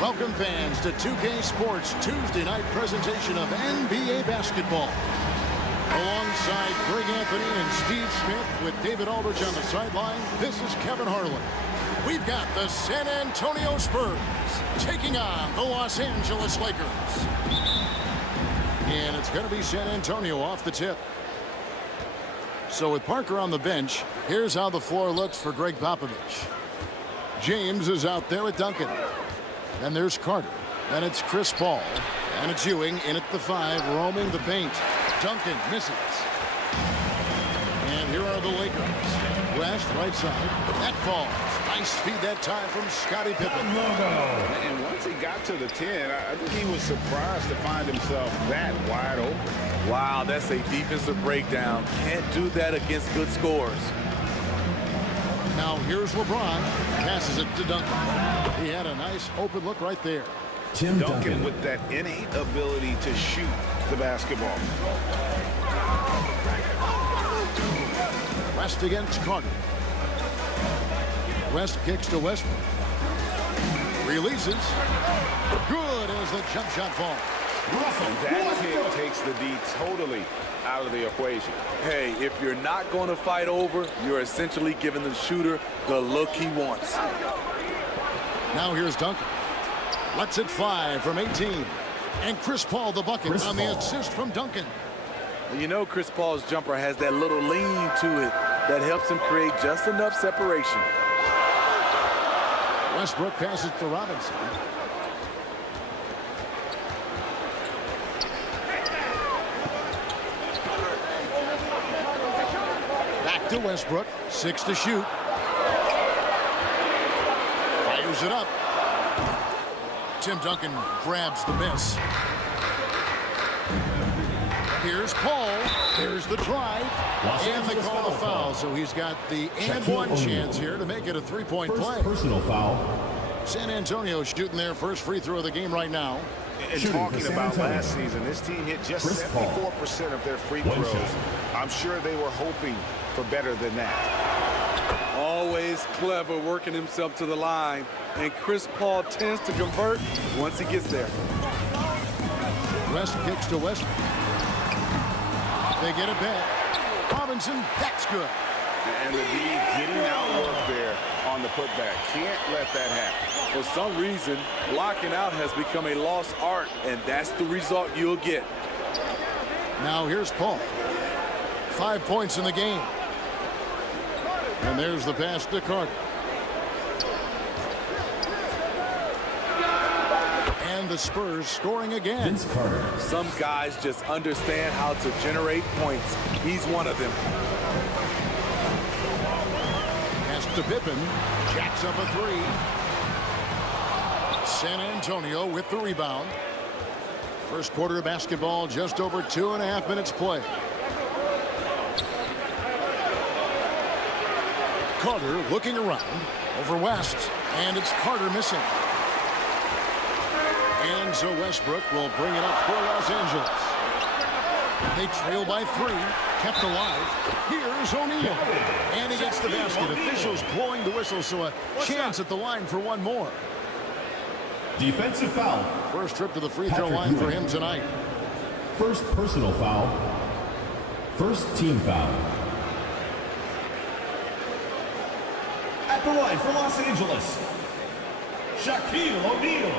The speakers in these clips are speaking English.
Welcome fans to 2K Sports Tuesday night presentation of NBA basketball. Alongside Greg Anthony and Steve Smith with David Aldridge on the sideline, this is Kevin Harlan. We've got the San Antonio Spurs taking on the Los Angeles Lakers. And it's going to be San Antonio off the tip. So with Parker on the bench, here's how the floor looks for Greg Popovich. James is out there with Duncan. Then there's Carter. Then it's Chris Paul. And it's Ewing in at the 5, roaming the paint. Duncan misses. And here are the Lakers. West, right side. That falls. Nice feed that time from Scottie Pippen. And once he got to the 10, I think he was surprised to find himself that wide open. Wow, that's a defensive breakdown. Can't do that against good scores. Now here's LeBron. Passes it to Duncan. He had a nice open look right there. Duncan with that innate ability to shoot the basketball. West against Carter. West kicks to Westbrook. Releases. Good as the jump shot falls. And that kick takes the D totally out of the equation. Hey, if you're not going to fight over, you're essentially giving the shooter the look he wants. Now here's Duncan. Lets it fly from 18. And Chris Paul the bucket on the assist from Duncan. You know Chris Paul's jumper has that little lean to it that helps him create just enough separation. Westbrook passes to Robinson. Back to Westbrook. 6 to shoot. Fires it up. Tim Duncan grabs the miss. Here's Paul. Here's the drive. And they call the foul. So he's got the and one chance here to make it a three-point play. Personal foul. San Antonio shooting their first free throw of the game right now. And talking about last season, this team hit just 74% of their free throws. I'm sure they were hoping for better than that. Always clever working himself to the line. And Chris Paul tends to convert once he gets there. West kicks to Westbrook. They get it back. Robinson, that's good. And the D getting outworked there on the putback. Can't let that happen. For some reason, blocking out has become a lost art, and that's the result you'll get. Now here's Paul. 5 points in the game. And there's the pass to Carter. And the Spurs scoring again. Vince Carter. Some guys just understand how to generate points. He's one of them. Pass to Pippen. Jacks up a 3. San Antonio with the rebound. First quarter of basketball, just over 2.5 minutes play. Carter looking around over West, and it's Carter missing. And so Westbrook will bring it up for Los Angeles. They trail by 3, kept alive. Here's O'Neal, and he gets the basket. Officials blowing the whistle, so a chance at the line for one more. Defensive foul. First trip to the free throw line for him tonight. First personal foul. First team foul. At the line for Los Angeles, Shaquille O'Neal.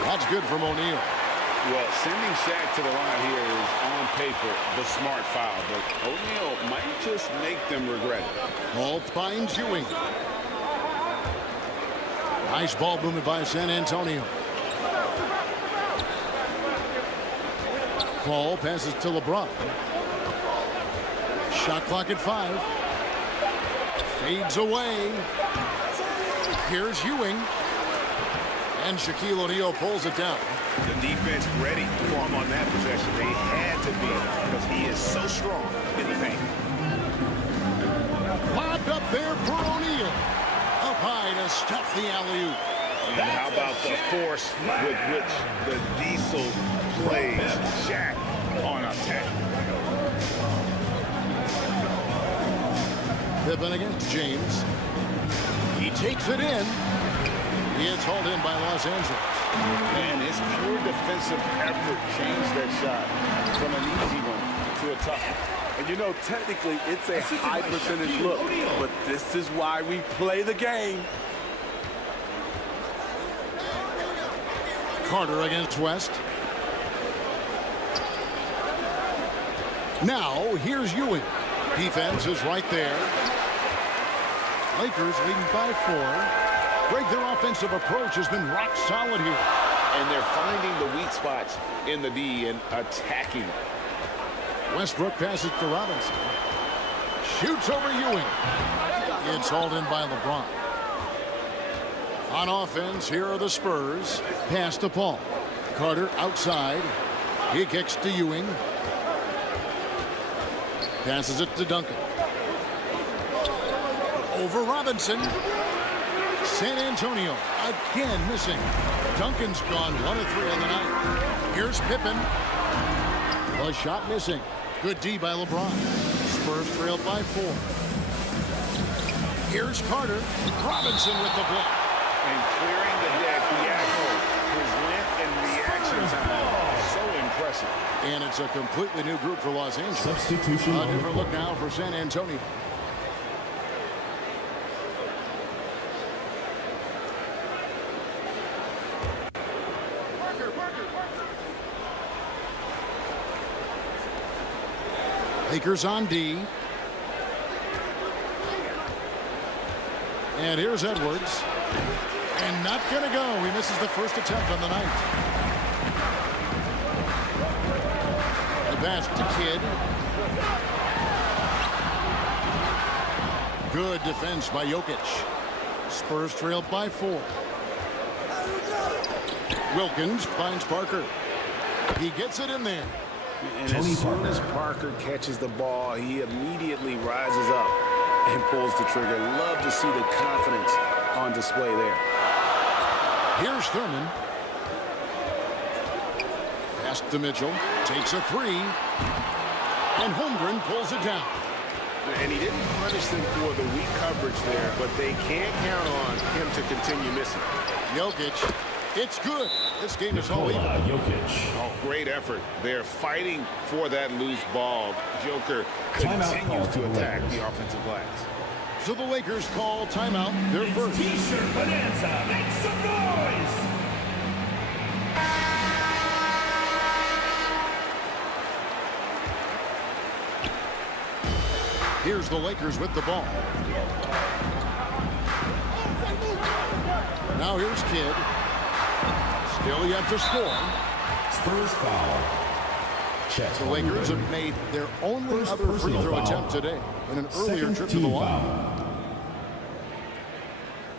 That's good from O'Neal. Well, sending Shaq to the line here is on paper the smart foul, but O'Neal might just make them regret it. Ball finds Ewing. Nice ball movement by San Antonio. Ball passes to LeBron. Shot clock at 5. Fades away. Here's Ewing. And Shaquille O'Neal pulls it down. The defense ready for him on that possession. They had to be because he is so strong in the paint. Lobbed up there for O'Neal. Up high to stuff the alley-oop. And how about the force with which the Diesel plays Shaq on attack? Pippen against James. He takes it in. It's hauled in by Los Angeles. And his pure defensive effort changed that shot from an easy one to a tough one. And you know, technically, it's a high percentage look, but this is why we play the game. Carter against West. Now, here's Ewing. Defense is right there. Lakers leading by 4. Greg, their offensive approach has been rock solid here. And they're finding the weak spots in the D and attacking. Westbrook passes to Robinson. Shoots over Ewing. It's hauled in by LeBron. On offense, here are the Spurs. Pass to Paul. Carter outside. He kicks to Ewing. Passes it to Duncan. Over Robinson. San Antonio again missing. Duncan's gone 1 of 3 on the night. Here's Pippen. A shot missing. Good D by LeBron. Spurs trailed by 4. Here's Carter. Robinson with the block. And clearing the deck, his length and reaction time. So impressive. And it's a completely new group for Los Angeles. Substitution. A different look now for San Antonio. Lakers on D. And here's Edwards. And not going to go. He misses the first attempt on the night. The pass to Kidd. Good defense by Jokic. Spurs trailed by 4. Wilkins finds Parker. He gets it in there. And as soon as Parker catches the ball, he immediately rises up and pulls the trigger. Love to see the confidence on display there. Here's Thurman. Pass to Mitchell. Takes a 3. And Holmgren pulls it down. And he didn't punish them for the weak coverage there, but they can't count on him to continue missing. Jokic. It's good. This game is all even. Jokic. Oh, great effort. They're fighting for that loose ball. Joker continues to attack the offensive glass. So the Lakers call timeout. Their first. T-shirt bonanza. Make some noise. Here's the Lakers with the ball. Now here's Kidd. Still yet to score. Spurs foul. Chet. The Lakers have made their only other free throw attempt today in an earlier trip to the line. Foul.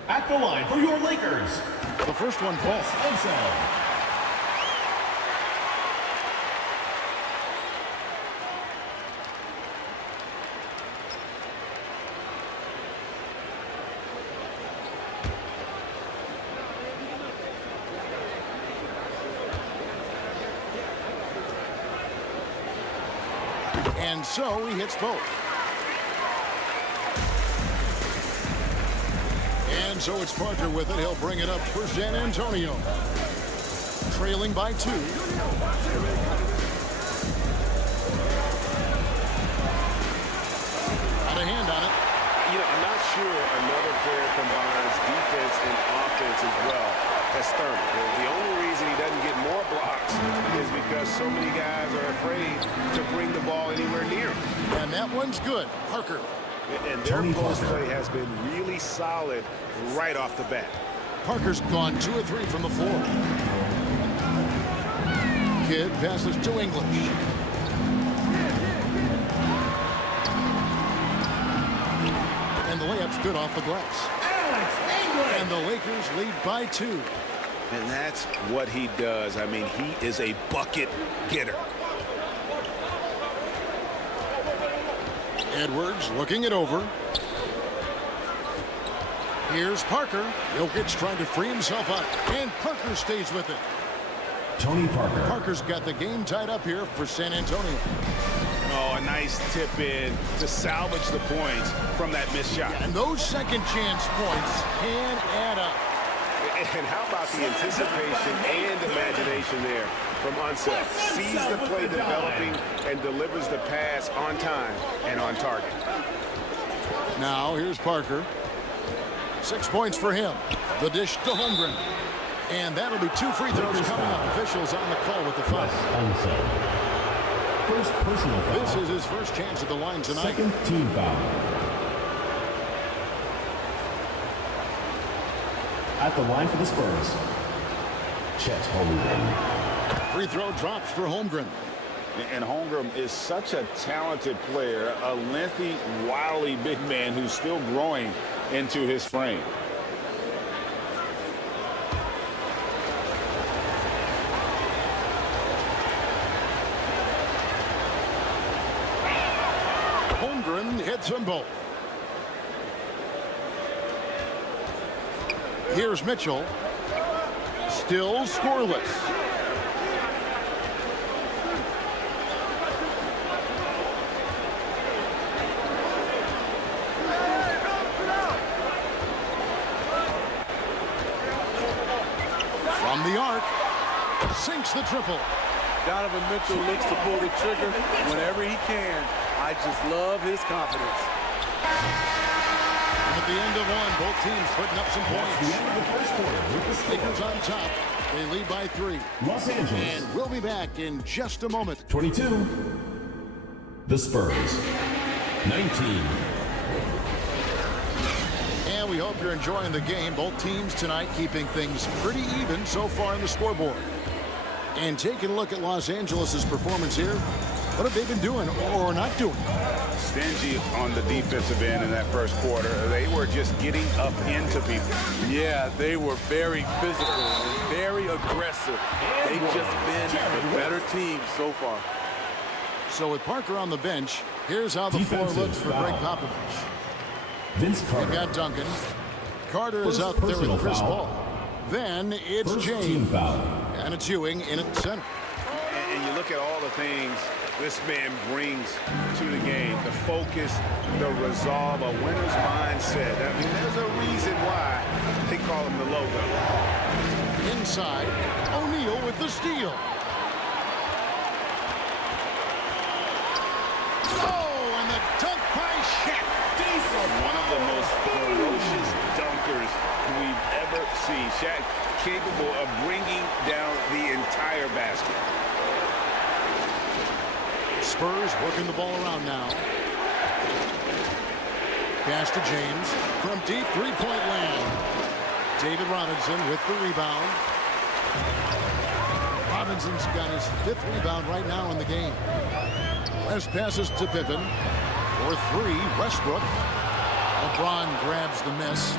At the line for your Lakers. The first one falls. Enzo. And so he hits both. And so it's Parker with it. He'll bring it up for San Antonio. Trailing by 2. Got a hand on it. You know, I'm not sure another player combines defense and offense as well as Thurman. The only reason he doesn't get more blocks is because so many guys are afraid to bring the ball anywhere near him. And that one's good. Parker. And their post play has been really solid right off the bat. Parker's gone 2 of 3 from the floor. Kidd passes to English. And the layup's good off the glass. And the Lakers lead by 2. And that's what he does. I mean, he is a bucket getter. Edwards looking it over. Here's Parker. Jokic trying to free himself up. And Parker stays with it. Tony Parker. Parker's got the game tied up here for San Antonio. Oh, a nice tip in to salvage the points from that missed shot. And those second chance points can add up. And how about the anticipation and imagination there from Unseld? Sees the play developing and delivers the pass on time and on target. Now here's Parker. 6 points for him. The dish to Holmgren. And that'll be 2 free throws coming up. Officials on the call with the foul. First personal foul. This is his first chance at the line tonight. Second team foul. At the line for the Spurs, CHET Holmgren. Free throw drops for Holmgren. And Holmgren is such a talented player, a lengthy, wily big man who's still growing into his frame. Holmgren hits them both. Here's Mitchell. Still scoreless. From the arc, sinks the triple. Donovan Mitchell looks to pull the trigger whenever he can. I just love his confidence. At the end of one, both teams putting up some points. The end of the first quarter with the score. Lakers on top. They lead by 3. Los Angeles. And we'll be back in just a moment. 22. The Spurs. 19. And we hope you're enjoying the game. Both teams tonight keeping things pretty even so far on the scoreboard. And taking a look at Los Angeles' performance here, what have they been doing or not doing? Stingy on the defensive end in that first quarter. They were just getting up into people. Yeah, they were very physical and very aggressive. They've just been the better team so far. So with Parker on the bench, here's how the floor looks for Greg Popovich. Vince Carter. They've got Duncan. Carter is First out there with Chris personal Paul. Then it's First team James. foul. And it's Ewing in at center. And you look at all the things this man brings to the game. The focus, the resolve, a winner's mindset. I mean, there's a reason why they call him the logo. Inside, O'Neal with the steal. Oh, and the dunk by Shaq. One of the most ferocious dunkers we've ever seen. Shaq capable of bringing down the entire basket. Spurs working the ball around now. Pass to James from deep three-point land. David Robinson with the rebound. Robinson's got his 5th rebound right now in the game. West passes to Pippen. For 3, Westbrook. LeBron grabs the miss.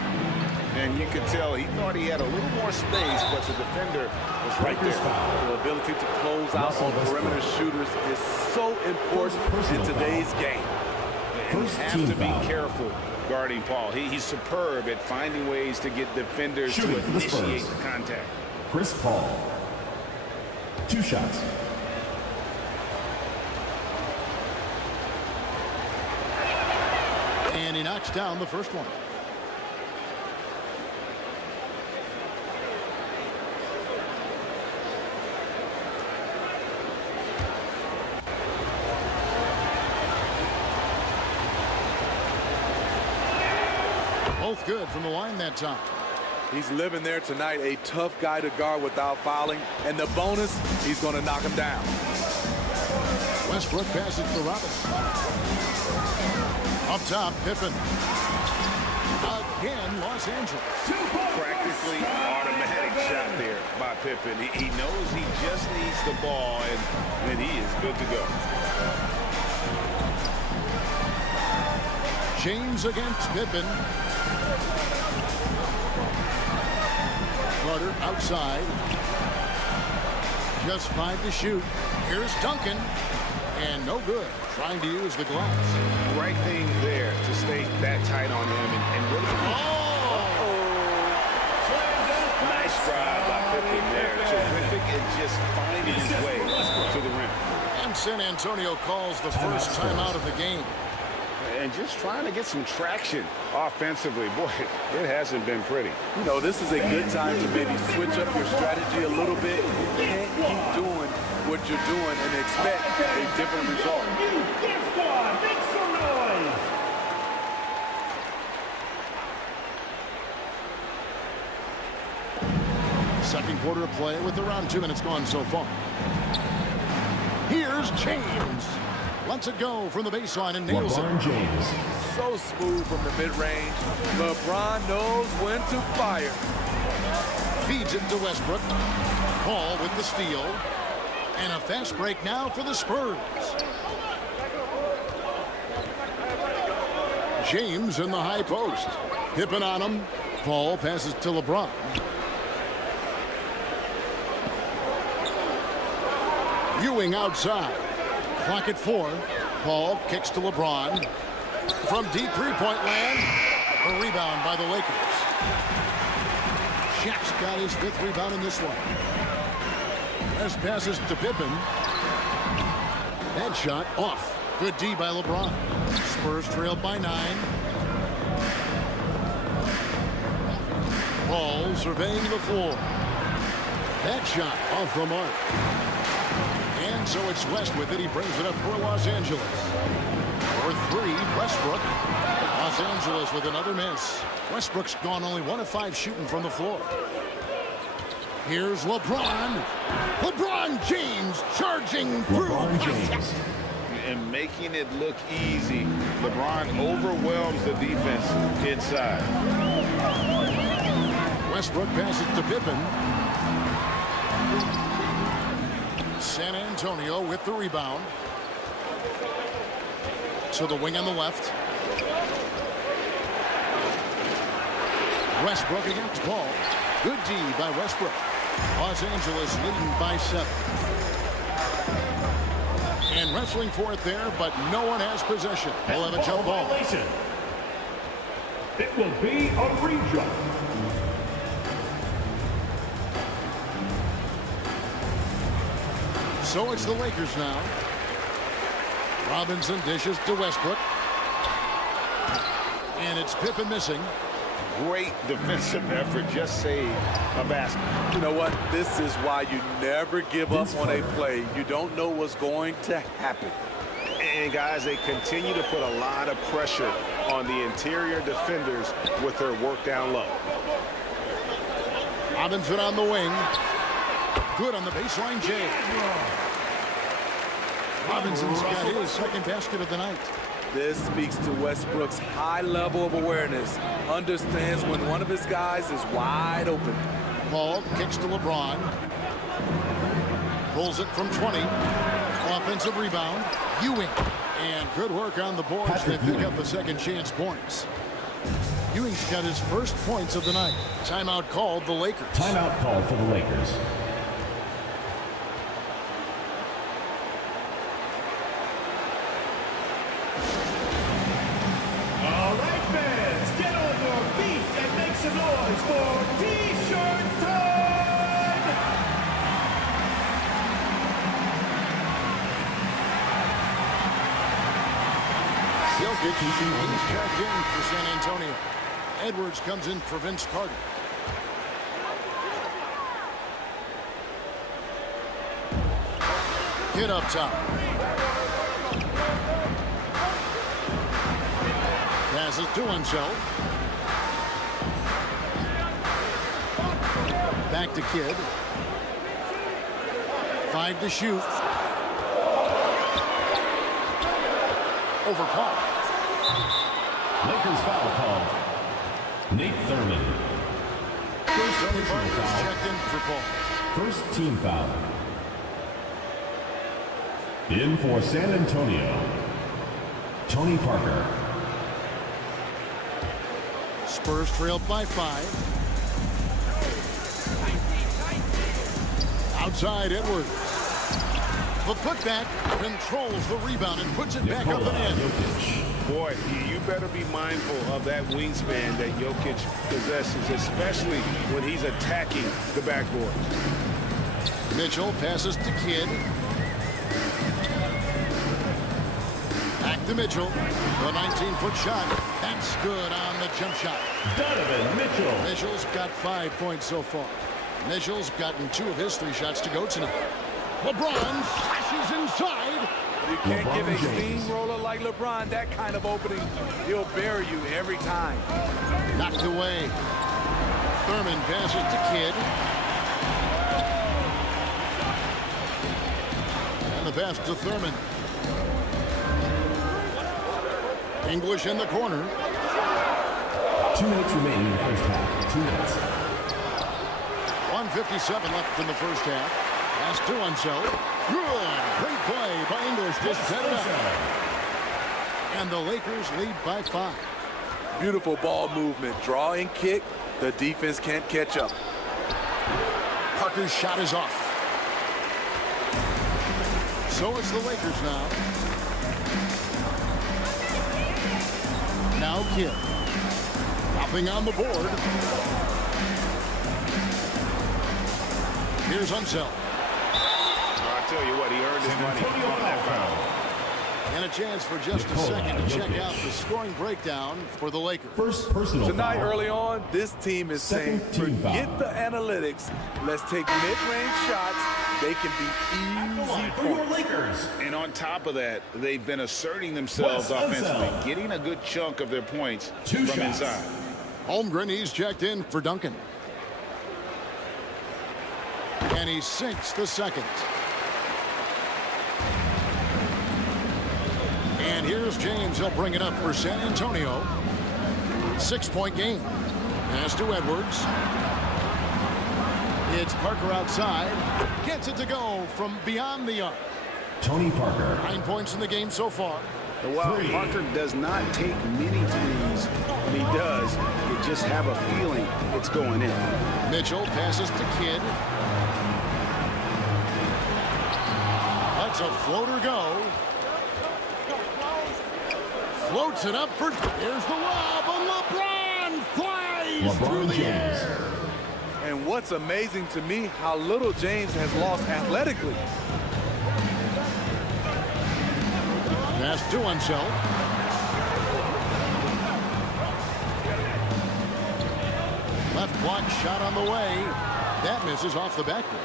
And you could tell he thought he had a little more space, but the defender was right there. The ability to close out on perimeter shooters is so important in today's game. And you have to be careful guarding Paul. He's superb at finding ways to get defenders to initiate the contact. Chris Paul. 2 shots. knocks down the first one. Both good from the line that time. He's living there tonight, a tough guy to guard without fouling. And the bonus, he's going to knock him down. Westbrook passes to Robinson. Up top, Pippen. Again, Los Angeles. Practically automatic shot there by Pippen. He knows he just needs the ball, and he is good to go. James against Pippen. Carter outside. Just 5 to shoot. Here's Duncan. And no good. Trying to use the glass. Right thing there to stay that tight on him and really. Nice drive by Pippen there. Terrific at just finding his way to the rim. And San Antonio calls the first timeout of the game. And just trying to get some traction offensively. Boy, it hasn't been pretty. You know, this is a good time to maybe switch up your strategy a little bit. You can't keep doing what you're doing and expect a different result. Make some noise. Second quarter of play with around 2 minutes gone so far. Here's James. Lets it go from the baseline and nails it. LeBron James. So smooth from the mid-range. LeBron knows when to fire. Feeds it to Westbrook. Paul with the steal. And a fast break now for the Spurs. James in the high post. Pippen on him. Paul passes to LeBron. Ewing outside. Clock at 4. Paul kicks to LeBron. From deep three-point land. A rebound by the Lakers. Shaq's got his 5th rebound in this one. As passes to Pippen. That shot off. Good D by LeBron. Spurs trailed by 9. Paul surveying the floor. That shot off the mark. And so it's West with it. He brings it up for Los Angeles. For 3, Westbrook. Los Angeles with another miss. Westbrook's gone only 1 of 5 shooting from the floor. Here's LeBron. LeBron James charging through. LeBron James. And making it look easy. LeBron overwhelms the defense inside. Westbrook passes to Pippen. San Antonio with the rebound. To the wing on the left. Westbrook against Paul. Good D by Westbrook. Los Angeles leading by 7. And wrestling for it there, but no one has possession. We'll have a jump ball. It will be a rejump. So it's the Lakers now. Robinson dishes to Westbrook. And it's Pippen missing. Great defensive effort, just saved a basket. You know what? This is why you never give up on a play. You don't know what's going to happen. And guys, they continue to put a lot of pressure on the interior defenders with their work down low. Robinson on the wing. Good on the baseline, Jay. Robinson's got his 2nd basket of the night. This speaks to Westbrook's high level of awareness. Understands when one of his guys is wide open. Paul kicks to LeBron. Pulls it from 20. Offensive rebound. Ewing. And good work on the boards. They pick up the 2nd chance points. Ewing's got his 1st points of the night. Timeout called the Lakers. Timeout called for the Lakers. All right, fans, get on your feet and make some noise for T-shirt time! Jokic, he's checked in for San Antonio. Edwards comes in for Vince Carter. Hit up top. Passes to himself. Back to Kidd. 5 to shoot. Over Paul. Lakers foul call. Nate Thurman. Tony Parker's checked in for Paul. First team foul. In for San Antonio, Tony Parker. Spurs trailed by 5. Outside Edwards. The putback controls the rebound and puts it back up and in. Boy, you better be mindful of that wingspan that Jokic possesses, especially when he's attacking the backboard. Mitchell passes to Kidd. Back to Mitchell. The 19-foot shot. That's good on the jump shot. Donovan Mitchell. Mitchell's got 5 points so far. Mitchell's gotten 2 of his 3 shots to go tonight. LeBron flashes inside. You can't LeBron give a James. steamroller like LeBron that kind of opening. He'll bury you every time. Knocked away. Thurman passes to Kidd. And the pass to Thurman. English in the corner. 2 minutes remaining in the first half. 2 minutes. 1:57 left in the first half. Pass to himself. Good. Great play by English. Just set it up. And the Lakers lead by 5. Beautiful ball movement. Draw and kick. The defense can't catch up. Parker's shot is off. So it's the Lakers now. Now Kidd. Nothing on the board. Here's Unseld. I tell you what, he earned his money on that foul. And a chance for just a second to check out the scoring breakdown for the Lakers. First personal Tonight, foul. early on, this team is saying, Second team forget foul. the analytics. Let's take mid-range shots. They can be easy For your points. Lakers. And on top of that, they've been asserting themselves Wes offensively, Unseld. getting a good chunk of their points 2 from shots. inside. Holmgren, he's checked in for Duncan. And he sinks the second. And here's James. He'll bring it up for San Antonio. 6-point game. Pass to Edwards. It's Parker outside. Gets it to go from beyond the arc. Tony Parker. 9 points in the game so far. And while 3. Parker does not take many threes, when he does, you just have a feeling it's going in. Mitchell passes to Kidd. Lets a floater go. Floats it up for... Here's the lob, and LeBron flies through LeBron the James. air. And what's amazing to me, how little James has lost athletically. Pass to himself. Left block shot on the way. That misses off the backboard.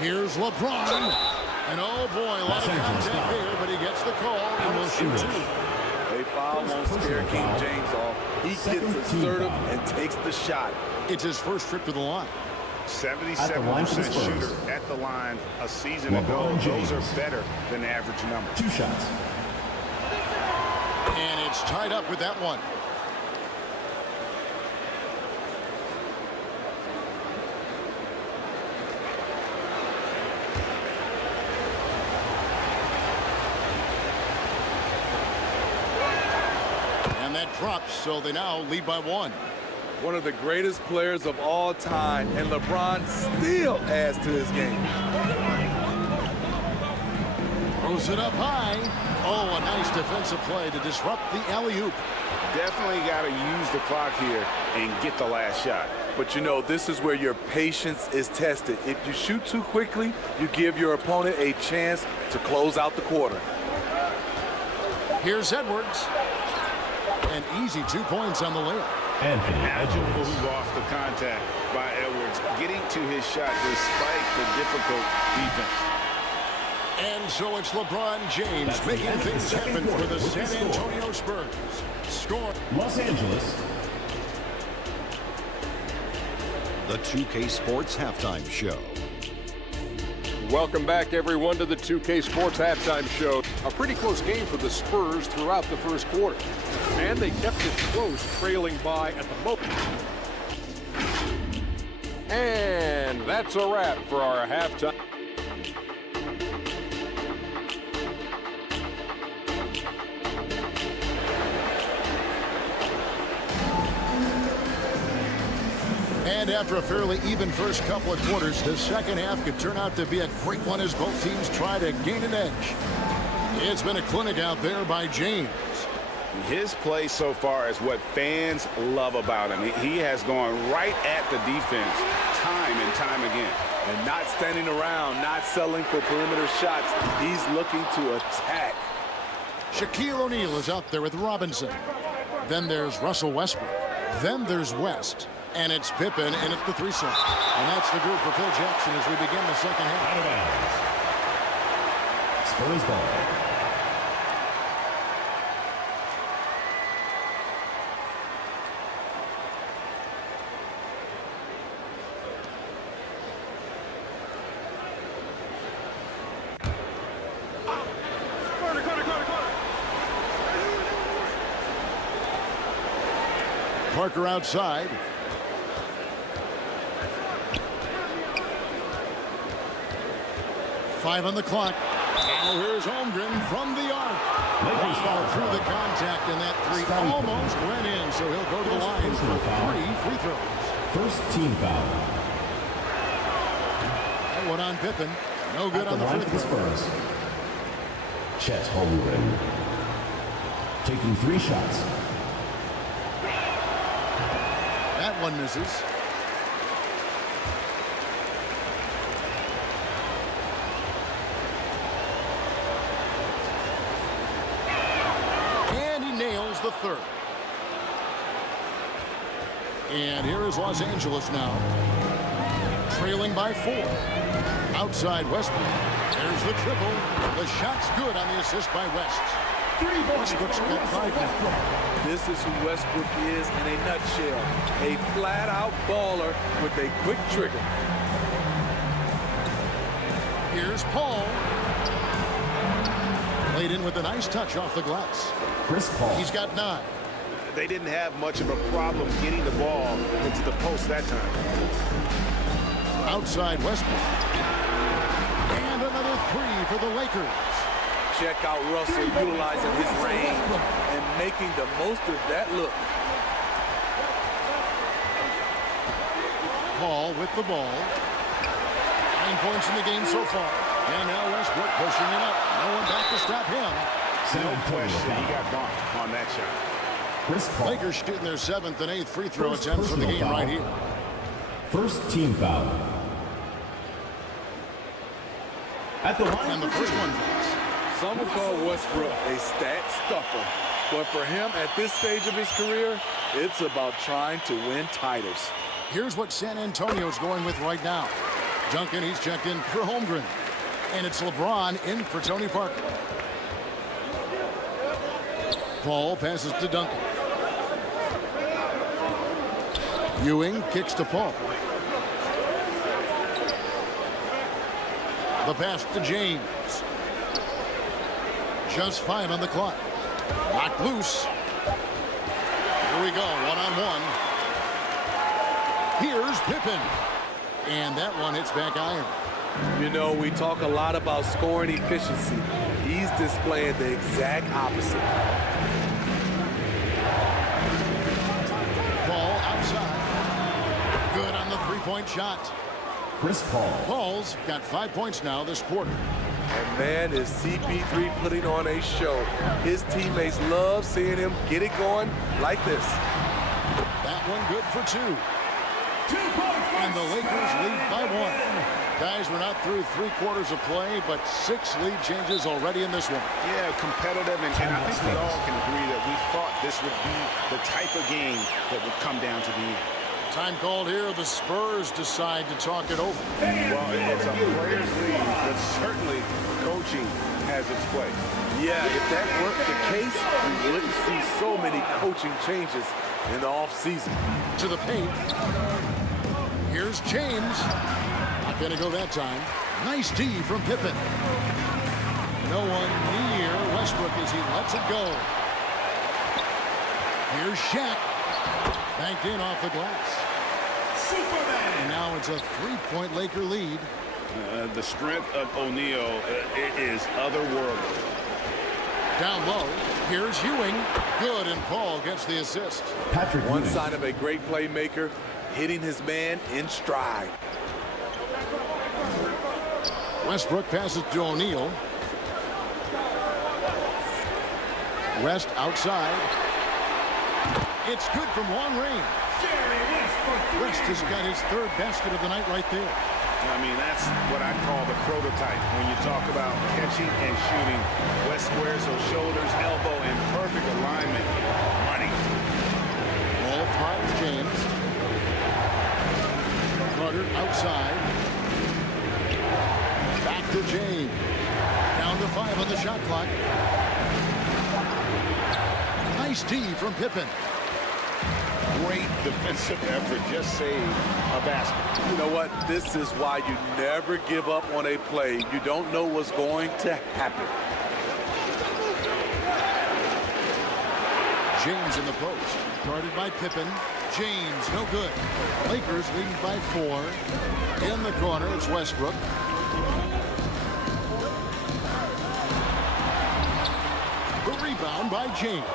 Here's LeBron. And oh boy, a lot of contact here, but he gets the call and will shoot 2. A foul won't scare King James off. He gets assertive and takes the shot. It's his first trip to the line. 77% shooter at the line a season ago. Those are better than the average number. 2 shots. And it's tied up with that one. And that drops, so they now lead by 1. One of the greatest players of all time, and LeBron still adds to his game. Throws it up high. Oh, a nice defensive play to disrupt the alley-oop. Definitely got to use the clock here and get the last shot. But you know, this is where your patience is tested. If you shoot too quickly, you give your opponent a chance to close out the quarter. Here's Edwards. An easy 2 points on the layup. Agile move off the contact by Edwards, getting to his shot despite the difficult defense. And so it's LeBron James making things happen for the San Antonio Spurs. Score. Los Angeles. The 2K Sports Halftime Show. Welcome back, everyone, to the 2K Sports Halftime Show. A pretty close game for the Spurs throughout the first quarter. And they kept it close, trailing by at the moment. And that's a wrap for our halftime. And after a fairly even first couple of quarters, the second half could turn out to be a great one as both teams try to gain an edge. It's been a clinic out there by James. His play so far is what fans love about him. He has gone right at the defense time and time again. And not standing around, not settling for perimeter shots. He's looking to attack. Shaquille O'Neal is out there with Robinson. Then there's Russell Westbrook. Then there's West. And it's Pippen, and it's the threesome. And that's the group for Phil Jackson as we begin the second half. Out of bounds. Spurs ball. Parker outside. Five on the clock. Now here's Holmgren from the arc. Wow, through the contact, and that three almost went in, so he'll go to the line for 3 free throws. First team foul. That one on Pippen. No good on the free throw. Spurs. CHET HOLMGREN. Taking 3 shots. That one misses. The third. And here is Los Angeles now, trailing by 4. Outside Westbrook. There's the triple. The shot's good on the assist by West. Westbrook's got 5 now. This is who Westbrook is in a nutshell. A flat-out baller with a quick trigger. Here's Paul. Played in with a nice touch off the glass. Chris Paul. He's got 9. They didn't have much of a problem getting the ball into the post that time. Outside Westbrook. And another 3 for the Lakers. Check out Russell utilizing his range and making the most of that look. Paul with the ball. 9 points in the game so far. And now Westbrook pushing it up. No one back to stop him. No question he got bumped on that shot. Chris Paul. Lakers shooting their 7th and 8th free throw attempts for the game right here. First team foul. At the line. And the first one. Some would call Westbrook a stat stuffer. But for him at this stage of his career, it's about trying to win titles. Here's what San Antonio's going with right now. Duncan, he's checked in for Holmgren. And it's LeBron in for Tony Parker. Paul passes to Duncan. Ewing kicks to Paul. The pass to James. Just 5 on the clock. Knocked loose. Here we go, 1-on-1. Here's Pippen. And that one hits back iron. You know, we talk a lot about scoring efficiency. He's displaying the exact opposite. Paul outside. Good on the three-point shot. Chris Paul. Paul's got 5 points now this quarter. And man, is CP3 putting on a show. His teammates love seeing him get it going like this. That one good for 2. And the Lakers lead by 1. Guys, we're not through 3 quarters of play, but 6 lead changes already in this one. Yeah, competitive, and I think we all can agree that we thought this would be the type of game that would come down to the end. Time called here. The Spurs decide to talk it over. Well, it's a player's league, but certainly coaching has its place. Yeah, if that weren't the case, we wouldn't see so many coaching changes in the offseason. To the paint. Here's James. Not going to go that time. Nice D from Pippen. No one near Westbrook as he lets it go. Here's Shaq. Banked in off the glass. Superman. And now it's a 3-point Laker lead. The strength of O'Neal is otherworldly. Down low. Here's Ewing. Good, and Paul gets the assist. Patrick One Ewing. sign of a great playmaker, hitting his man in stride. Westbrook passes to O'Neal. West outside. It's good from long range. Jerry West for 3. West has got his 3rd basket of the night right there. I mean, that's what I call the prototype when you talk about catching and shooting. West squares those shoulders, elbow in perfect alignment. Money. Ball finds James. Carter outside. Back to James. Down to 5 on the shot clock. Nice D from Pippen. Great defensive effort, just saved a basket. You know what? This is why you never give up on a play. You don't know what's going to happen. James in the post. Guarded by Pippen. James, no good. Lakers leading by 4. In the corner, it's Westbrook. The rebound by James.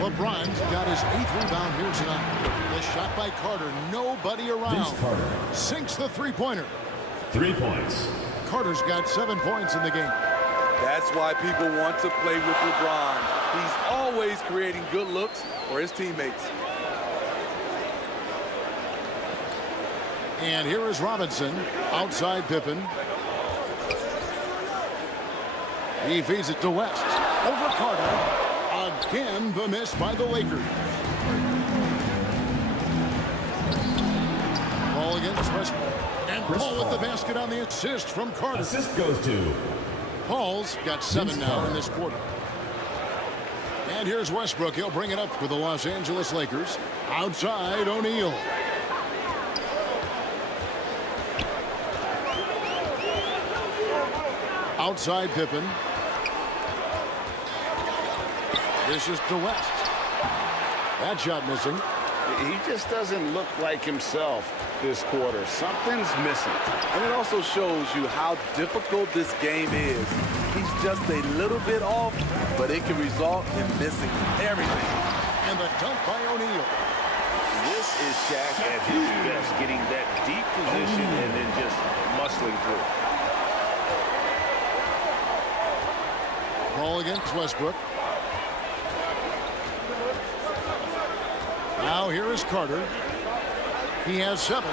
LeBron's got his 8th rebound here tonight. The shot by Carter. Nobody around. Vince Carter. Sinks the 3-pointer. 3 points. Carter's got 7 points in the game. That's why people want to play with LeBron. He's always creating good looks for his teammates. And here is Robinson. Outside Pippen. He feeds it to West. Over Carter. Again, the miss by the Lakers. Ball against Westbrook. And Paul with the basket on the assist from Carter. Assist goes to Paul's got 7 Vince now Carter. in this quarter. And here's Westbrook. He'll bring it up for the Los Angeles Lakers. Outside, O'Neal. Outside Pippen. This is to West. That shot missing. He just doesn't look like himself this quarter. Something's missing. And it also shows you how difficult this game is. He's just a little bit off, but it can result in missing everything. And the dunk by O'Neal. This is Shaq at his best, getting that deep position and then just muscling through. Ball against Westbrook. Now here is Carter. He has 7,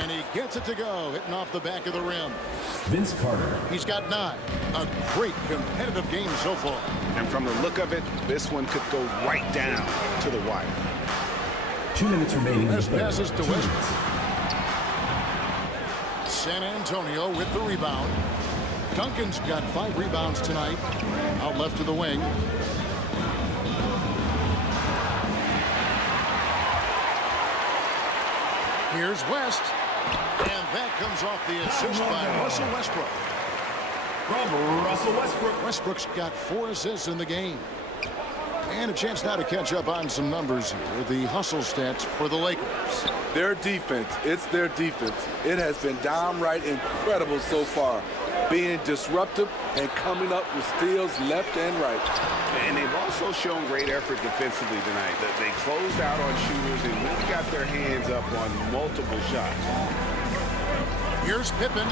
and he gets it to go, hitting off the back of the rim. Vince Carter. He's got 9. A great competitive game so far. And from the look of it, this one could go right down to the wire. 2 minutes remaining in the West third. passes to 2 Westbrook. minutes. San Antonio with the rebound. Duncan's got 5 rebounds tonight. Out left to the wing. Here's West. And that comes off the assist by Russell Westbrook. From Russell Westbrook. Westbrook's got 4 assists in the game. And a chance now to catch up on some numbers here. The hustle stats for the Lakers. Their defense, it's their defense. It has been downright incredible so far, being disruptive and coming up with steals left and right. And they've also shown great effort defensively tonight. That they closed out on shooters and really got their hands up on multiple shots. Here's Pippen.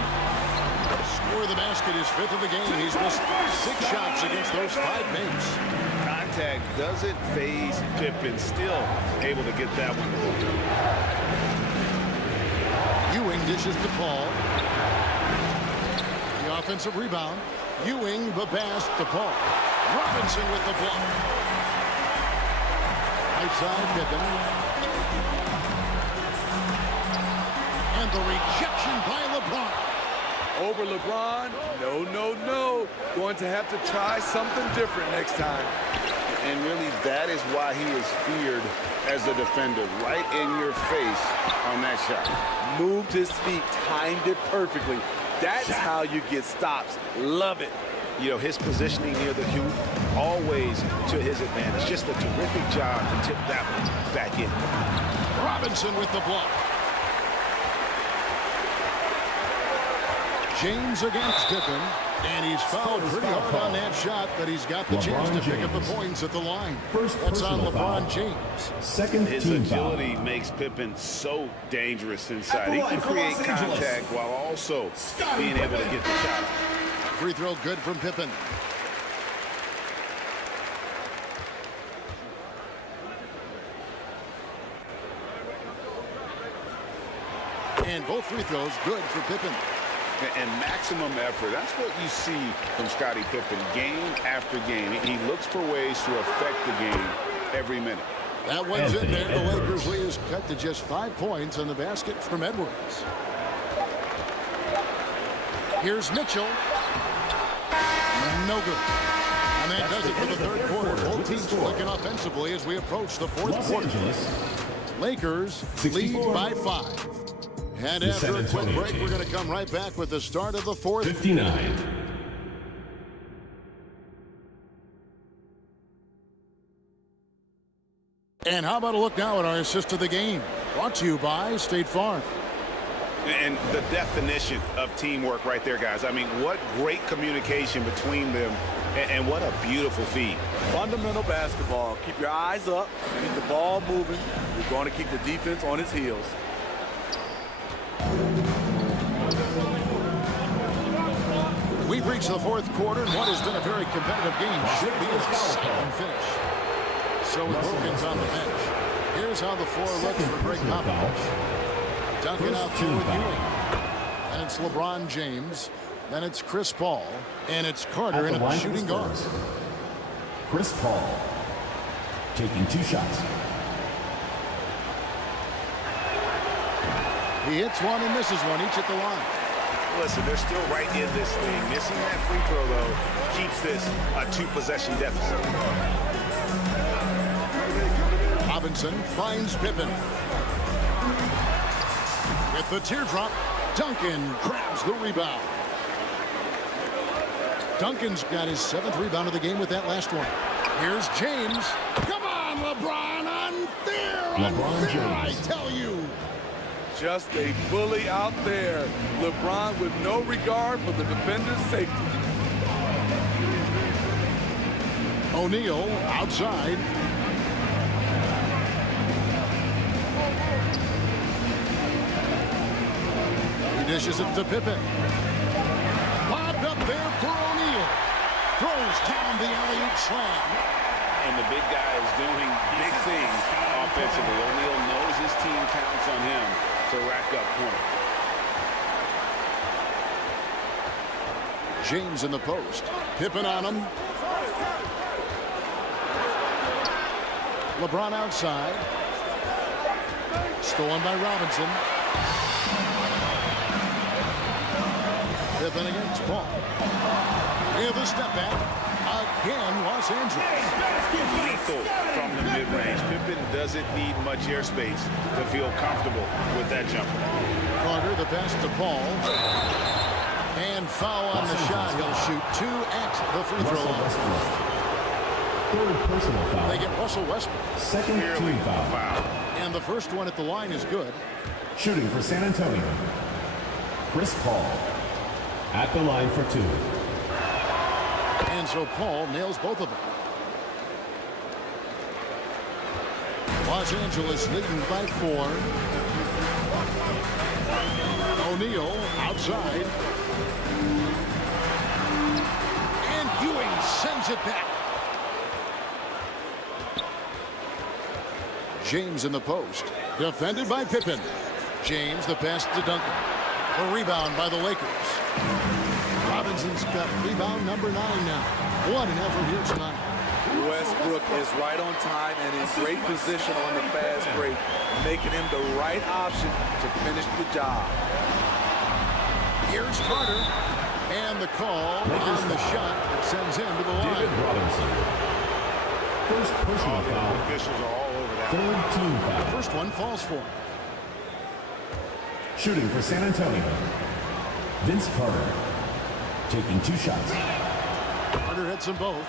Score the basket, his 5th of the game. He's missed 6 shots against those 5 mates. Contact doesn't phase Pippen, still able to get that one. Ewing dishes to Paul. The offensive rebound. Ewing the pass to Paul. Robinson with the block. Right side, Pippen. And the rejection by LeBron. Over LeBron? No, no, no. Going to have to try something different next time. And really, that is why he is feared as a defender. Right in your face on that shot. Moved his feet, timed it perfectly. That's how you get stops. Love it. You know, his positioning near the hoop, always to his advantage. Just a terrific job to tip that one back in. Robinson with the block. James against Pippen. And he's fouled pretty hard on that shot, but he's got the chance to pick up the points at the line. That's on LeBron James. Second his team agility foul. makes Pippen so dangerous inside. He can create contact while also being able to get the shot. Free throw good from Pippen. And both free throws good for Pippen. And maximum effort. That's what you see from Scottie Pippen game after game. He looks for ways to affect the game every minute. That one's in there. The Lakers lead is cut to just 5 points on the basket from Edwards. Here's Mitchell. No good. And that does it for the third quarter. Both teams clicking offensively as we approach the fourth quarter. Lakers lead by 5. And after a quick break, we're going to come right back with the start of the fourth. 59. And how about a look now at our assist of the game? Brought to you by State Farm. And the definition of teamwork right there, guys. I mean, what great communication between them, and what a beautiful feed. Fundamental basketball. Keep your eyes up. Keep the ball moving. You're going to keep the defense on its heels. We've reached the fourth quarter, and what has been a very competitive game should be a second finish. So with Wilkins on the bench, here's how the floor looks for Greg Popovich. Duncan out there with Ewing. And it's LeBron James. Then it's Chris Paul. And it's Carter in a shooting guard. Chris Paul taking 2 shots. He hits one and misses one, each at the line. Listen, they're still right in this thing. Missing that free throw, though, keeps this a 2-possession deficit. Robinson finds Pippen. With the teardrop, Duncan grabs the rebound. Duncan's got his 7th rebound of the game with that last one. Here's James. Come on, LeBron, unfair, I tell you. Just a bully out there. LeBron with no regard for the defender's safety. O'Neal outside. He dishes it to Pippen. Bobbed up there for O'Neal. Throws down the alley-oop slam. And the big guy is doing big things offensively. O'Neal knows his team counts on him to rack up points. James in the post. Pippen on him. LeBron outside. Stolen by Robinson. Pippen against Paul. With a step back. Again, Los Angeles. Lethal from the mid-range. Pippen doesn't need much airspace to feel comfortable with that jumper. Carter, the pass to Paul. And foul on the shot. He'll shoot 2 at the free throw line. 3rd personal foul. They get Russell Westbrook. 2nd team foul. And the first one at the line is good. Shooting for San Antonio. Chris Paul at the line for 2. And so Paul nails both of them. Los Angeles leading by 4. O'Neal outside. And Ewing sends it back. James in the post. Defended by Pippen. James, the pass to Duncan. A rebound by the Lakers. Robinson's got rebound number 9 now. What an effort here tonight. Westbrook is right on time and in great position on the fast break, making him the right option to finish the job. Here's Carter. And the call on the shot that sends him to the line. David Robinson. First personal foul. Officials are all over that. Third team foul. First one falls for him. Shooting for San Antonio. Vince Carter. Taking 2 shots. Carter hits them both.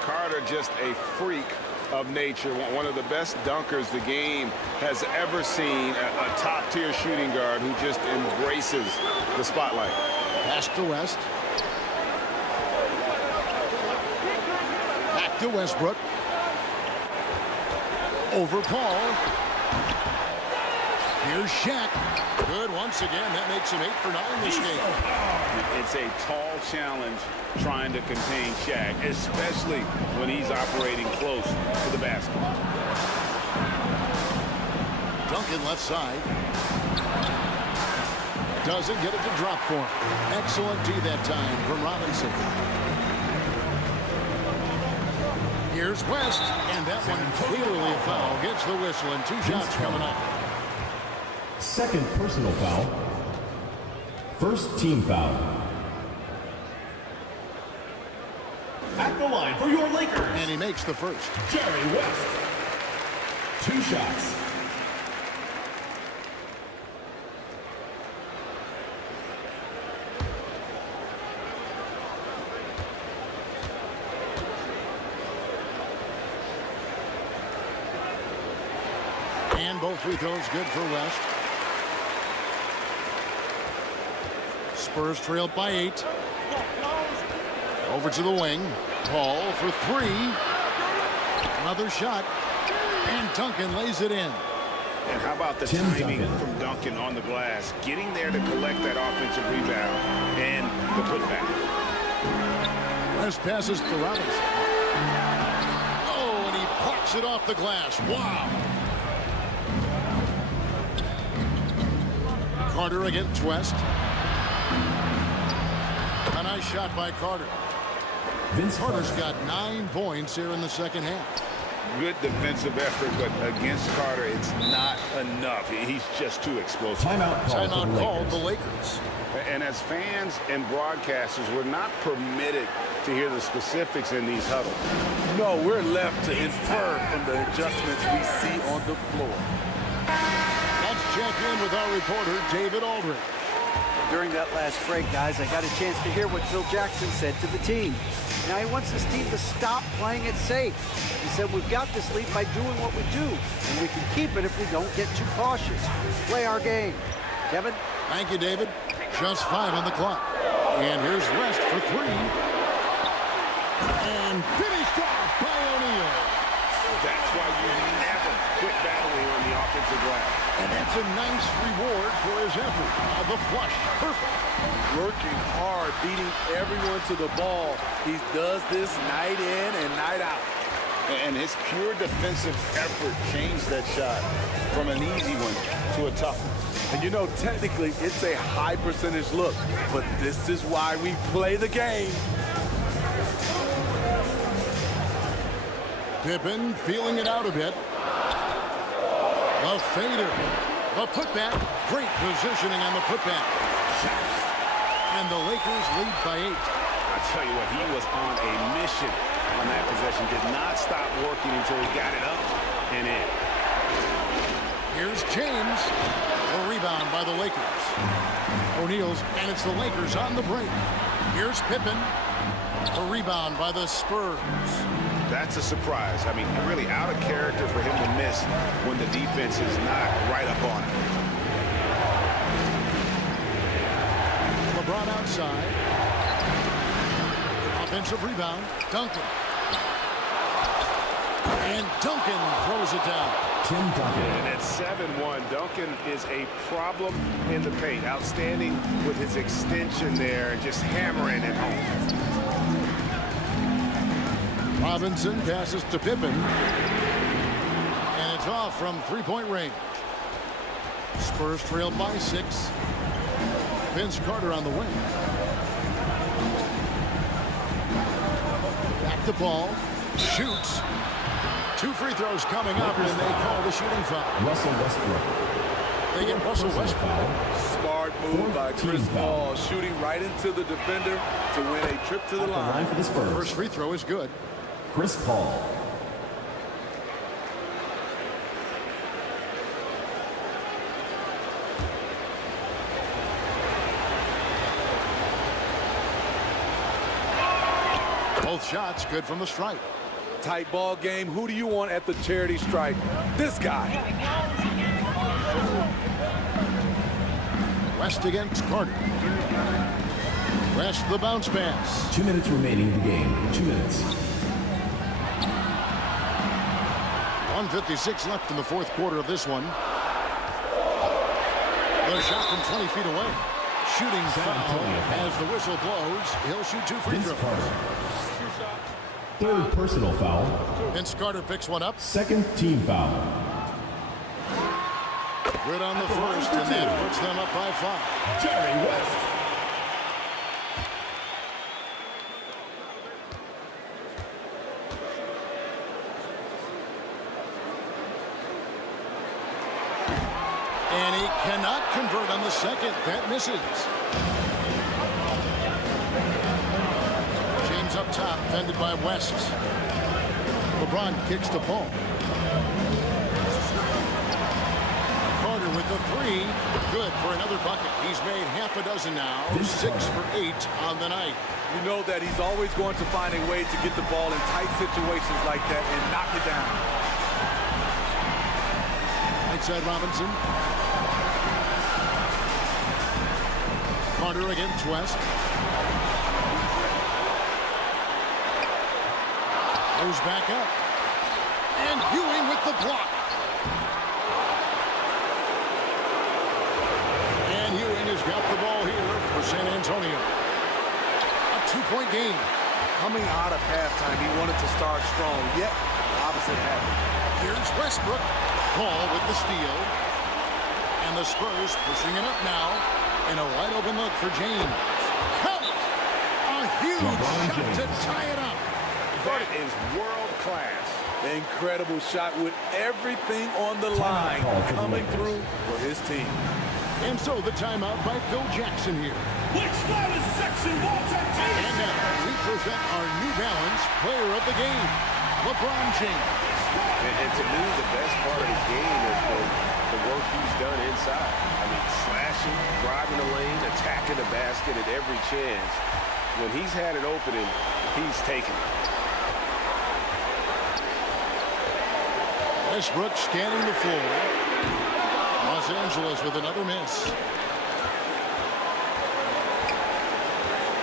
Carter, just a freak of nature, one of the best dunkers the game has ever seen, a top-tier shooting guard who just embraces the spotlight. Pass to West. Back to Westbrook. Over Paul. Here's Shaq. Good once again. That makes him 8 for 9 this game. It's a tall challenge trying to contain Shaq, especially when he's operating close to the basket. Duncan left side. Doesn't get it to drop for him. Excellent D that time from Robinson. Here's West, and that one clearly a foul. Gets the whistle, and 2 shots coming up. Second personal foul. First team foul. At the line for your Lakers, And he makes the first. Jerry West. 2 shots. And both free throws good for West. Spurs trailed by 8. Over to the wing. Paul for 3. Another shot. And Duncan lays it in. And how about the Tim timing Duncan. from Duncan on the glass, getting there to collect that offensive rebound and the putback. West passes to Robinson. Oh, and he plucks it off the glass. Wow. Carter against West. A nice shot by Carter. Vince Carter's Carter. got 9 points here in the second half. Good defensive effort, but against Carter, it's not enough. He's just too explosive. Timeout called for Timeout the called Lakers. the Lakers. And as fans and broadcasters, we're not permitted to hear the specifics in these huddles. No, we're left to infer from the adjustments we see on the floor. Let's check in with our reporter, David Aldridge. During that last break, guys, I got a chance to hear what Phil Jackson said to the team. Now, he wants this team to stop playing it safe. He said, we've got this lead by doing what we do, and we can keep it if we don't get too cautious. Play our game. Kevin? Thank you, David. Just 5 on the clock. And here's West for 3. And finished off by O'Neal. That's why you never quit battling on the offensive glass. And that's a nice reward for his effort. The flush. Perfect. Working hard, beating everyone to the ball. He does this night in and night out. And his pure defensive effort changed that shot from an easy one to a tough one. And you know, technically, it's a high percentage look, but this is why we play the game. Pippen feeling it out a bit. A fader. A putback. Great positioning on the putback. And the Lakers lead by 8. I tell you what, he was on a mission on that possession. Did not stop working until he got it up and in. Here's James. A rebound by the Lakers. O'Neal's, and it's the Lakers on the break. Here's Pippen. A rebound by the Spurs. That's a surprise. I mean, really out of character for him to miss when the defense is not right up on him. LeBron outside. Offensive rebound. Duncan. And Duncan throws it down. Tim Duncan. And at 7-1, Duncan is a problem in the paint. Outstanding with his extension there and just hammering it home. Robinson passes to Pippen. And it's off from 3-point range. Spurs trailed by 6. Vince Carter on the wing. Back to ball. Shoots. 2 free throws coming up, and they call the shooting foul. Russell Westbrook. They get Russell Westbrook. Smart move by Chris Paul, shooting right into the defender to win a trip to the line. For the Spurs. First free throw is good. Chris Paul. Both shots good from the stripe. Tight ball game. Who do you want at the charity stripe? This guy. West against Carter. West the bounce pass. 2 minutes remaining in the game. 2 minutes. 1:56 left in the 4th quarter of this one. The shot from 20 feet away. Shooting foul as the whistle blows. He'll shoot 2 free Vince throws. Carter. 3rd personal foul. Vince Carter picks one up. 2nd team foul. Good on the first, and that puts them up by 5. Jerry West. And he cannot convert on the second. That misses. James up top, defended by West. LeBron kicks to Paul. Carter with the 3. Good for another bucket. He's made half a dozen now. 6 for 8 on the night. You know that he's always going to find a way to get the ball in tight situations like that and knock it down. Right side Robinson. Carter against West. Goes back up. And Ewing with the block. And Ewing has got the ball here for San Antonio. A 2-point game. Coming out of halftime, he wanted to start strong, yet the opposite happened. Here's Westbrook. Paul with the steal. And the Spurs pushing it up now. And a wide open look for James. Count! A huge shot to tie it up. That is world class. Incredible shot with everything on the line coming through for his team. And so the timeout by Phil Jackson here. Which latest section Walter And now we present our New Balance player of the game, LeBron James. And to me, the best part of the game is the work he's done inside. I mean, slashing, driving the lane, attacking the basket at every chance. When he's had an opening, he's taken it. Westbrook scanning the floor. Los Angeles with another miss.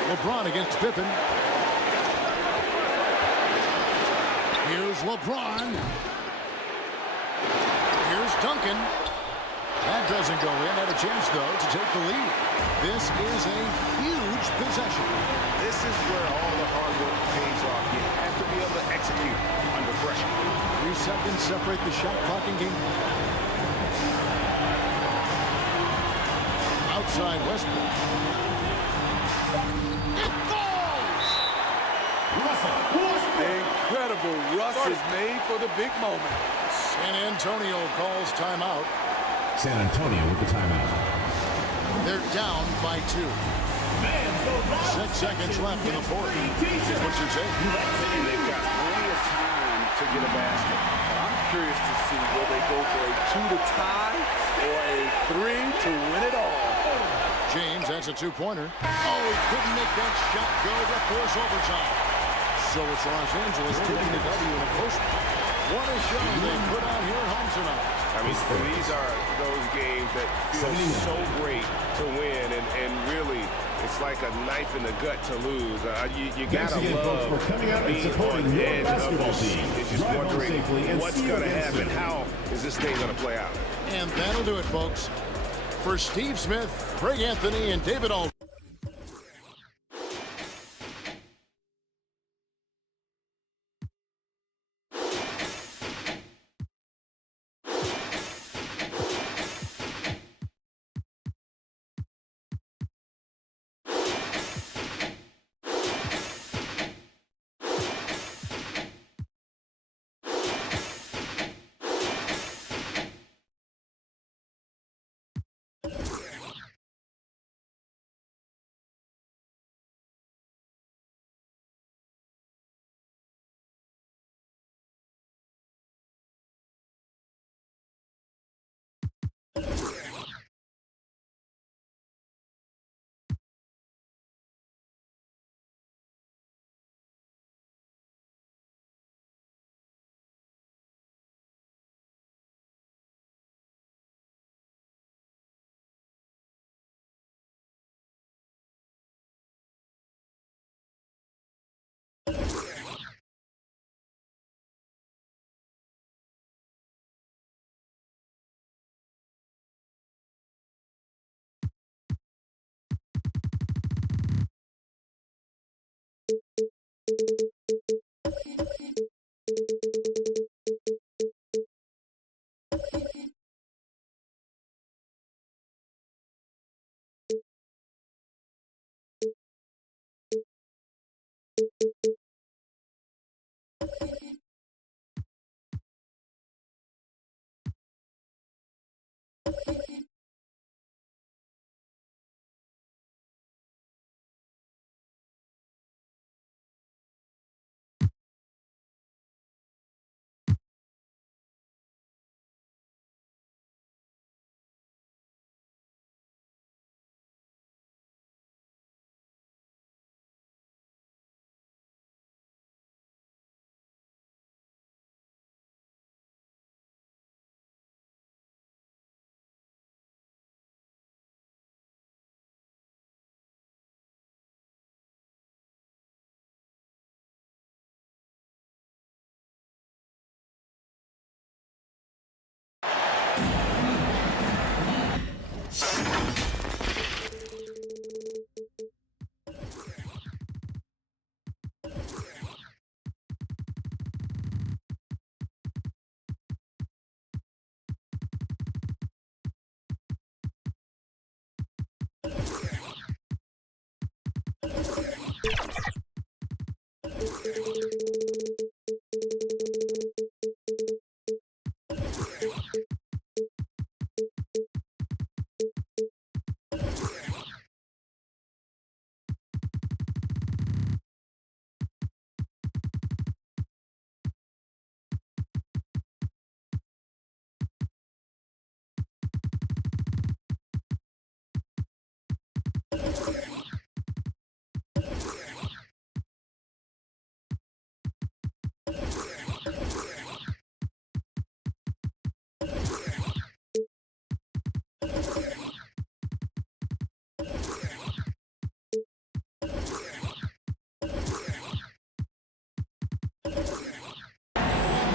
LeBron against Pippen. Here's LeBron. Here's Duncan. That doesn't go in. Had a chance, though, to take the lead. This is a huge possession. This is where all the hard work pays off. You have to be able to execute under pressure. 3 seconds separate the shot clock and game. Outside Westbrook. It falls! The incredible Russ is made for the big moment. San Antonio calls timeout. San Antonio with the timeout. They're down by 2. 6 seconds left in the 4th. Is what you're saying. And they've got plenty of time to get a basket. I'm curious to see will they go for a 2 to tie or a 3 to win it all. James has a 2-pointer. Oh, he couldn't make that shot go to force overtime. So it's Los Angeles taking the W in a close one. What a show they put on here at home tonight. I mean, these are those games that feel so great to win, and really, it's like a knife in the gut to lose. You gotta love being on the edge of your seat and just wondering what's gonna happen. How is this thing gonna play out? And that'll do it, folks. For Steve Smith, Craig Anthony, and David Aldridge.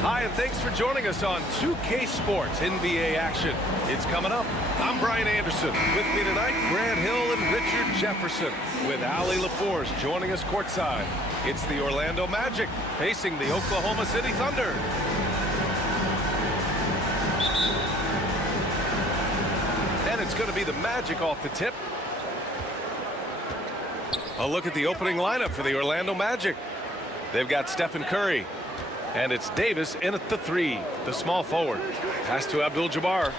Hi, and thanks for joining us on 2K Sports NBA action. It's coming up. I'm Brian Anderson. With me tonight, Grant Hill and Richard Jefferson, with Ali LaForce joining us courtside. It's the Orlando Magic facing the Oklahoma City Thunder. And it's going to be the Magic off the tip. A look at the opening lineup for the Orlando Magic. They've got Stephen Curry. And it's Davis in at the 3, the small forward. Pass to Abdul-Jabbar.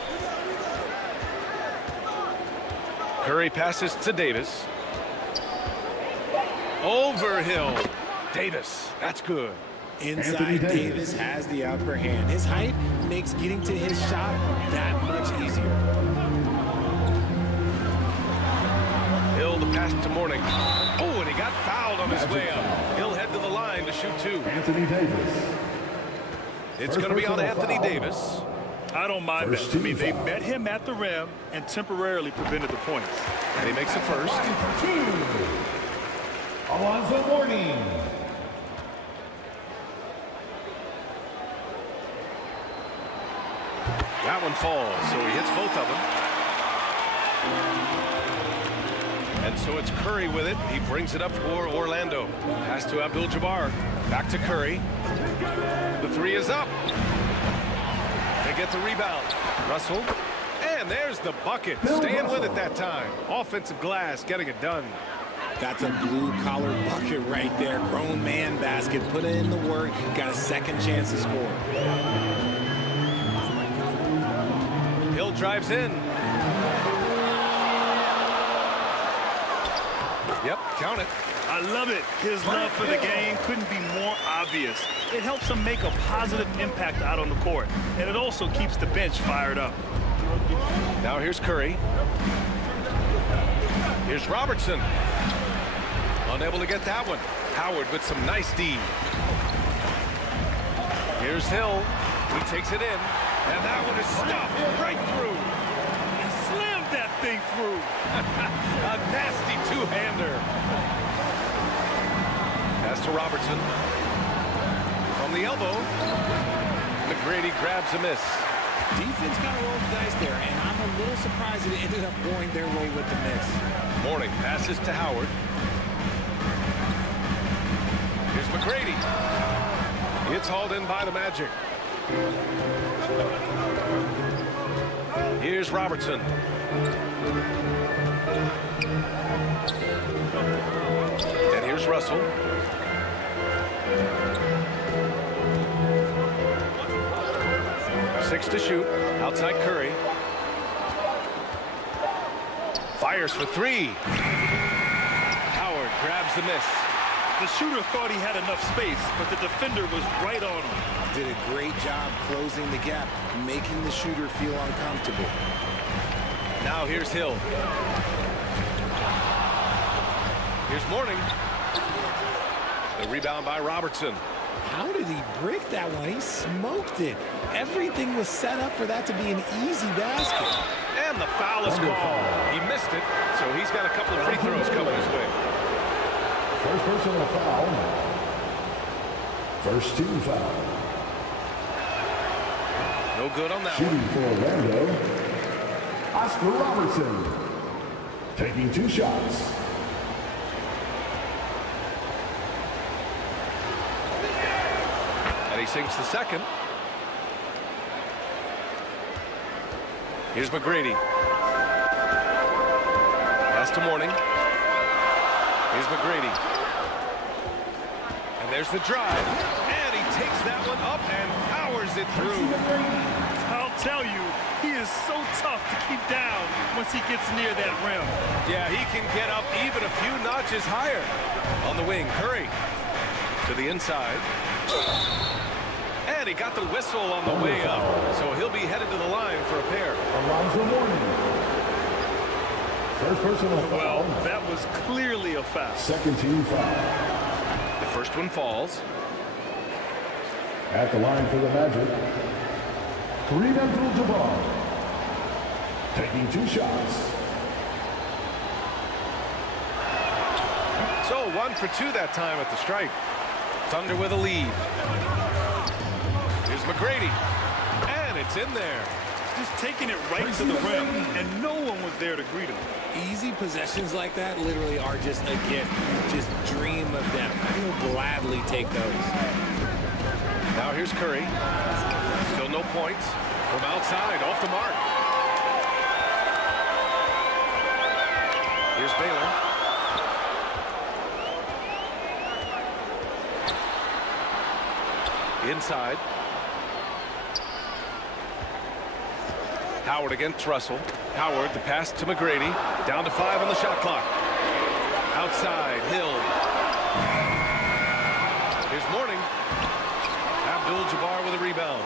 Curry passes to Davis. Over Hill. Davis, that's good. Inside, Davis has the upper hand. His height makes getting to his shot that much easier. Hill, the pass to Mourning. Oh, and he got fouled on his way up. He'll head to the line to shoot 2. Anthony Davis. It's going to be on Anthony Davis. I don't mind that. I mean, they met him at the rim and temporarily prevented the points. And he makes the first. Alonzo Mourning. That one falls, so he hits both of them. And so it's Curry with it. He brings it up for Orlando. Pass to Abdul-Jabbar. Back to Curry. The 3 is up. They get the rebound. Russell. And there's the bucket. Staying with it that time. Offensive glass, getting it done. That's a blue-collar bucket right there. Grown man basket. Put in the work. Got a second chance to score. Hill drives in. Yep, count it. I love it. His love for the game couldn't be more obvious. It helps him make a positive impact out on the court, and it also keeps the bench fired up. Now here's Curry. Here's Robertson. Unable to get that one. Howard with some nice D. Here's Hill. He takes it in, and that one is stuffed right through. And slammed that thing through. A nasty two-hander. Pass to Robertson. From the elbow. McGrady grabs a miss. Defense kind of rolled the dice there, and I'm a little surprised it ended up going their way with the miss. Mourning passes to Howard. Here's McGrady. It's hauled in by the Magic. Here's Robertson. And here's Russell. Six to shoot. Outside Curry. Fires for 3. Howard grabs the miss. The shooter thought he had enough space, but the defender was right on him. Did a great job closing the gap, making the shooter feel uncomfortable. Now here's Hill. Here's Mourning. The rebound by Robertson. How did he break that one? He smoked it. Everything was set up for that to be an easy basket. And the foul is called. He missed it, so he's got a couple of free throws coming his way. First personal foul. First team foul. No good on that Shooting one. for Orlando. Oscar Robertson, taking 2 shots. And he sinks the second. Here's McGrady. Pass to Morning. Here's McGrady. And there's the drive. And he takes that one up and powers it through. I'll tell you, he is so tough to keep down once he gets near that rim. Yeah, he can get up even a few notches higher. On the wing, Curry to the inside. And he got the whistle on the way up. So he'll be headed to the line for a pair. Alonzo Mourning. First personal foul. Well, that was clearly a foul. Second team foul. The first one falls. At the line for the Magic, Kareem Abdul-Jabbar, taking 2 shots. So 1 for 2 that time at the stripe. Thunder with a lead. Here's McGrady. And it's in there. Just taking it right to the rim, and no one was there to greet him. Easy possessions like that literally are just a gift. You just dream of them. He'll gladly take those. Now here's Curry. Still no points. From outside, off the mark. Here's Baylor. Inside. Howard against Russell. Howard, the pass to McGrady. Down to 5 on the shot clock. Outside, Hill. Here's Morning. Abdul-Jabbar with a rebound.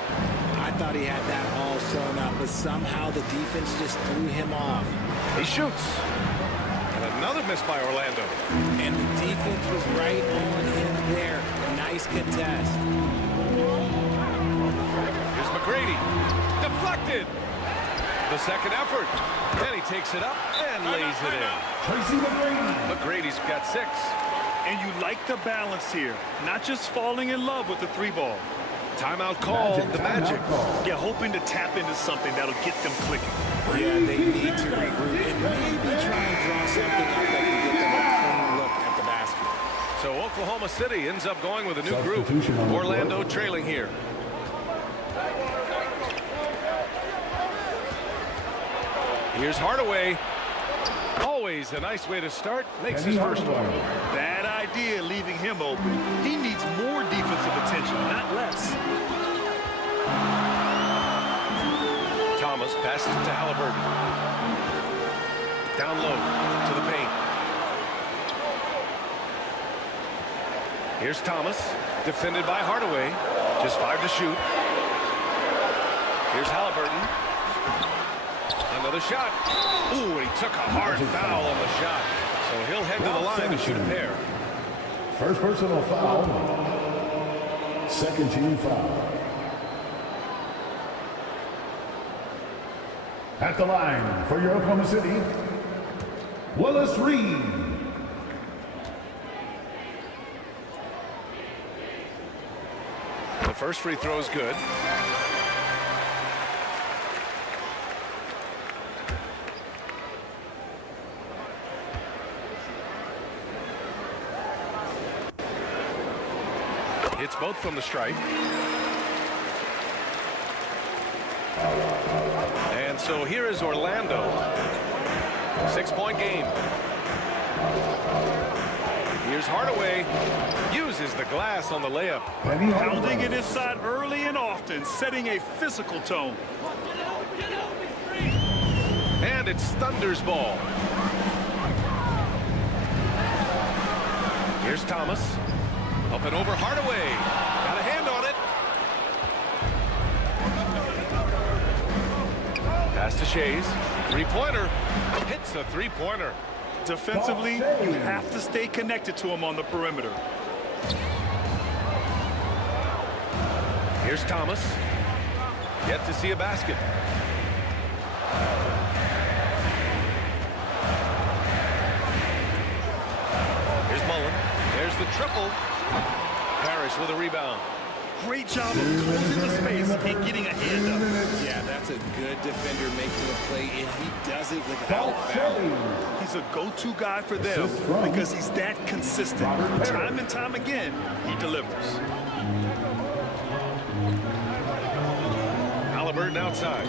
I thought he had that all sewn up, but somehow the defense just threw him off. He shoots. And another miss by Orlando. And the defense was right on him there. Nice contest. Here's McGrady. Deflected. The second effort. And he takes it up and lays it in. Tracy McGrady. McGrady's got 6. And you like the balance here. Not just falling in love with the 3-ball. Timeout called. The Magic. Yeah, hoping to tap into something that'll get them clicking. Yeah, they need to regroup and maybe try and draw something up that can get them a clean look at the basket. So Oklahoma City ends up going with a new group. Orlando trailing here. Here's Hardaway. Always a nice way to start. Makes his first one. Bad idea leaving him open. He needs more defensive attention, not less. Thomas passes to Halliburton. Down low to the paint. Here's Thomas. Defended by Hardaway. Just 5 to shoot. Here's Halliburton. Another shot. Ooh, he took a hard foul on the shot. So he'll head to the line to shoot a pair. First personal foul. Second team foul. At the line for your Oklahoma City, Willis Reed. The first free throw is good. Hits both from the stripe. And so here is Orlando. 6-point game. Here's Hardaway. Uses the glass on the layup. Pounding it inside early and often, setting a physical tone. And it's Thunder's ball. Here's Thomas. Up and over Hardaway. Got a hand on it. Pass to Shays. 3-pointer. Hits a 3-pointer. Defensively, you have to stay connected to him on the perimeter. Here's Thomas. Yet to see a basket. Here's Mullen. There's the triple. Parrish with a rebound. great job of closing the space and getting a hand up. Yeah, that's a good defender making the play, and he does it without foul. He's a go-to guy for them because he's that consistent. Time and time again, he delivers. Halliburton outside.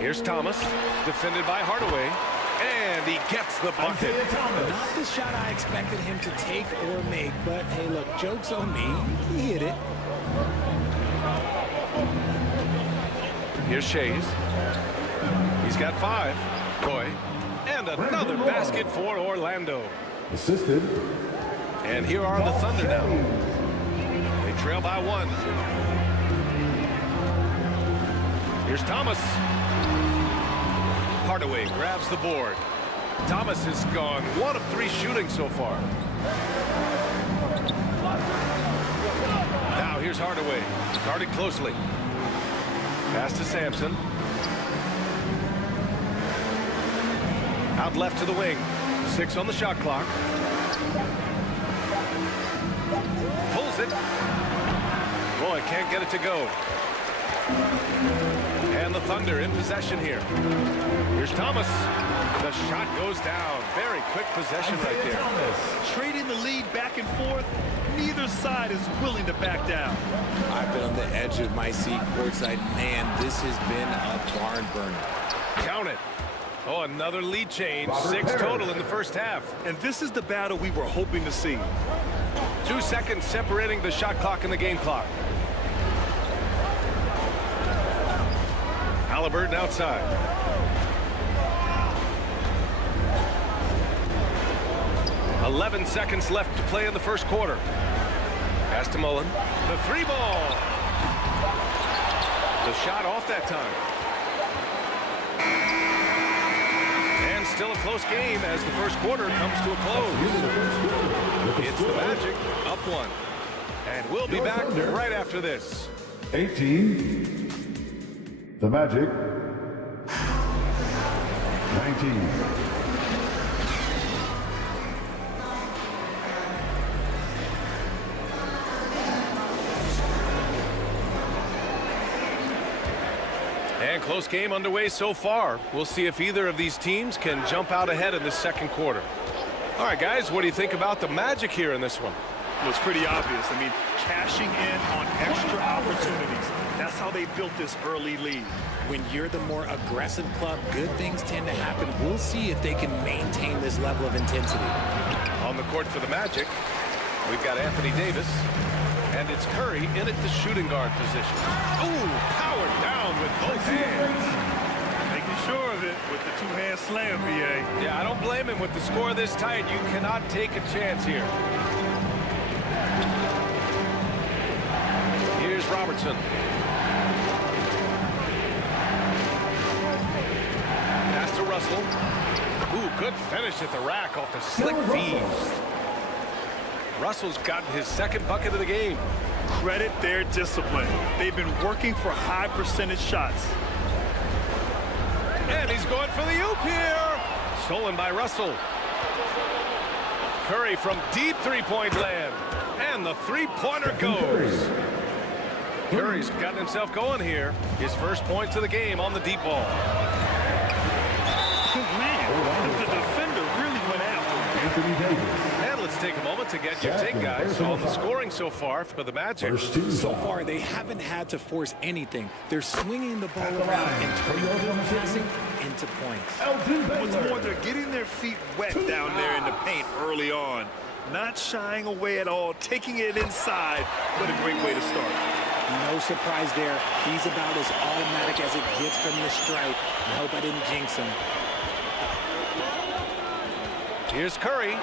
Here's Thomas, defended by Hardaway, and he gets the bucket. Not the shot I expected him to take or make, but hey, look, joke's on me. He hit it. Here's Shays. He's got 5. Coy. And another basket for Orlando. Assisted. And here are the Thunder now. They trail by 1. Here's Thomas. Hardaway grabs the board. Thomas has gone 1 of 3 shooting so far. Now here's Hardaway. Guarded closely. Pass to Sampson. Out left to the wing. 6 on the shot clock. Pulls it. Boy, can't get it to go. And the Thunder in possession here. Here's Thomas. The shot goes down. Very quick possession right there. Trading the lead back and forth. Neither side is willing to back down. I've been on the edge of my seat courtside. Man, this has been a barn burner. Count it. Oh, another lead change. 6 total in the first half. And this is the battle we were hoping to see. 2 seconds separating the shot clock and the game clock. Halliburton outside. .11 seconds left to play in the first quarter. Pass to Mullen. The 3 ball. The shot off that time. And still a close game as the first quarter comes to a close. It's the Magic up 1. And we'll be back right after this. 18. The Magic. 19. And close game underway so far. We'll see if either of these teams can jump out ahead in the second quarter. All right, guys, what do you think about the Magic here in this one? Well, it's pretty obvious. I mean, cashing in on extra opportunities. That's how they built this early lead. When you're the more aggressive club, good things tend to happen. We'll see if they can maintain this level of intensity. On the court for the Magic, we've got Anthony Davis. And it's Curry in at the shooting guard position. Ooh, powered down with both hands. Making sure of it with the 2-hand slam, BA. Yeah, I don't blame him with the score this tight. You cannot take a chance here. Here's Robertson. Pass to Russell. Ooh, good finish at the rack off the slick feed. Russell's gotten his second bucket of the game. Credit their discipline. They've been working for high percentage shots. And he's going for the oop here. Stolen by Russell. Curry from deep three-point land. And the three-pointer goes. Curry's gotten himself going here. His first points of the game on the deep ball. Man, the defender really went after him. Anthony Davis. And let's take a moment to get your take, guys, on the scoring so far for the Magic. So far, they haven't had to force anything. They're swinging the ball around and turning their passing into points. What's more, they're getting their feet wet down there in the paint early on. Not shying away at all, taking it inside. What a great way to start. No surprise there. He's about as automatic as it gets from the stripe. I hope I didn't jinx him. Here's Curry.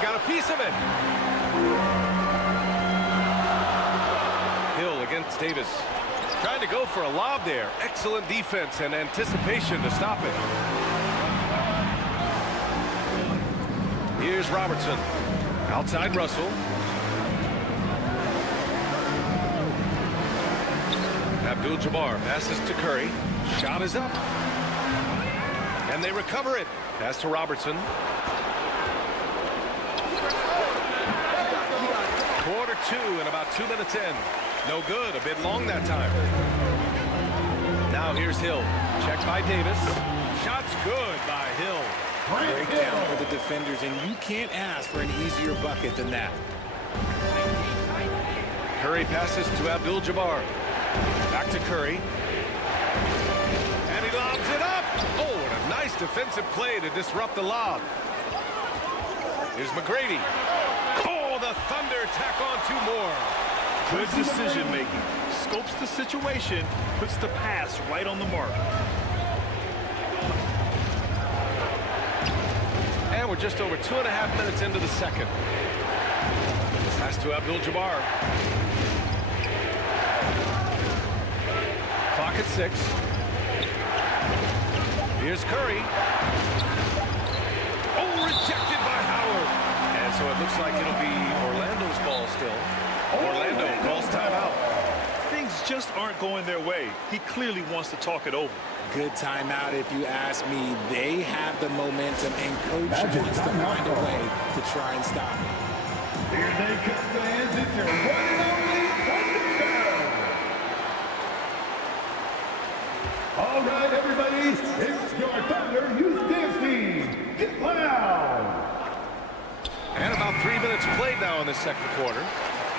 Got a piece of it. Hill against Davis. Trying to go for a lob there. Excellent defense and anticipation to stop it. Here's Robertson. Outside Russell. Abdul-Jabbar passes to Curry. Shot is up. And they recover it. Pass to Robertson. two and about 2 minutes in. No good, a bit long that time. Now here's Hill. Check by Davis. Shot's good by Hill. Breakdown for the defenders, and you can't ask for an easier bucket than that. Curry passes to Abdul-Jabbar. Back to Curry. And he lobs it up. Oh, what a nice defensive play to disrupt the lob. Here's McGrady. Oh, the Thunder tack on 2 more. Good decision making. Scopes the situation, puts the pass right on the mark. And we're just over 2.5 minutes into the second. Pass to Abdul-Jabbar. Clock at 6. Here's Curry. Oh, rejected by Howard. And so it looks like it'll be Orlando's ball still. Orlando calls timeout. Things just aren't going their way. He clearly wants to talk it over. Good timeout if you ask me. They have the momentum, and coach wants to find a way to try and stop it. Here they come, fans. It's your one and only Thunder. All right, everybody. It's your Thunder Youth Dance Team. Get loud. And about 3 minutes played now in the second quarter.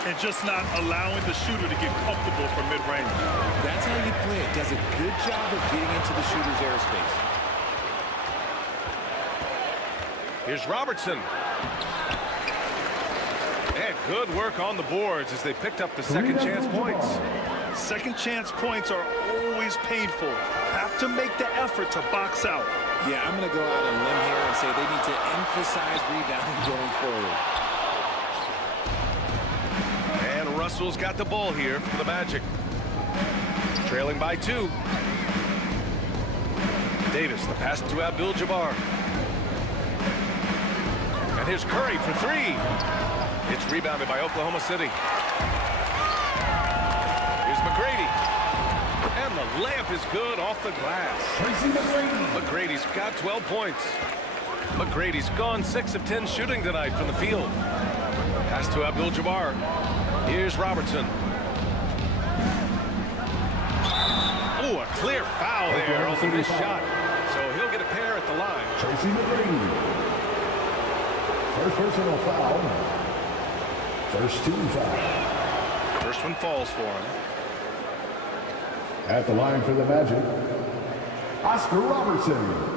And just not allowing the shooter to get comfortable from mid-range. That's how you play it. Does a good job of getting into the shooter's airspace. Here's Robertson. And good work on the boards as they picked up the second chance points. Second chance points are always painful. Have to make the effort to box out. Yeah, I'm going to go out on a limb here and say they need to emphasize rebounding going forward. Russell's got the ball here for the Magic. Trailing by 2. Davis, the pass to Abdul-Jabbar. And here's Curry for 3. It's rebounded by Oklahoma City. Here's McGrady. And the layup is good off the glass. McGrady's got 12 points. McGrady's gone 6 of 10 shooting tonight from the field. Pass to Abdul-Jabbar. Here's Robertson. Oh, a clear foul there on the missed shot. So he'll get a pair at the line. Tracy McGrady. First personal foul. First team foul. First one falls for him. At the line for the Magic, Oscar Robertson.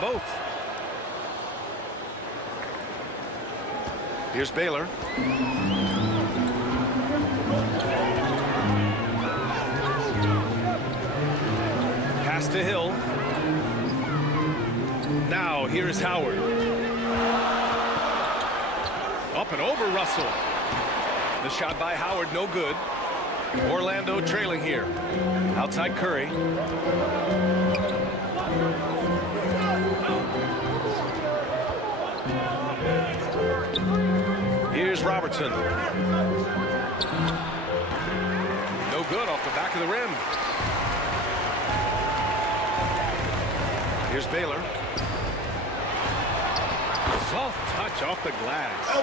Both. Here's Baylor. Pass to Hill. Now here's Howard. Up and over Russell. The shot by Howard, no good. Orlando trailing here. Outside Curry. Here's Robertson. No good off the back of the rim. Here's Baylor. Soft touch off the glass.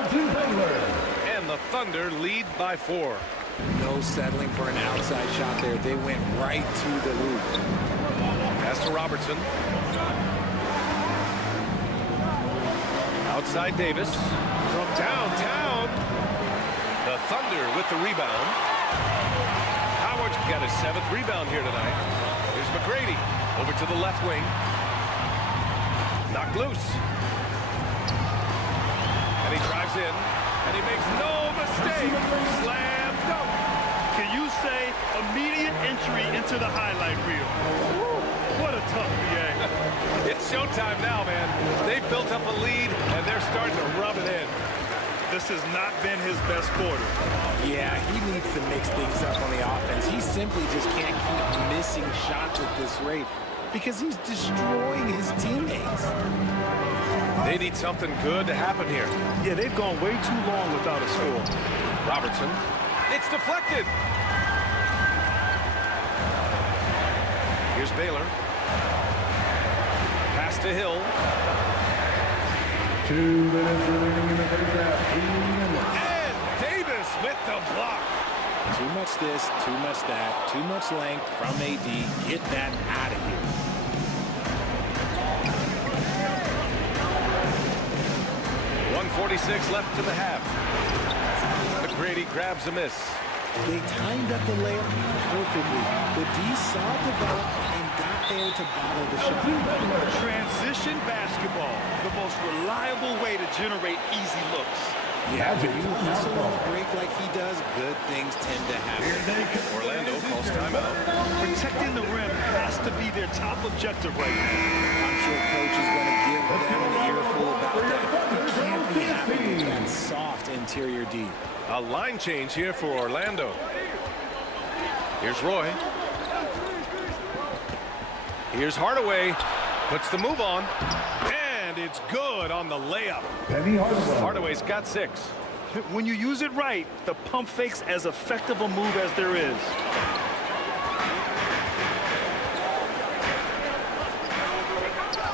And the Thunder lead by 4. No settling for an outside shot there. They went right to the hoop. Pass to Robertson. Outside Davis. From downtown. The Thunder with the rebound. Howard got his 7th rebound here tonight. Here's McGrady. Over to the left wing. Knocked loose. And he drives in. And he makes no mistake. Slam dunk. Can you say immediate entry into the highlight reel? What a tough BA. It's showtime now, man. They've built up a lead, and they're starting to rub it in. This has not been his best quarter. Yeah, he needs to mix things up on the offense. He simply just can't keep missing shots at this rate because he's destroying his teammates. They need something good to happen here. Yeah, they've gone way too long without a score. Robertson. It's deflected. Here's Baylor. Pass to Hill. 2 minutes remaining in the first half. 2 minutes. And Davis with the block. Too much this, too much that, too much length from AD. Get that out of here. .146 left in the half. McGrady grabs a miss. They timed up the layup perfectly. The D saw it develop and got there to bottle the shot. Transition basketball, the most reliable way to generate easy looks. Yeah, when you hustle on a break like he does, good things tend to happen. Orlando calls timeout. Protecting the rim has to be their top objective right now. I'm sure coach is going to give them an earful about that. You can't be happy with that soft interior D. A line change here for Orlando. Here's Roy. Here's Hardaway. Puts the move on. And it's good on the layup. Hardaway's got 6. When you use it right, the pump fake's as effective a move as there is.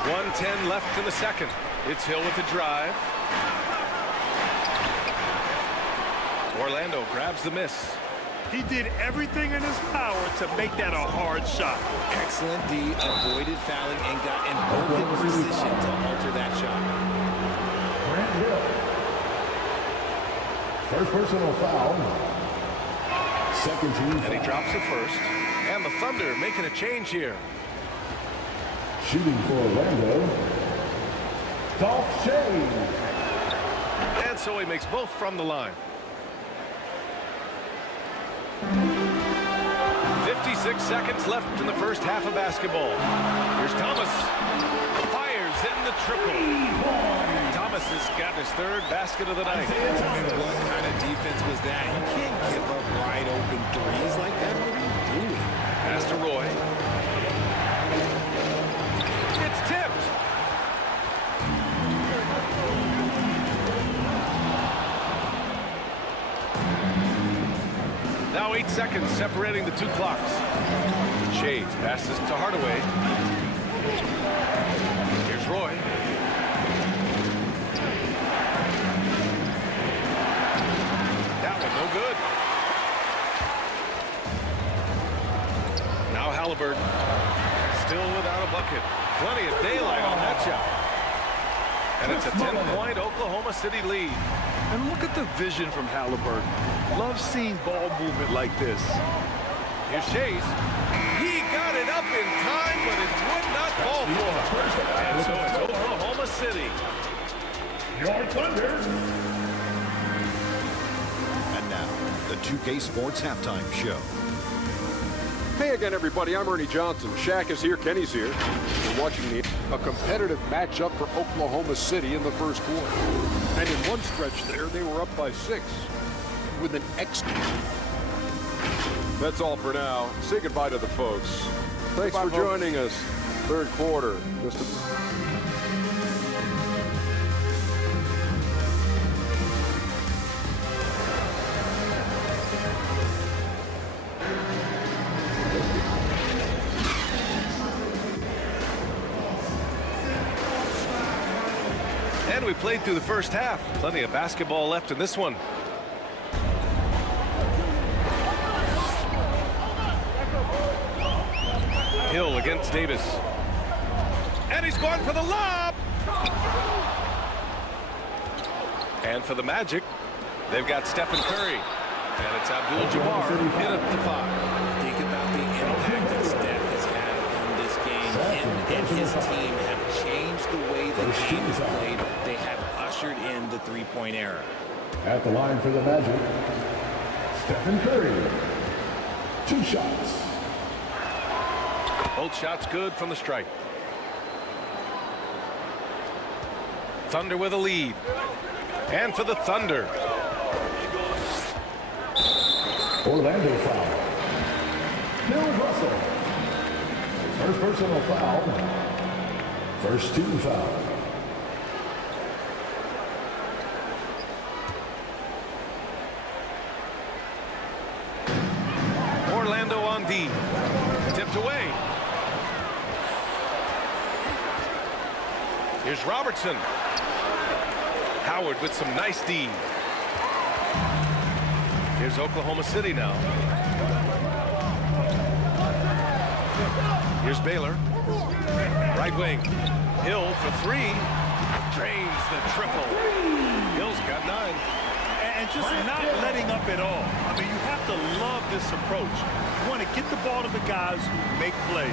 .110 left in the second. It's Hill with the drive. Orlando grabs the miss. He did everything in his power to make that a hard shot. Excellent D, avoided fouling and got in perfect position to alter that shot. First personal foul. Second team foul. And he drops it first. And the Thunder making a change here. Shooting for Orlando. SHAI. And so he makes both from the line. 56 seconds left in the first half of basketball. Here's Thomas. Fires in the triple. Thomas has got his 3rd basket of the night. What kind of defense was that? You can't give up wide open threes like that. What are you doing? Pass to Roy. It's tipped. Now 8 seconds separating the 2 clocks. Shades passes to Hardaway. Here's Roy. That one no good. Now Halliburton. Still without a bucket. Plenty of daylight on that shot. And it's a 10-point Oklahoma City lead. And look at the vision from Halliburton. Love seeing ball movement like this. Here's Chase. He got it up in time, but it would not fall for him. And so it's Oklahoma City. Your Thunder. And now, the 2K Sports Halftime Show. Hey again, everybody. I'm Ernie Johnson. Shaq is here. Kenny's here. We're watching a competitive matchup for Oklahoma City in the first quarter. And in one stretch there, they were up by 6 with an X. That's all for now. Say goodbye to the folks. Thanks for joining us. 3rd quarter. And we played through the first half. Plenty of basketball left in this one. Hill against Davis. And he's going for the lob. And for the Magic, they've got Stephen Curry. And it's Abdul-Jabbar in at the 5. Think about the impact that Steph has had on this game. Him and his team have changed the way the game is played. They have ushered in the 3-point era. At the line for the Magic, Stephen Curry. 2 shots. Both shots good from the stripe. Thunder with a lead. And for the Thunder. Orlando foul. Bill Russell. First personal foul. First team foul. D. Tipped away. Here's Robertson. Howard with some nice D. Here's Oklahoma City now. Here's Baylor. Right wing. Hill for 3. Drains the triple. Hill's got 9. And just not letting up at all. I mean, you have to love this approach. You want to get the ball to the guys who make plays.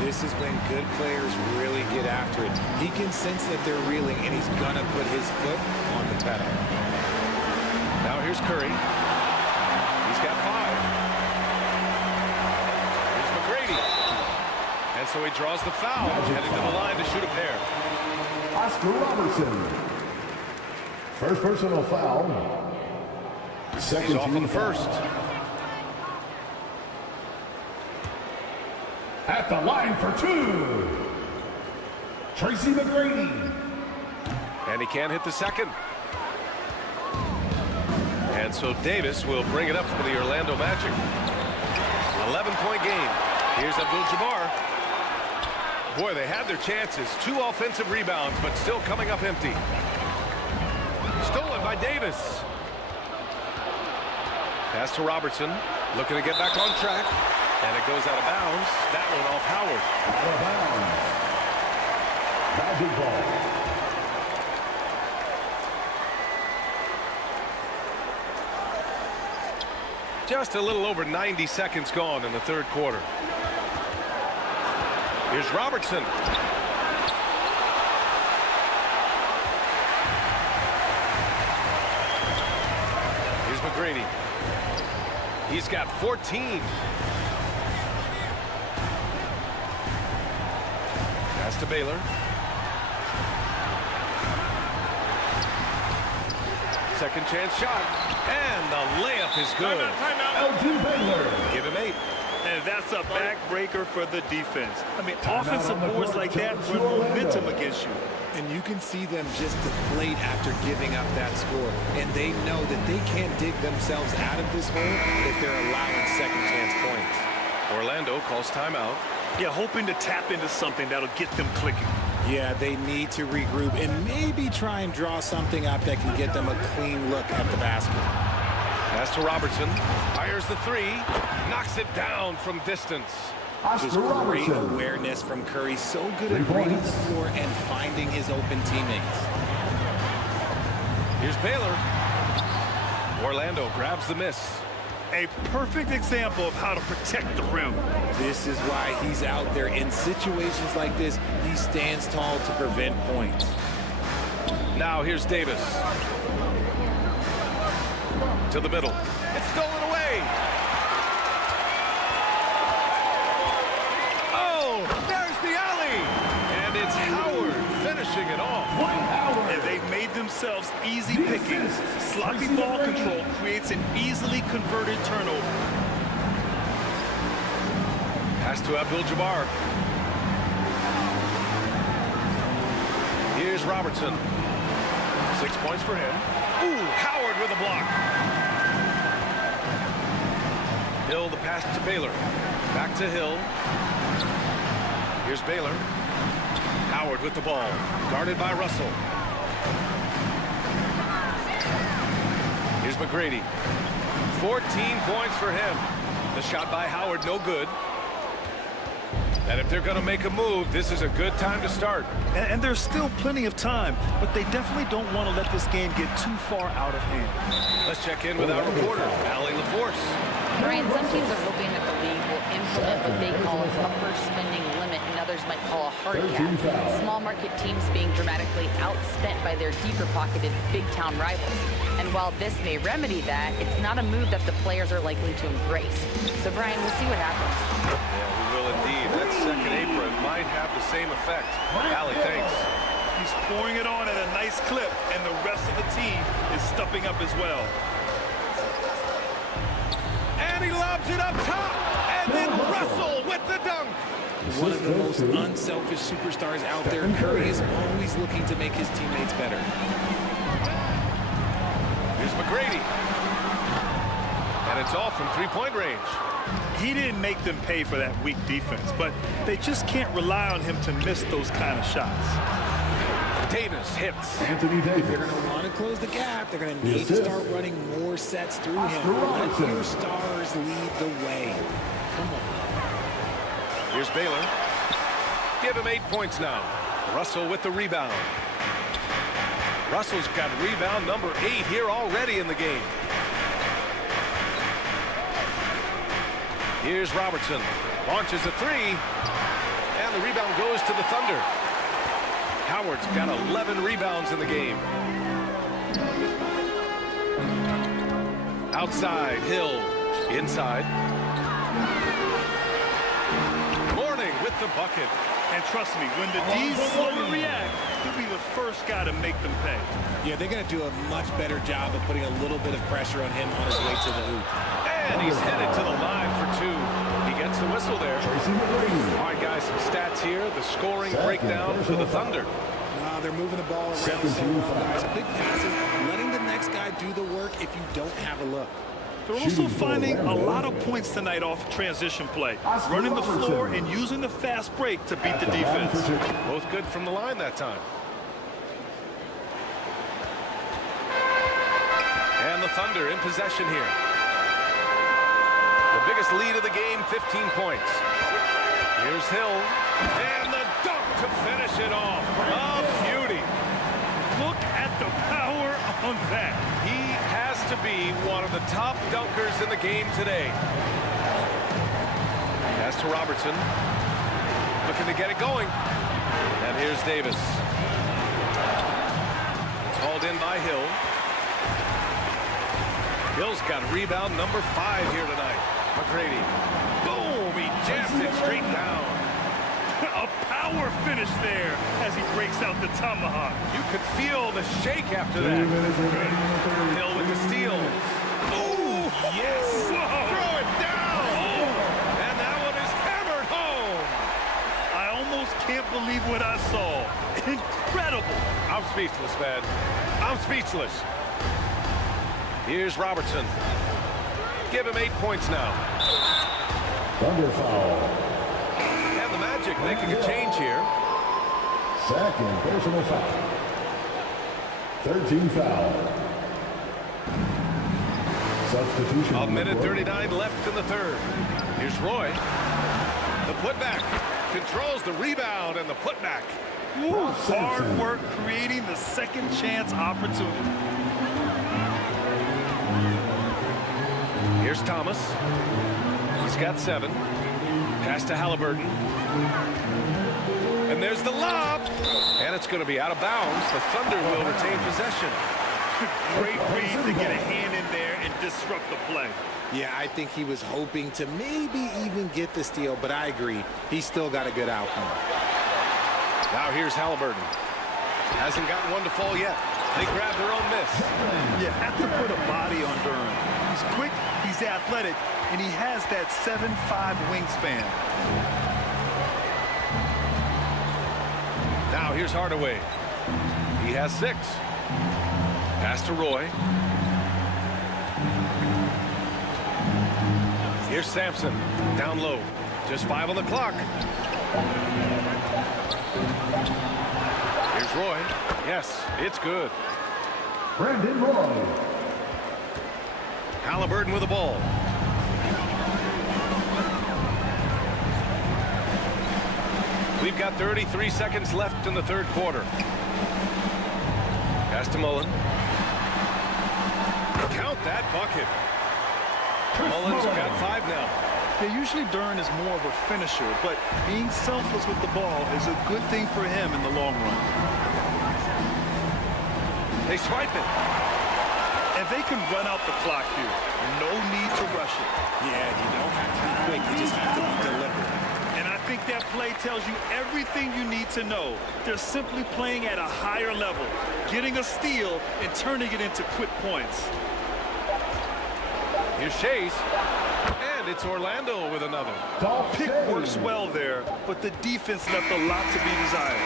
This is when good players really get after it. He can sense that they're reeling, and he's going to put his foot on the pedal. Now here's Curry. He's got 5. Here's McGrady. And so he draws the foul, heading to the line to shoot a pair. Oscar Robertson. First personal foul. Second He's off on the first. At the line for 2. Tracy McGrady. And he can't hit the second. And so Davis will bring it up for the Orlando Magic. 11-point game. Here's Abdul-Jabbar. Boy, they had their chances. 2 offensive rebounds, but still coming up empty. Stolen by Davis. Pass to Robertson. Looking to get back on track. And it goes out of bounds. That one off Howard. Out of bounds. Magic ball. Just a little over 90 seconds gone in the third quarter. Here's Robertson. Here's McGrady. He's got 14. Pass to Baylor. Second chance shot. And the layup is good. Elgin Baylor. Give him 8. And that's a backbreaker for the defense. I mean, offensive boards like that run momentum against you. And you can see them just deflate after giving up that score. And they know that they can't dig themselves out of this hole if they're allowing second chance points. Orlando calls timeout. Yeah, hoping to tap into something that'll get them clicking. Yeah, they need to regroup and maybe try and draw something up that can get them a clean look at the basket. Pass to Robertson. Fires the 3. Knocks it down from distance. Just great awareness from Curry. So good at reading the floor and finding his open teammates. Here's Baylor. Orlando grabs the miss. A perfect example of how to protect the rim. This is why he's out there in situations like this. He stands tall to prevent points. Now here's Davis. To the middle. It's stolen away. Oh, there's the alley. And it's Howard finishing it off. And they've made themselves easy pickings. Sloppy ball control creates an easily converted turnover. Pass to Abdul-Jabbar. Here's Robertson. 6 points for him. Ooh, Howard with a block. Hill, the pass to Baylor. Back to Hill. Here's Baylor. Howard with the ball. Guarded by Russell. Here's McGrady. 14 points for him. The shot by Howard, no good. And if they're going to make a move, this is a good time to start. And there's still plenty of time, but they definitely don't want to let this game get too far out of hand. Let's check in with our reporter, Allie LaForce. Brian, some teams are hoping that the league will implement what they call an upper spending limit, and others might call a hard cap. Small market teams being dramatically outspent by their deeper pocketed big town rivals. And while this may remedy that, it's not a move that the players are likely to embrace. So Brian, we'll see what happens. Yeah, we will indeed. That second apron might have the same effect. Allie, thanks. He's pouring it on at a nice clip, and the rest of the team is stepping up as well. And he lobs it up top. And then Russell with the dunk. One of the most unselfish superstars out there. Curry is always looking to make his teammates better. Here's McGrady. And it's off from three-point range. He didn't make them pay for that weak defense, but they just can't rely on him to miss those kind of shots. Davis hits. Anthony If they're Davis. going to want to close the gap, they're going to need to start running more sets through him. Let your stars lead the way. Come on. Here's Baylor. Give him 8 points now. Russell with the rebound. Russell's got rebound number 8 here already in the game. Here's Robertson. Launches a 3. And the rebound goes to the Thunder. Howard's got 11 rebounds in the game. Outside, Hill. Inside. Mourning with the bucket. And trust me, when the D's slow to react, he'll be the first guy to make them pay. Yeah, they're going to do a much better job of putting a little bit of pressure on him on his way to the hoop. And he's headed to the line for 2. He gets the whistle there. All right, guys, some stats here. The scoring breakdown for the Thunder. They're moving the ball around so well, guys. Quick passing, letting the next guy do the work if you don't have a look. They're also finding a lot of points tonight off transition play, running the floor and using the fast break to beat the defense. Both good from the line that time. And the Thunder in possession here. The biggest lead of the game, 15 points. Here's Hill. And the dunk to finish it off. A beauty. Look at the power on that. He has to be one of the top dunkers in the game today. Pass to Robertson. Looking to get it going. And here's Davis. It's hauled in by Hill. Hill's got rebound number 5 here tonight. McGrady. Boom! He jams it straight down. A power finish there as he breaks out the tomahawk. You could feel the shake after that. Hill with the steal. Oh, yes! Whoa. Throw it down! Oh. And that one is hammered home. I almost can't believe what I saw. Incredible. I'm speechless, man. I'm speechless. Here's Robertson. Give him 8 points now. Thunder foul. And the Magic making a change here. Second personal foul. 13 foul. Substitution. A minute 39 left in the third. Here's Roy. The putback. Controls the rebound and the putback. Ooh, hard work creating the second chance opportunity. Here's Thomas. He's got 7. Pass to Halliburton. And there's the lob. And it's going to be out of bounds. The Thunder will retain possession. Great read to get a hand in there and disrupt the play. Yeah, I think he was hoping to maybe even get the steal, but I agree. He's still got a good outcome. Now here's Halliburton. Hasn't gotten one to fall yet. They grab their own miss. You have to put a body on Durham. He's quick, he's athletic, and he has that 7'5" wingspan. Now here's Hardaway. He has 6. Pass to Roy. Here's Sampson. Down low. Just 5 on the clock. Here's Roy. Yes, it's good. Brandon Roy. Halliburton with the ball. We've got 33 seconds left in the third quarter. Pass to Mullen. Count that bucket. Mullen's got 5 now. Yeah, usually Durham is more of a finisher, but being selfless with the ball is a good thing for him in the long run. They swipe it. And they can run out the clock here. No need to rush it. Yeah, you don't have to be quick. You just have to be deliberate. And I think that play tells you everything you need to know. They're simply playing at a higher level, getting a steal and turning it into quick points. Here's Chase. And it's Orlando with another. Pick works well there, but the defense left a lot to be desired.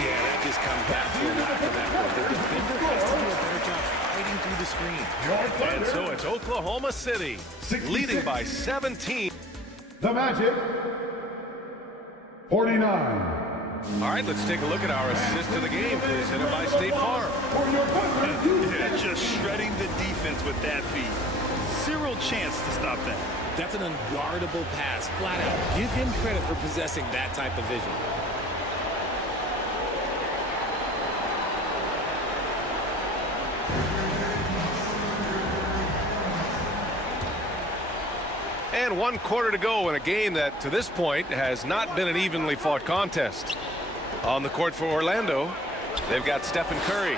Yeah, that just comes back to a lack of effort. The defender has to do a better job fighting through the screen. And so it's Oklahoma City leading by 17. The Magic, 49. All right, let's take a look at our assist of the game presented by State Farm. Yeah, just shredding the defense with that feed. Zero chance to stop that. That's an unguardable pass, flat out. Give him credit for possessing that type of vision. And 1 quarter to go in a game that, to this point, has not been an evenly fought contest. On the court for Orlando, they've got Stephen Curry.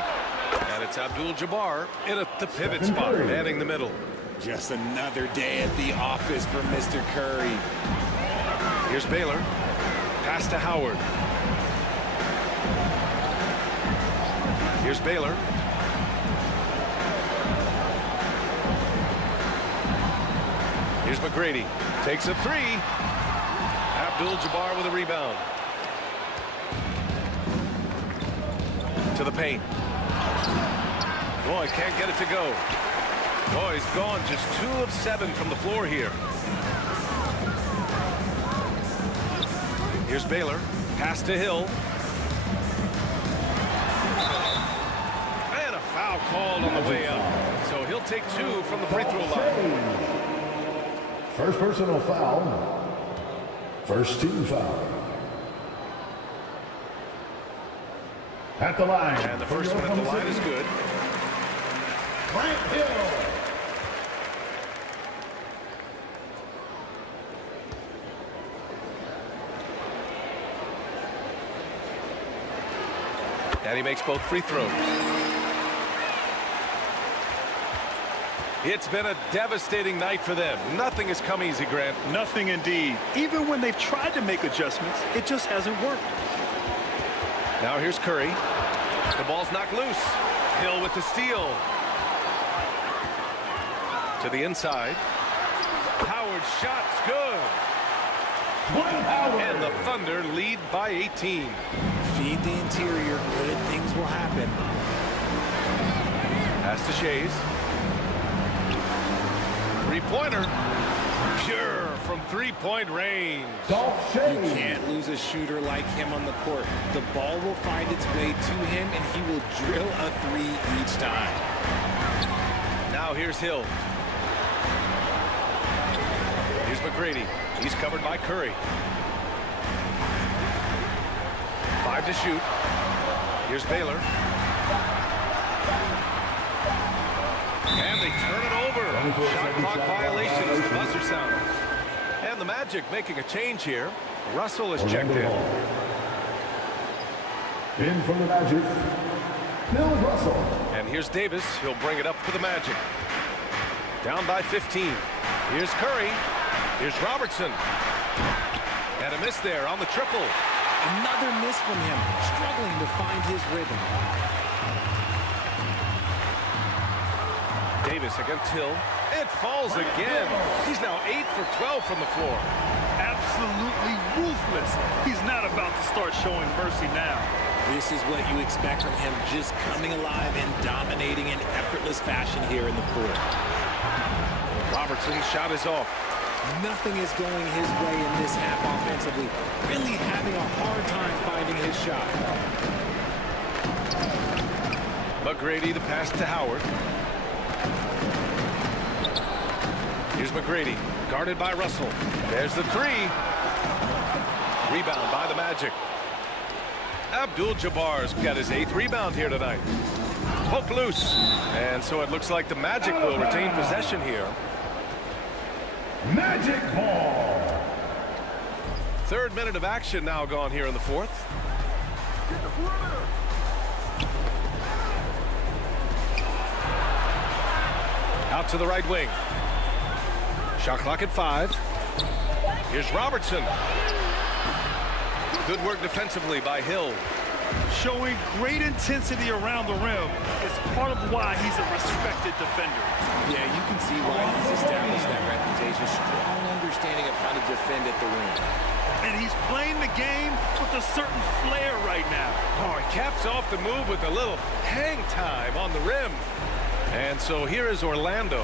And it's Abdul-Jabbar in at the pivot spot, manning the middle. Just another day at the office for Mr. Curry. Here's Baylor. Pass to Howard. Here's Baylor. Here's McGrady. Takes a three. Abdul-Jabbar with a rebound. To the paint. Boy, can't get it to go. Boy, he's gone just 2 of 7 from the floor here. Here's Baylor. Pass to Hill. And a foul called on the way up. So he'll take 2 from the free throw line. First personal foul. First team foul. At the line. And the first one at the line is good. Grant Hill. And he makes both free throws. It's been a devastating night for them. Nothing has come easy, Grant. Nothing indeed. Even when they've tried to make adjustments, it just hasn't worked. Now here's Curry. The ball's knocked loose. Hill with the steal. To the inside. Howard's shot's good. And the Thunder lead by 18. Feed the interior. Good things will happen. Pass to Shays. Three-pointer. Pure from three-point range. You can't lose a shooter like him on the court. The ball will find its way to him, and he will drill a three each time. Now here's Hill. Here's McGrady. He's covered by Curry. 5 to shoot. Here's Baylor. And they turn it over. Shot clock violation as the buzzer sounds. And the Magic making a change here. Russell is checked in. In for the Magic, Bill Russell. And here's Davis. He'll bring it up for the Magic. Down by 15. Here's Curry. Here's Robertson. And a miss there on the triple. Another miss from him, struggling to find his rhythm. Davis against Hill. It falls again. He's now 8 for 12 from the floor. Absolutely ruthless. He's not about to start showing mercy now. This is what you expect from him, just coming alive and dominating in effortless fashion here in the fourth. Robertson's shot is off. Nothing is going his way in this half offensively. Really having a hard time finding his shot. McGrady, the pass to Howard. Here's McGrady, guarded by Russell. There's the three. Rebound by the Magic. Abdul-Jabbar's got his 8th rebound here tonight. Poke loose. And so it looks like the Magic will retain possession here. Magic ball. 3rd minute of action now gone here in the 4th. Out to the right wing. Shot clock at 5. Here's Robertson. Good work defensively by Hill. Showing great intensity around the rim is part of why he's a respected defender. Yeah, you can see why he's established that reputation. Strong understanding of how to defend at the rim. And he's playing the game with a certain flair right now. Oh, he caps off the move with a little hang time on the rim. And so here is Orlando.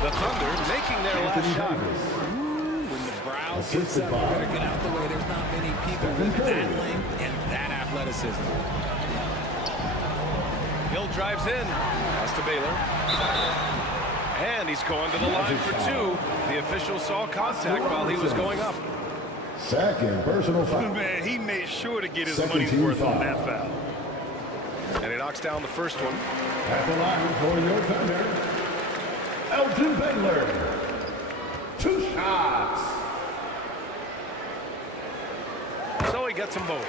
The Thunder making their last shot. When the foul sits up. You better get out the way. There's not many people with that length and that athleticism. Hill drives in. Pass to Baylor. And he's going to the line for two. The official saw contact while he was going up. Second personal foul. Man, he made sure to get his money's worth on that foul. And he knocks down the first one. At the line for your thunder, Elgin Baylor. 2 shots. So he gets them both.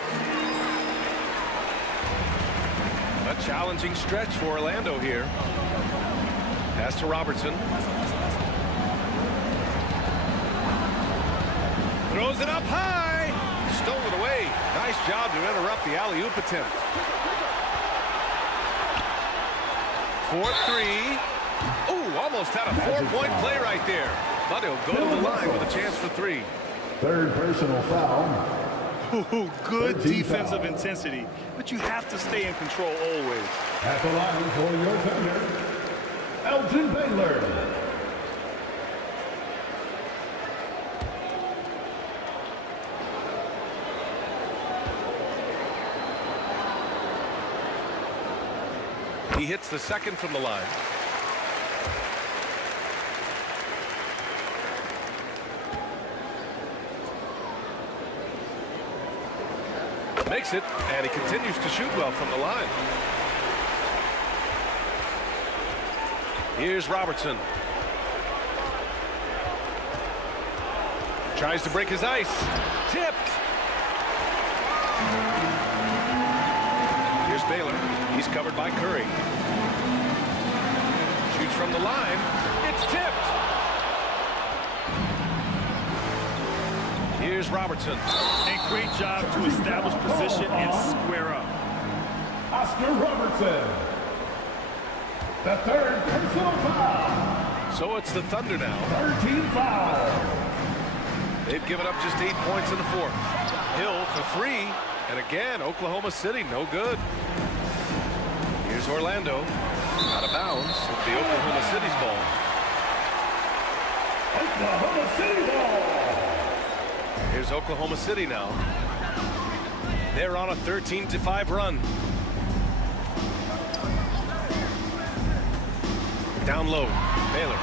A challenging stretch for Orlando here. Pass to Robertson. Throws it up high. Stole it away. Nice job to interrupt the alley-oop attempt. 4-3. Ooh, almost had a 4-point play right there. But he'll go to the line with a chance for 3. Third personal foul. Ooh, good defensive intensity, but you have to stay in control always. At the line for your thunder, Elgin Baylor. He hits the second from the line. Makes it, and he continues to shoot well from the line. Here's Robertson. Tries to break his ice. Tipped. Here's Baylor. He's covered by Curry. Shoots from the line. It's tipped. Here's Robertson. And great job to establish position and square up. Oscar Robertson. The third personal foul. So it's the Thunder now. 13 foul. They've given up just 8 points in the fourth. Hill for 3. And again, Oklahoma City, no good. Here's Orlando. Out of bounds. It'll be Oklahoma City's ball. Oklahoma City ball. Here's Oklahoma City now. They're on a 13-5 run. Down low, Baylor.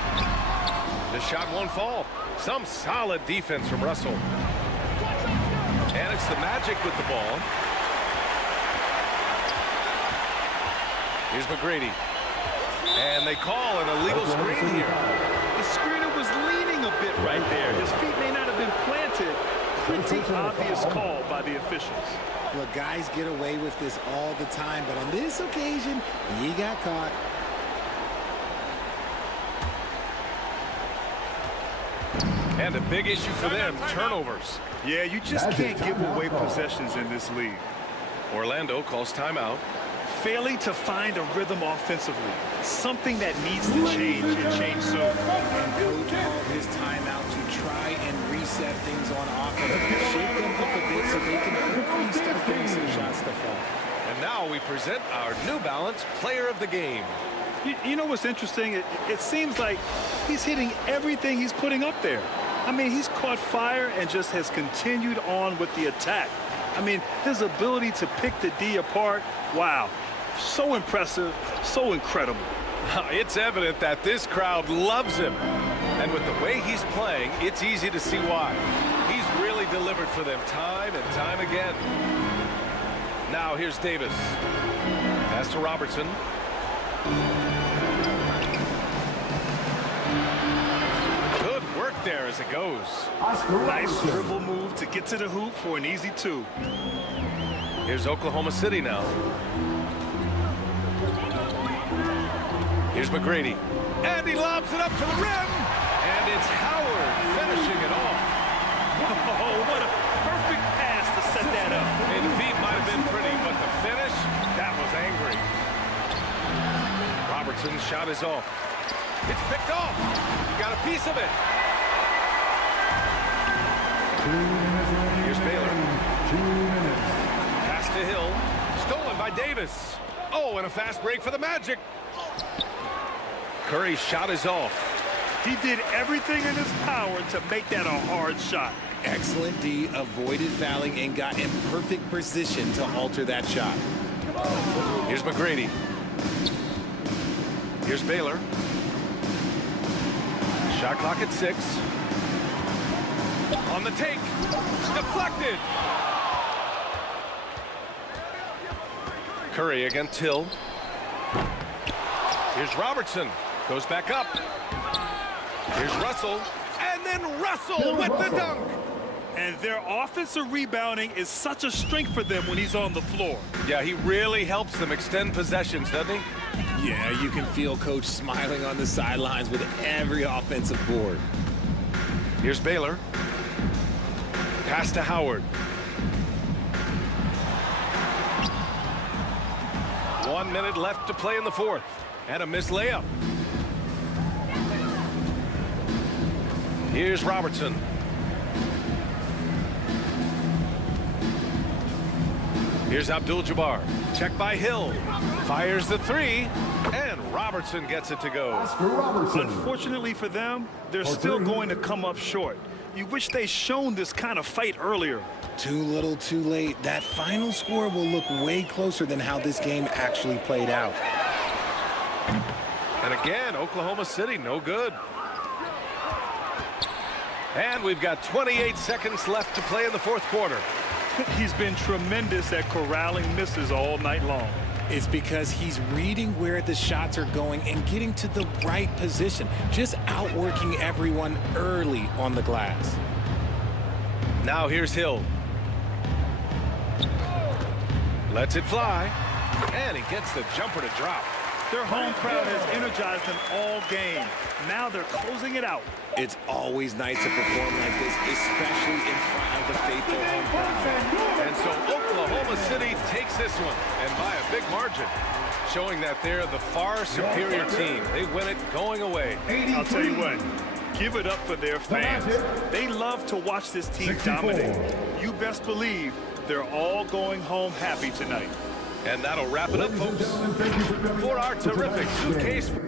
The shot won't fall. Some solid defense from Russell. And it's the Magic with the ball. Here's McGrady. And they call an illegal screen here. The screener was leaning a bit right there. His feet may not have been planted. Pretty obvious call by the officials. Look, guys get away with this all the time, but on this occasion, he got caught. And a big issue for them, turnovers. Yeah, you just can't give away possessions in this league. Orlando calls timeout. Failing to find a rhythm offensively, something that needs to change and change soon. And coach called his timeout to try and reset things on offense, shake them up a bit so they can hopefully start getting some shots to fall. And now we present our New Balance Player of the Game. You know what's interesting? It seems like he's hitting everything he's putting up there. I mean, he's caught fire and just has continued on with the attack. I mean, his ability to pick the D apart, wow. So impressive, so incredible. It's evident that this crowd loves him. And with the way he's playing, it's easy to see why. He's really delivered for them time and time again. Now here's Davis. Pass to Robertson. Good work there as it goes. Nice dribble move to get to the hoop for an easy 2. Here's Oklahoma City now. Here's McGrady. And he lobs it up to the rim. And it's Howard finishing it off. Oh, what a perfect pass to set that up. And the feet might have been pretty, but the finish, that was angry. Robertson's shot is off. It's picked off. Got a piece of it. Here's Baylor. 2 minutes. Pass to Hill. Stolen by Davis. Oh, and a fast break for the Magic. Curry's shot is off. He did everything in his power to make that a hard shot. Excellent D, avoided fouling and got in perfect position to alter that shot. Here's McGrady. Here's Baylor. Shot clock at 6. On the take. Deflected. Curry against Hill. Here's Robertson. Goes back up. Here's Russell. And then Russell with the dunk. And their offensive rebounding is such a strength for them when he's on the floor. Yeah, he really helps them extend possessions, doesn't he? Yeah, you can feel Coach smiling on the sidelines with every offensive board. Here's Baylor. Pass to Howard. 1 minute left to play in the fourth. And a missed layup. Here's Robertson. Here's Abdul-Jabbar. Check by Hill. Fires the 3. And Robertson gets it to go. Unfortunately for them, they're still going to come up short. You wish they'd shown this kind of fight earlier. Too little, too late. That final score will look way closer than how this game actually played out. And again, Oklahoma City, no good. And we've got 28 seconds left to play in the fourth quarter. He's been tremendous at corralling misses all night long. It's because he's reading where the shots are going and getting to the right position, just outworking everyone early on the glass. Now here's Hill. Lets it fly. And he gets the jumper to drop. Their home crowd has energized them all game. Now they're closing it out. It's always nice to perform like this, especially in front of the faithful home crowd. And so Oklahoma City takes this one, and by a big margin, showing that they're the far superior team. They win it going away. I'll tell you what, give it up for their fans. They love to watch this team dominate. You best believe they're all going home happy tonight. And that'll wrap it up, folks, for our terrific 2K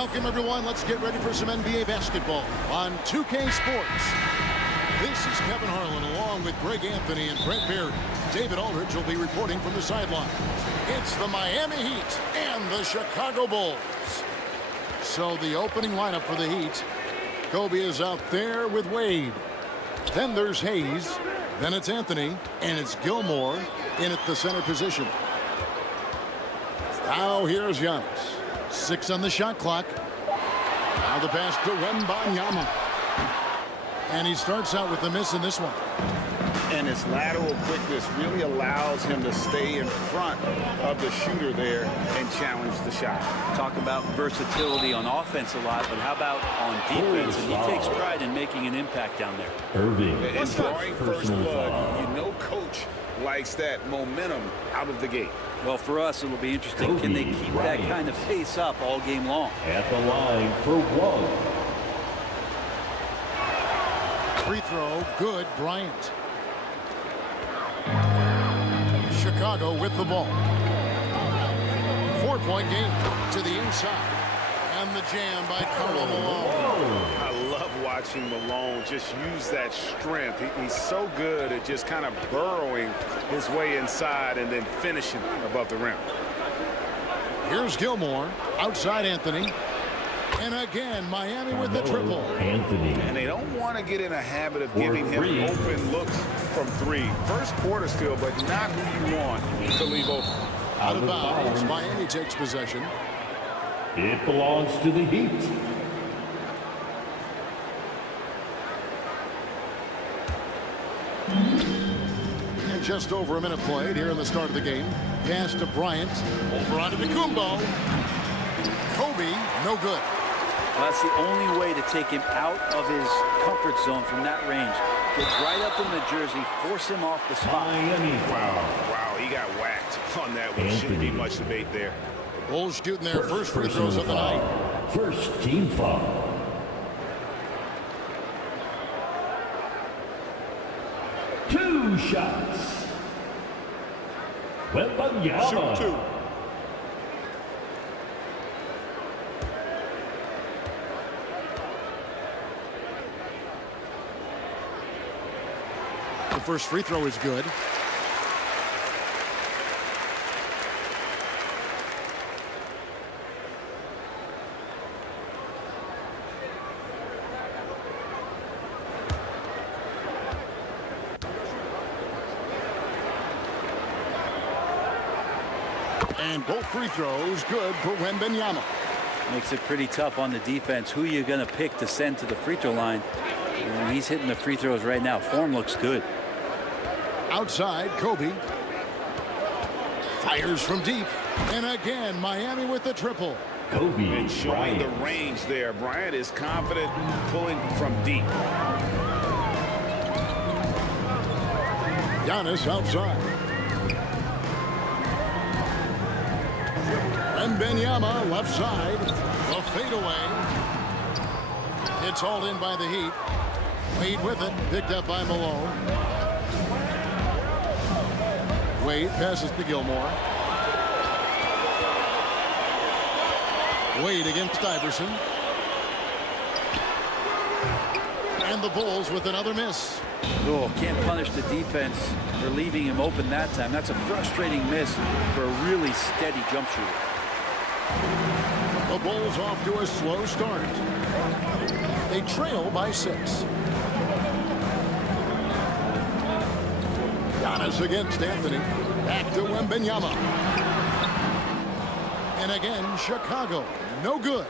Welcome, everyone. Let's get ready for some NBA basketball on 2K Sports. This is Kevin Harlan along with Greg Anthony and Brent Barry. David Aldridge will be reporting from the sideline. It's the Miami Heat and the Chicago Bulls. So the opening lineup for the Heat. Kobe is out there with Wade. Then there's Hayes. Then it's Anthony. And it's Gilmore in at the center position. Now here's Giannis. 6 on the shot clock. Now the pass to Wembanyama. And he starts out with a miss in this one. And his lateral quickness really allows him to stay in front of the shooter there and challenge the shot. Talk about versatility on offense a lot, but how about on defense? And he takes pride in making an impact down there. And drawing first blood, you know coach likes that momentum out of the gate. Well, for us, it'll be interesting. Can they keep that kind of pace up all game long? At the line for one. Free throw, good, Bryant. Chicago with the ball. 4-point game to the inside. And the jam by Malone. I love watching Malone just use that strength. He's so good at just kind of burrowing his way inside and then finishing above the rim. Here's Gilmore. Outside Anthony. And again, Miami with the triple. Anthony. And they don't want to get in a habit of giving him open looks from three. First quarter still, but not who you want to leave open. Out of bounds. Miami takes possession. It belongs to the Heat. And just over a minute played here in the start of the game. Pass to Bryant. Over onto Kumbo. Kobe, no good. Well, that's the only way to take him out of his comfort zone from that range. Get right up in the jersey, force him off the spot. Miami foul. Wow, he got whacked on that one. Shouldn't be much debate there. Bulls shooting their first free throws of the night. First team foul. Two shots. Wembanyama. Shoot two. The first free throw is good. And both free throws good for Wembanyama. Makes it pretty tough on the defense. Who you're going to pick to send to the free throw line. And he's hitting the free throws right now. Form looks good. Outside, Kobe. Fires from deep. And again, Miami with the triple. Kobe. And showing the range there. Bryant is confident pulling from deep. Giannis outside. And Wembanyama left side. The fadeaway. It's hauled in by the Heat. Wade with it. Picked up by Malone. Wade passes to Gilmore. Wade against Iverson. And the Bulls with another miss. Oh, can't punish the defense for leaving him open that time. That's a frustrating miss for a really steady jump shooter. The Bulls off to a slow start. They trail by 6. Giannis against Anthony. Back to Wembanyama. And again, Chicago. No good.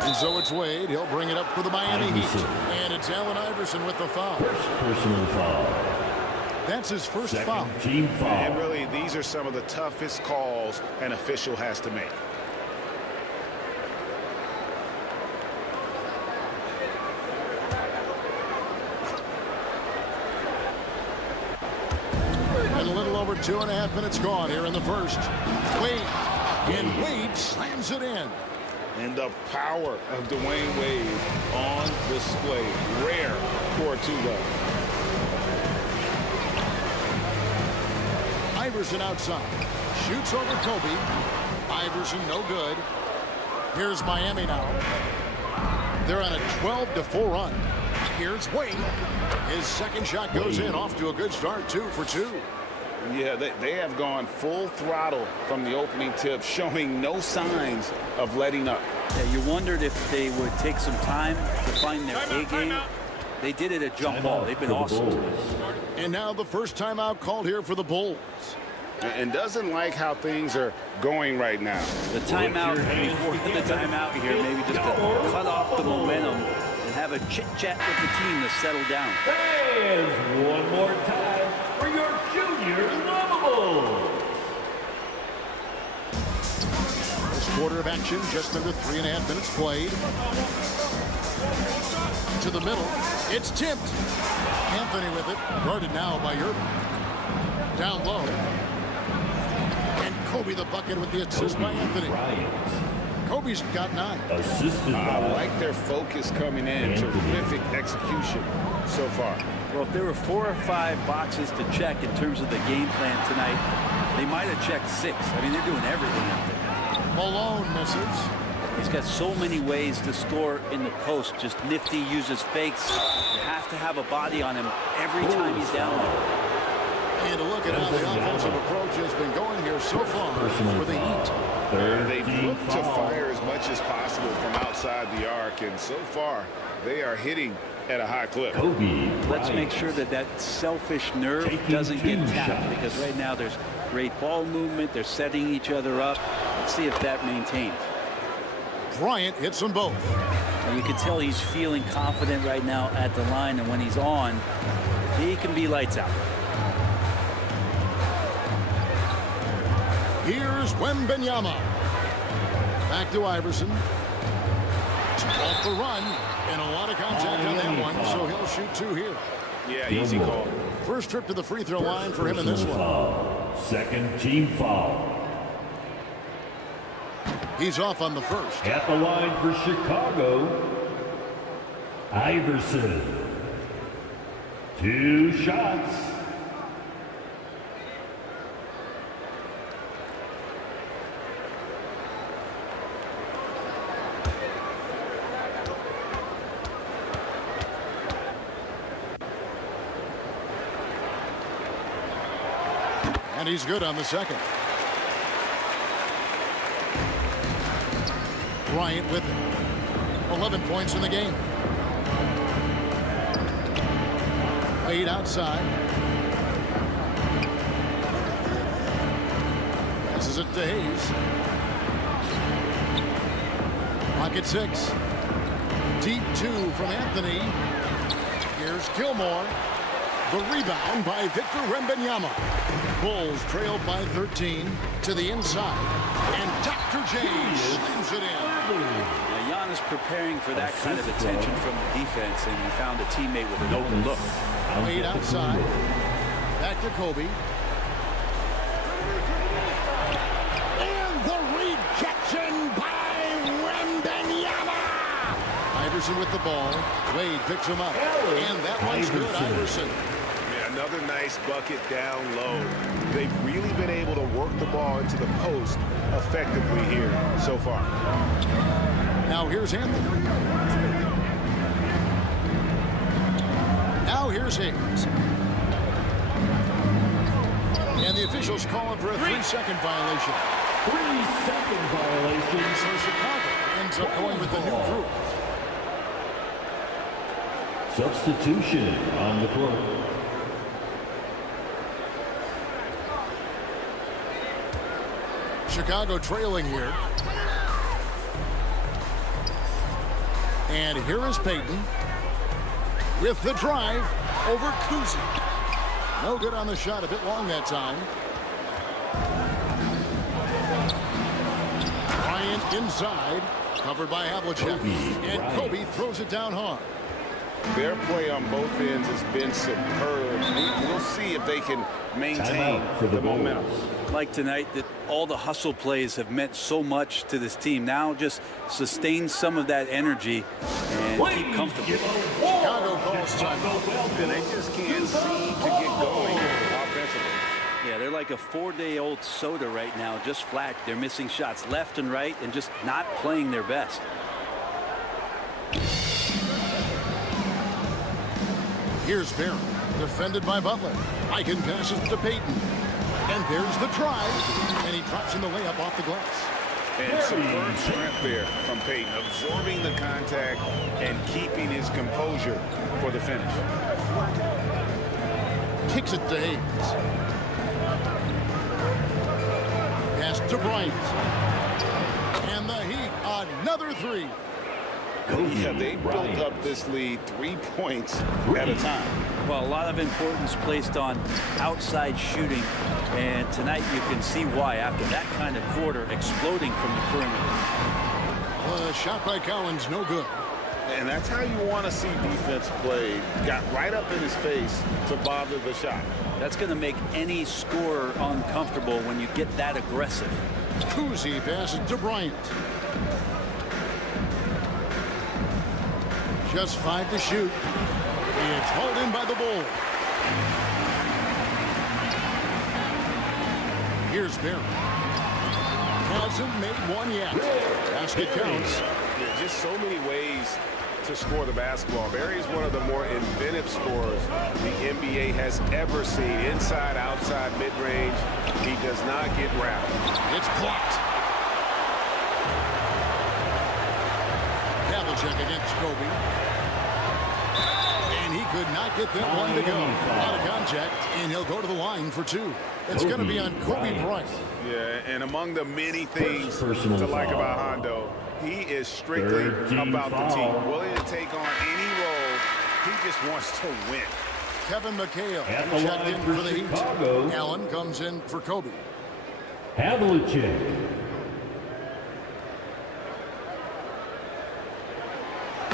And so it's Wade. He'll bring it up for the Miami Heat. And it's Allen Iverson with the foul. First personal foul. That's his first foul. Team foul. And really, these are some of the toughest calls an official has to make. And a little over 2.5 minutes gone here in the first. Wade. And Wade slams it in. And the power of Dwayne Wade on display. Rare for a two-way. Iverson outside. Shoots over Kobe. Iverson no good. Here's Miami now. They're on a 12-4 run. Here's Wade. His second shot goes in, off to a good start, 2 for 2. Yeah, they have gone full throttle from the opening tip, showing no signs of letting up. Yeah, you wondered if they would take some time to find their A game. They did it at jump ball. They've been awesome today. And now the first timeout called here for the Bulls. And doesn't like how things are going right now. The timeout before the timeout here, maybe just to cut off the momentum and have a chit-chat with the team to settle down. And one more time for your junior Lovables. First quarter of action, just under 3.5 minutes played. To the middle, it's tipped. Anthony with it, guarded now by Irving. Down low. And Kobe the bucket with the assist by Anthony. Kobe's got 9. I like their focus coming in. Terrific execution so far. Well, if there were 4 or 5 boxes to check in terms of the game plan tonight, they might have checked 6. I mean, they're doing everything out there. Malone misses. He's got so many ways to score in the post. Just nifty, uses fakes. You have to have a body on him every time he's down there. And to look at how the offensive approach has been going here so far for the Heat. They've looked to fire as much as possible from outside the arc, and so far they are hitting at a high clip. Let's make sure that that selfish nerve doesn't get tapped, because right now there's great ball movement. They're setting each other up. Let's see if that maintains. Bryant hits them both. And you can tell he's feeling confident right now at the line, and when he's on, he can be lights out. Here's Wembanyama. Back to Iverson. Off the run. And a lot of contact on that one, so he'll shoot 2 here. Yeah, easy call. First trip to the free throw line for him in this one. Second team foul. He's off on the first. At the line for Chicago, Iverson. 2 shots. And he's good on the second. Bryant with 11 points in the game. Wade outside. Passes it to Hayes. Pocket 6. Deep 2 from Anthony. Here's Gilmore. The rebound by Victor Wembanyama. Bulls trailed by 13 to the inside. And Dr. J slams it in. Now, Giannis preparing for that kind of attention from the defense, and he found a teammate with an open look. Wade outside. Back to Kobe. And the rejection by Wembanyama. Iverson with the ball. Wade picks him up. And that one's good, Iverson. Another nice bucket down low. They've really been able to work the ball into the post effectively here so far. Now here's Anthony. Now here's Hayes. And the officials calling for a 3-second violation. 3-second violation. So Chicago ends up going with the new group. Substitution on the court. Chicago trailing here. And here is Payton with the drive over Kuzi. No good on the shot, a bit long that time. Bryant inside, covered by Havlicek. And Kobe throws it down hard. Their play on both ends has been superb. We'll see if they can maintain the momentum. Like tonight, that all the hustle plays have meant so much to this team. Now just sustain some of that energy and keep comfortable. Chicago calls time. And they just can't seem to get going offensively. Yeah, they're like a 4-day-old soda right now, just flat. They're missing shots left and right and just not playing their best. Here's Barron, defended by Butler. Eichen passes to Payton. And there's the try. And he drops in the layup off the glass. And superb strength there from Payton, absorbing the contact and keeping his composure for the finish. Kicks it to Hayes. Pass to Bryant. And the Heat, another three. Yeah, they built up this lead 3 points at a time. Well, a lot of importance placed on outside shooting, and tonight you can see why after that kind of quarter, exploding from the perimeter. Shot by Collins, no good. And that's how you want to see defense play. Got right up in his face to bother the shot. That's going to make any scorer uncomfortable when you get that aggressive. Cousy passes to Bryant. Just 5 to shoot. It's hauled in by the Bulls. Here's Barron. Hasn't made one yet. Basket counts. Yeah, just so many ways to score the basketball. Barry is one of the more inventive scorers the NBA has ever seen. Inside, outside, mid-range. He does not get rattled. It's blocked. Havlicek against Kobe. And he could not get that one to go. Out of contact, and he'll go to the line for 2. It's going to be on Kobe Bryant. Yeah, and among the many things to like about Hondo, he is strictly about the team. Willing to take on any role. He just wants to win. Kevin McHale checked in for the Heat. Allen comes in for Kobe. Havlicek.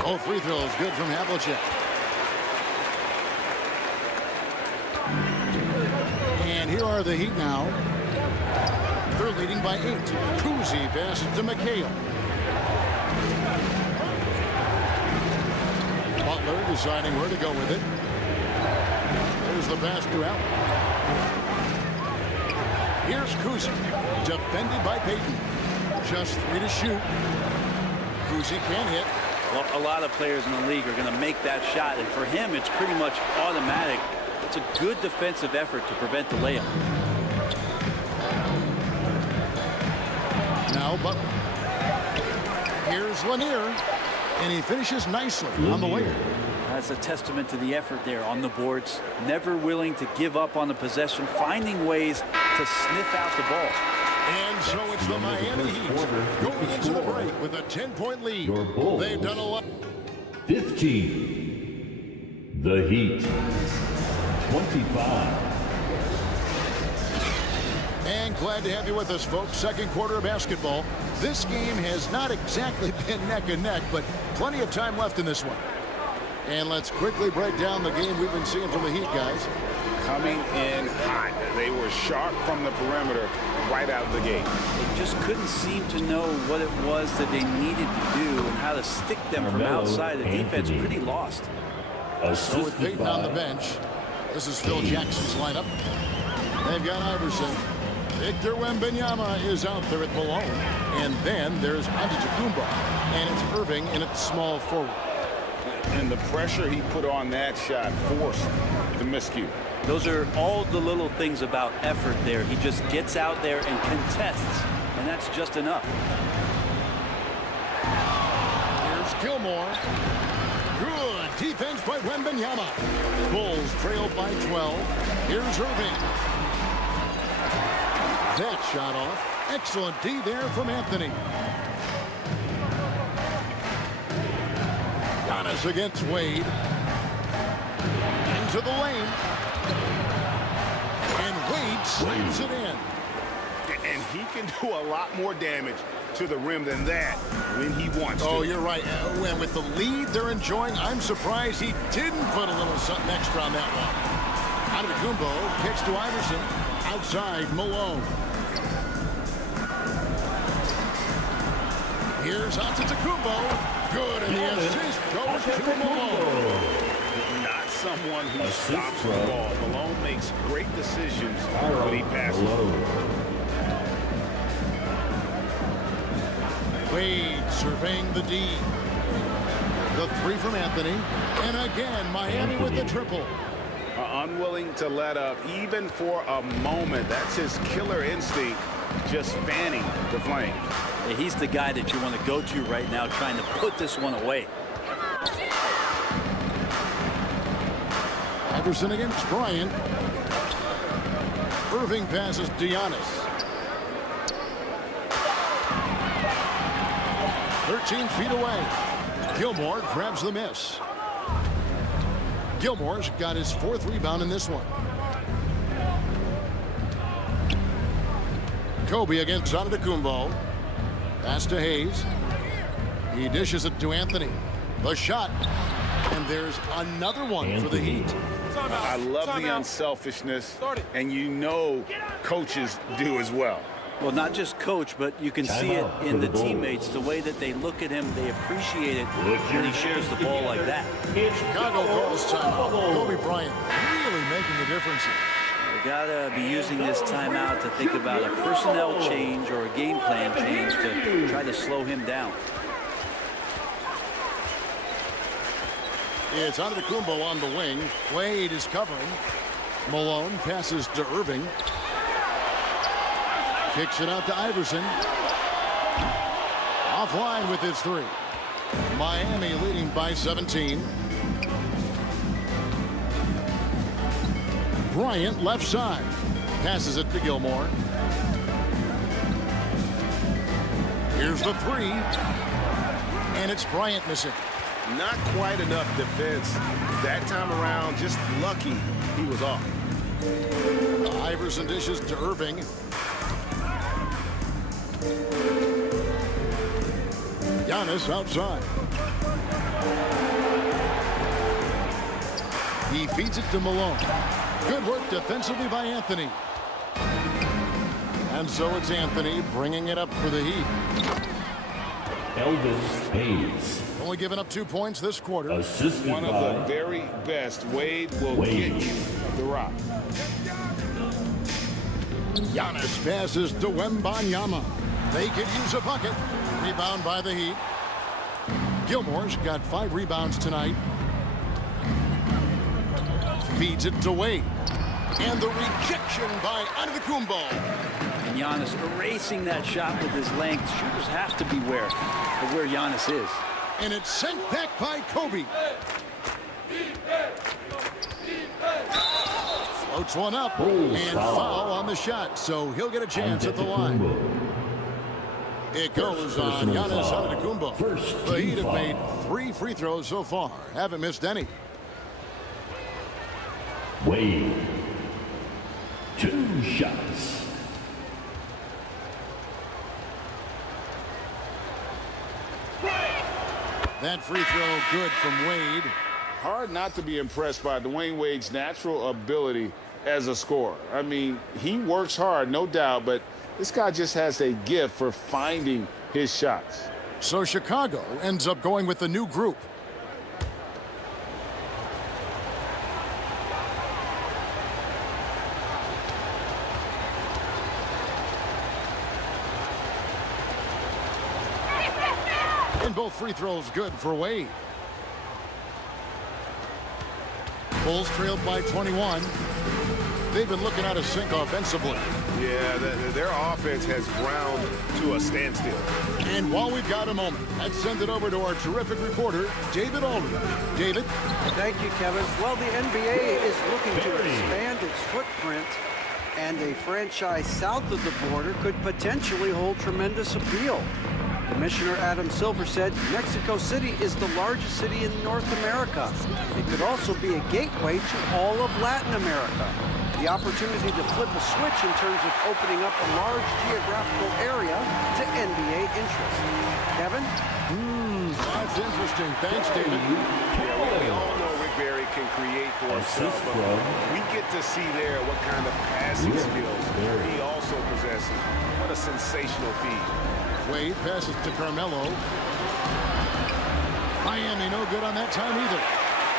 All free throws good from Havlicek. And here are the Heat now. They're leading by 8. Cousy passes to McHale. Butler deciding where to go with it. There's the pass to Allen. Here's Cousy, defended by Payton. Just 3 to shoot. Cousy can't hit. Well, a lot of players in the league are going to make that shot, and for him, it's pretty much automatic. It's a good defensive effort to prevent the layup. Now Butler. Here's Lanier, and he finishes nicely on the layup. That's a testament to the effort there on the boards. Never willing to give up on the possession, finding ways to sniff out the ball. And so it's the Miami Heat going into the break with a 10-point lead. They've done a lot. 15. The Heat. 25. And glad to have you with us, folks. Second quarter of basketball. This game has not exactly been neck and neck, but plenty of time left in this one. And let's quickly break down the game we've been seeing from the Heat, guys. Coming in hot. They were sharp from the perimeter right out of the gate. They just couldn't seem to know what it was that they needed to do and how to stick them from outside. The defense pretty lost. So with Payton on the bench, this is Phil Jackson's lineup. They've got Iverson. Victor Wembanyama is out there at Malone. And then there's Antetokounmpo. And it's Irving in at small forward. And the pressure he put on that shot forced the miscue. Those are all the little things about effort there. He just gets out there and contests, and that's just enough. Here's Gilmore. Good defense by Wembanyama. Bulls trailed by 12. Here's Irving. That shot off. Excellent D there from Anthony. Giannis against Wade. Into the lane. And Wade slams it in. And he can do a lot more damage to the rim than that when he wants to. Oh, you're right. And with the lead they're enjoying, I'm surprised he didn't put a little something extra on that one. Antetokounmpo kicks to Iverson. Outside, Malone. Here's Antetokounmpo. Good, and the assist goes to Malone. Not someone who stops the ball. Malone makes great decisions when he passes. Wade surveying the D. The three from Anthony. And again, Miami with the triple. Unwilling to let up even for a moment. That's his killer instinct, just fanning the flame. Yeah, he's the guy that you want to go to right now, trying to put this one away. Iverson against Bryant. Irving passes Giannis. 13 feet away. Gilmore grabs the miss. Gilmore's got his 4th rebound in this one. Kobe against Antetokounmpo. Pass to Hayes. He dishes it to Anthony. The shot. And there's another one for the Heat. I love the unselfishness, and you know coaches do as well. Well, not just coach, but you can see it in the teammates, the way that they look at him, they appreciate it when he shares the ball like that. Chicago calls timeout. Kobe Bryant really making a difference. You gotta be using this timeout to think about a personnel change or a game plan change to try to slow him down. It's Antetokounmpo on the wing. Wade is covering. Malone passes to Irving. Kicks it out to Iverson. Offline with his 3. Miami leading by 17. Bryant left side. Passes it to Gilmore. Here's the 3. And it's Bryant missing. Not quite enough defense that time around. Just lucky he was off. Iverson dishes to Irving. Giannis outside. He feeds it to Malone. Good work defensively by Anthony. And so it's Anthony bringing it up for the Heat. Elvis Hayes. Only giving up 2 points this quarter. Assisted One of the very best. Wade will get you the rock. Giannis passes to Wembanyama. They could use a bucket. Rebound by the Heat. Gilmore's got 5 rebounds tonight. Feeds it to Wade. And the rejection by Antetokounmpo. And Giannis erasing that shot with his length. Shooters have to beware of where Giannis is. And it's sent back by Kobe. Floats one up. And foul on the shot. So he'll get a chance at the line. It goes on Giannis Antetokounmpo. The Heat have made 3 free throws so far. Haven't missed any. Wade. 2 shots. That free throw good from Wade. Hard not to be impressed by Dwayne Wade's natural ability as a scorer. I mean, he works hard, no doubt, but this guy just has a gift for finding his shots. So Chicago ends up going with the new group. And both free throws good for Wade. Bulls trailed by 21. They've been looking out of sync offensively. Yeah, their offense has ground to a standstill. And while we've got a moment, let's send it over to our terrific reporter, David Aldridge. David? Thank you, Kevin. Well, the NBA is looking to expand its footprint, and a franchise south of the border could potentially hold tremendous appeal. Commissioner Adam Silver said Mexico City is the largest city in North America. It could also be a gateway to all of Latin America. The opportunity to flip a switch in terms of opening up a large geographical area to NBA interest. Kevin? That's interesting. Thanks, David. Yeah, we all know Rick Barry can create for himself, but we get to see there what kind of passing skills he also possesses. What a sensational feed. Wade passes to Carmelo. Miami no good on that time either.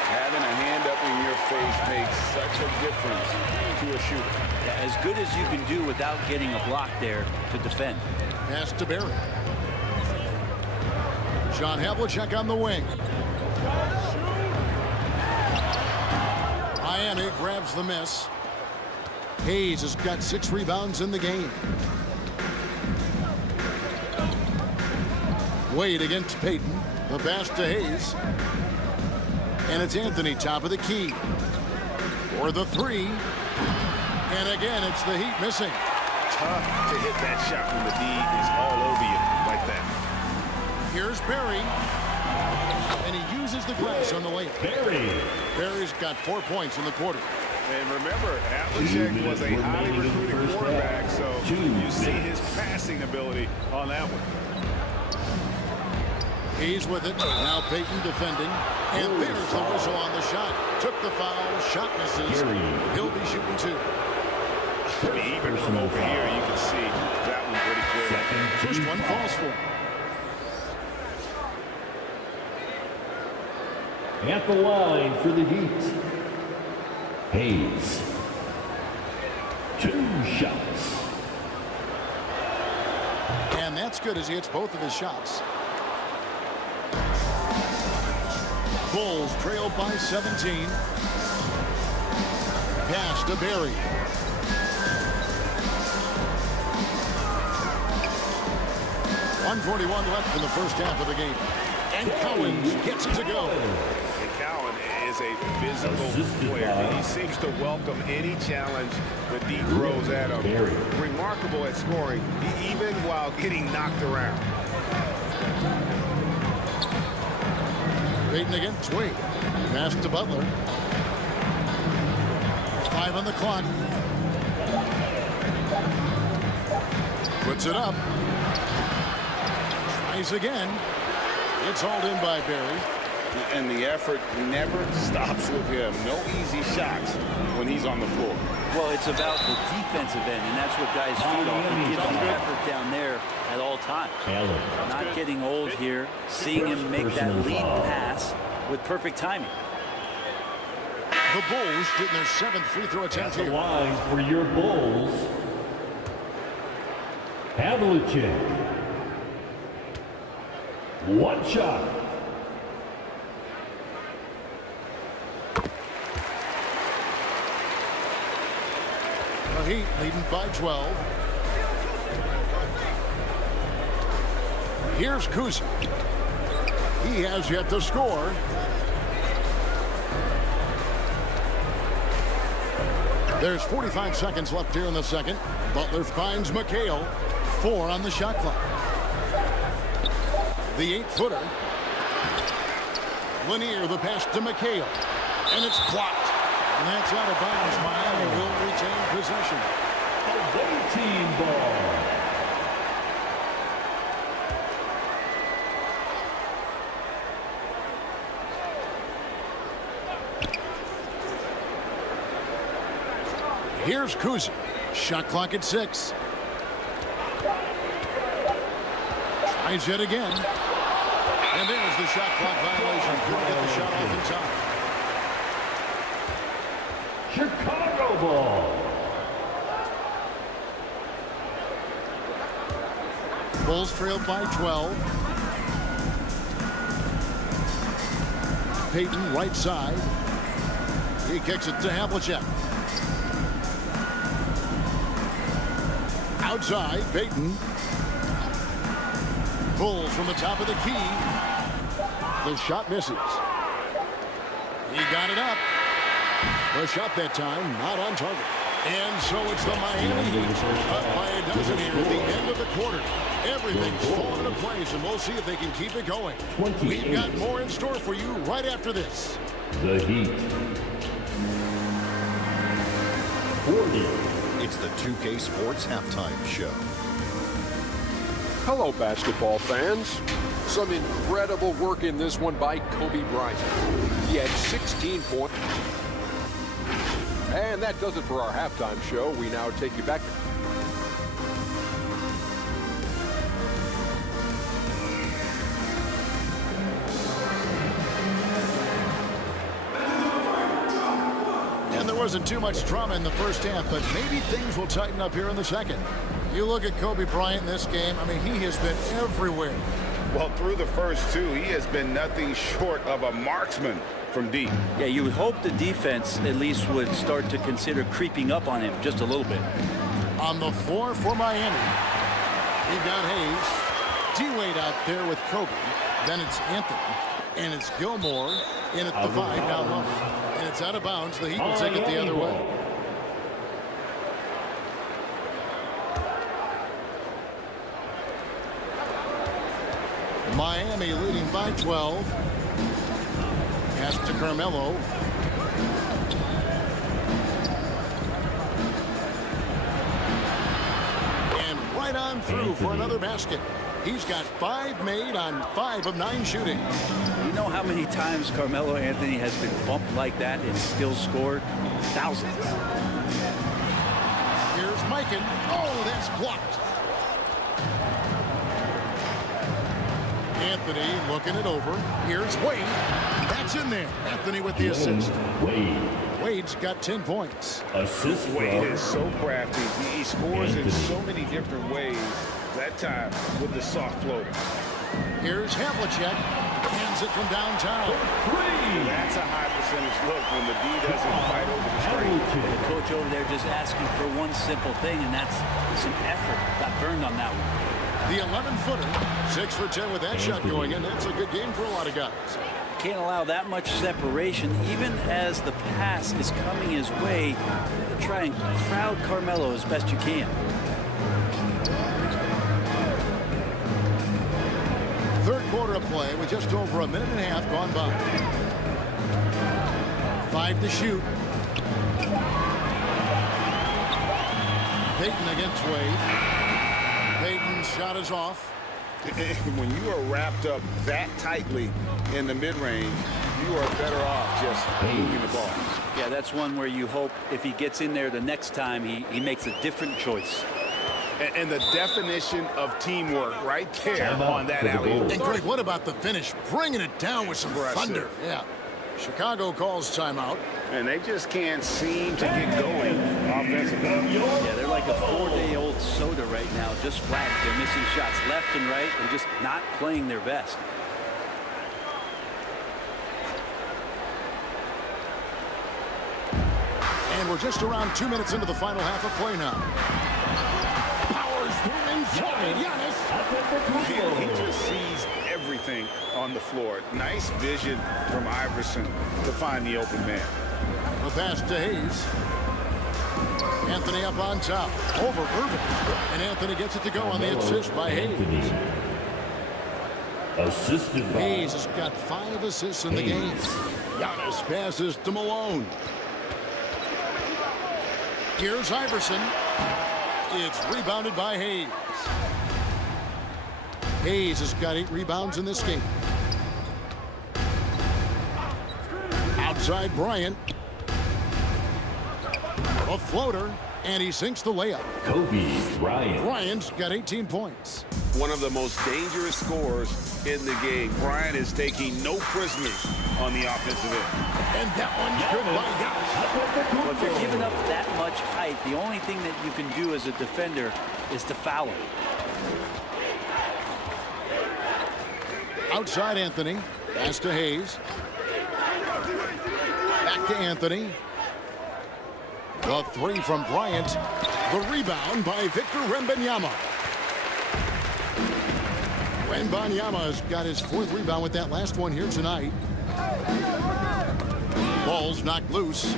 Having a hand up in your face makes such a difference to a shooter. Yeah, as good as you can do without getting a block there to defend. Pass to Barry. John Havlicek on the wing. Miami grabs the miss. Hayes has got 6 rebounds in the game. Wade against Payton. The pass to Hayes. And it's Anthony, top of the key. For the 3. And again, it's the Heat missing. Tough to hit that shot when the D is all over you like that. Here's Barry. And he uses the glass on the layup. Barry's got 4 points in the quarter. And remember, Havlicek was a highly recruited quarterback, so you see his passing ability on that one. He's with it. Now Payton defending. And there's the whistle on the shot. Took the foul. Shot misses. He'll be shooting 2. I mean, even from over here, you can see that one pretty clear. First one falls for him. At the line for the Heat, Hayes. 2 shots. And that's good as he hits both of his shots. Bulls trailed by 17. Pass to Barry. .141 left in the first half of the game. And Collins gets it to go. And Cowan is a physical player. He seems to welcome any challenge the D throws at him. Remarkable at scoring, even while getting knocked around. Payton against Wade. Pass to Butler. 5 on the clock. Puts it up. Tries again. It's hauled in by Barry. And the effort never stops with him. No easy shots when he's on the floor. Well, it's about the defensive end, and that's what guys feed off. He gives the effort down there at all times. Not getting old here. Seeing him make that lead pass with perfect timing. The Bulls getting their 7th free throw attempt here. Line for your Bulls, Havlicek. 1 shot. The Heat leading by 12. Here's Kuzma. He has yet to score. There's 45 seconds left here in the second. Butler finds McHale. 4 on the shot clock. The 8-footer. Lanier, the pass to McHale. And it's blocked. And that's out of bounds. Miami will retain possession. Away team ball. Here's Kuzma. Shot clock at 6. Tries it again. And there's the shot clock violation. Couldn't get the shot off in time. Chicago ball. Bulls trailed by 12. Payton right side. He kicks it to Havlicek. Outside, Payton. Bulls from the top of the key. The shot misses. He got it up. The shot that time, not on target. And so it's the Miami Heat up by a dozen here at the end of the quarter. Everything's falling into place, and we'll see if they can keep it going. We've got more in store for you right after this. The Heat. 40. It's the 2K Sports Halftime Show. Hello, basketball fans. Some incredible work in this one by Kobe Bryant. He had 16 points. And that does it for our halftime show. We now take you back. wasn't too much drama in the first half, but maybe things will tighten up here in the second. You look at Kobe Bryant in this game, I mean, he has been everywhere. Well, through the first two, he has been nothing short of a marksman from deep. Yeah, you would hope the defense at least would start to consider creeping up on him just a little bit. On the floor for Miami, you've got Hayes, D-Wade out there with Kobe, then it's Anthony, and it's Gilmore in at the 5 down low. And it's out of bounds. The Heat will take it the other way. Miami leading by 12. Pass to CARMELO. And right on through for another basket. He's got 5 made on 5 of 9 shooting. You know how many times Carmelo Anthony has been bumped like that and still scored? Thousands. Here's Mikan. Oh, that's blocked. Anthony looking it over. Here's Wade. That's in there. Anthony with the assist. Wade's got 10 points. Wade is so crafty. He scores in so many different ways. That time with the soft floater. Here's Havlicek. Hands it from downtown. That's a high percentage look when the D doesn't fight over the screen. The coach over there just asking for one simple thing, and that's some effort. Got burned on that one. The 11-footer, 6 for 10 with that shot going in. That's a good game for a lot of guys. Can't allow that much separation, even as the pass is coming his way. Try and crowd Carmelo as best you can. Third quarter of play with just over a minute and a half gone by. 5 to shoot. Payton against Wade. Payton's shot is off. When you are wrapped up that tightly in the mid-range, you are better off just moving the ball. Yeah, that's one where you hope if he gets in there the next time, he makes a different choice. And the definition of teamwork right there on that alley-oop. And Greg, what about the finish? Bringing it down with some thunder. Yeah. Chicago calls timeout. And they just can't seem to get going offensively. Yeah, they're like a 4-day-old soda right now, just flat. They're missing shots left and right and just not playing their best. And we're just around 2 minutes into the final half of play now. Powers through inside. Giannis. He just sees everything on the floor. Nice vision from Iverson to find the open man. The pass to Hayes. Anthony up on top. Over Irving. And Anthony gets it to go on the assist by Hayes. Assisted by Hayes has got 5 assists in the game. Giannis passes to Malone. Here's Iverson. It's rebounded by Hayes. Hayes has got 8 rebounds in this game. Outside Bryant. A floater, and he sinks the layup. Kobe Bryant. Bryant's got 18 points. One of the most dangerous scorers in the game. Bryant is taking no prisoners on the offensive end. And that one's good by Giannis. Well, if you're giving up that much height, the only thing that you can do as a defender is to foul him. Outside Anthony. Pass to Hayes. Back to Anthony. The 3 from Bryant. The rebound by Victor Wembanyama. Wembanyama's got his 4th rebound with that last one here tonight. Ball's knocked loose.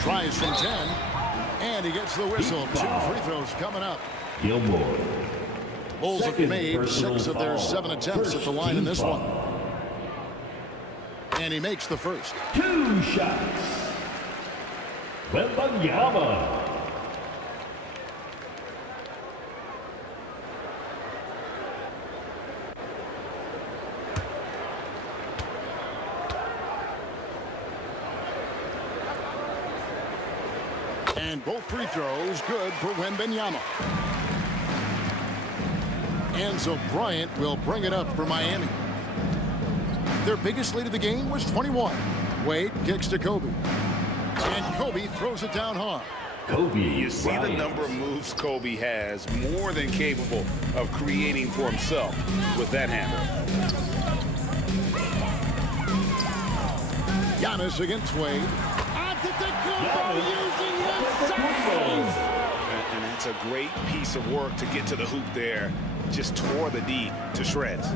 Tries from 10. And he gets the whistle. 2 free throws coming up. Gilmore. Bulls have made 6 of their 7 attempts at the line in this one. And he makes the first. 2 shots. Wembanyama. And both free throws good for Wembanyama. And so Bryant will bring it up for Miami. Their biggest lead of the game was 21. Wade kicks to Kobe. And Kobe throws it down hard. Kobe. You see the number of moves Kobe has, more than capable of creating for himself with that handle. Giannis against Wade. Using his size. And that's a great piece of work to get to the hoop there. Just tore the D to shreds.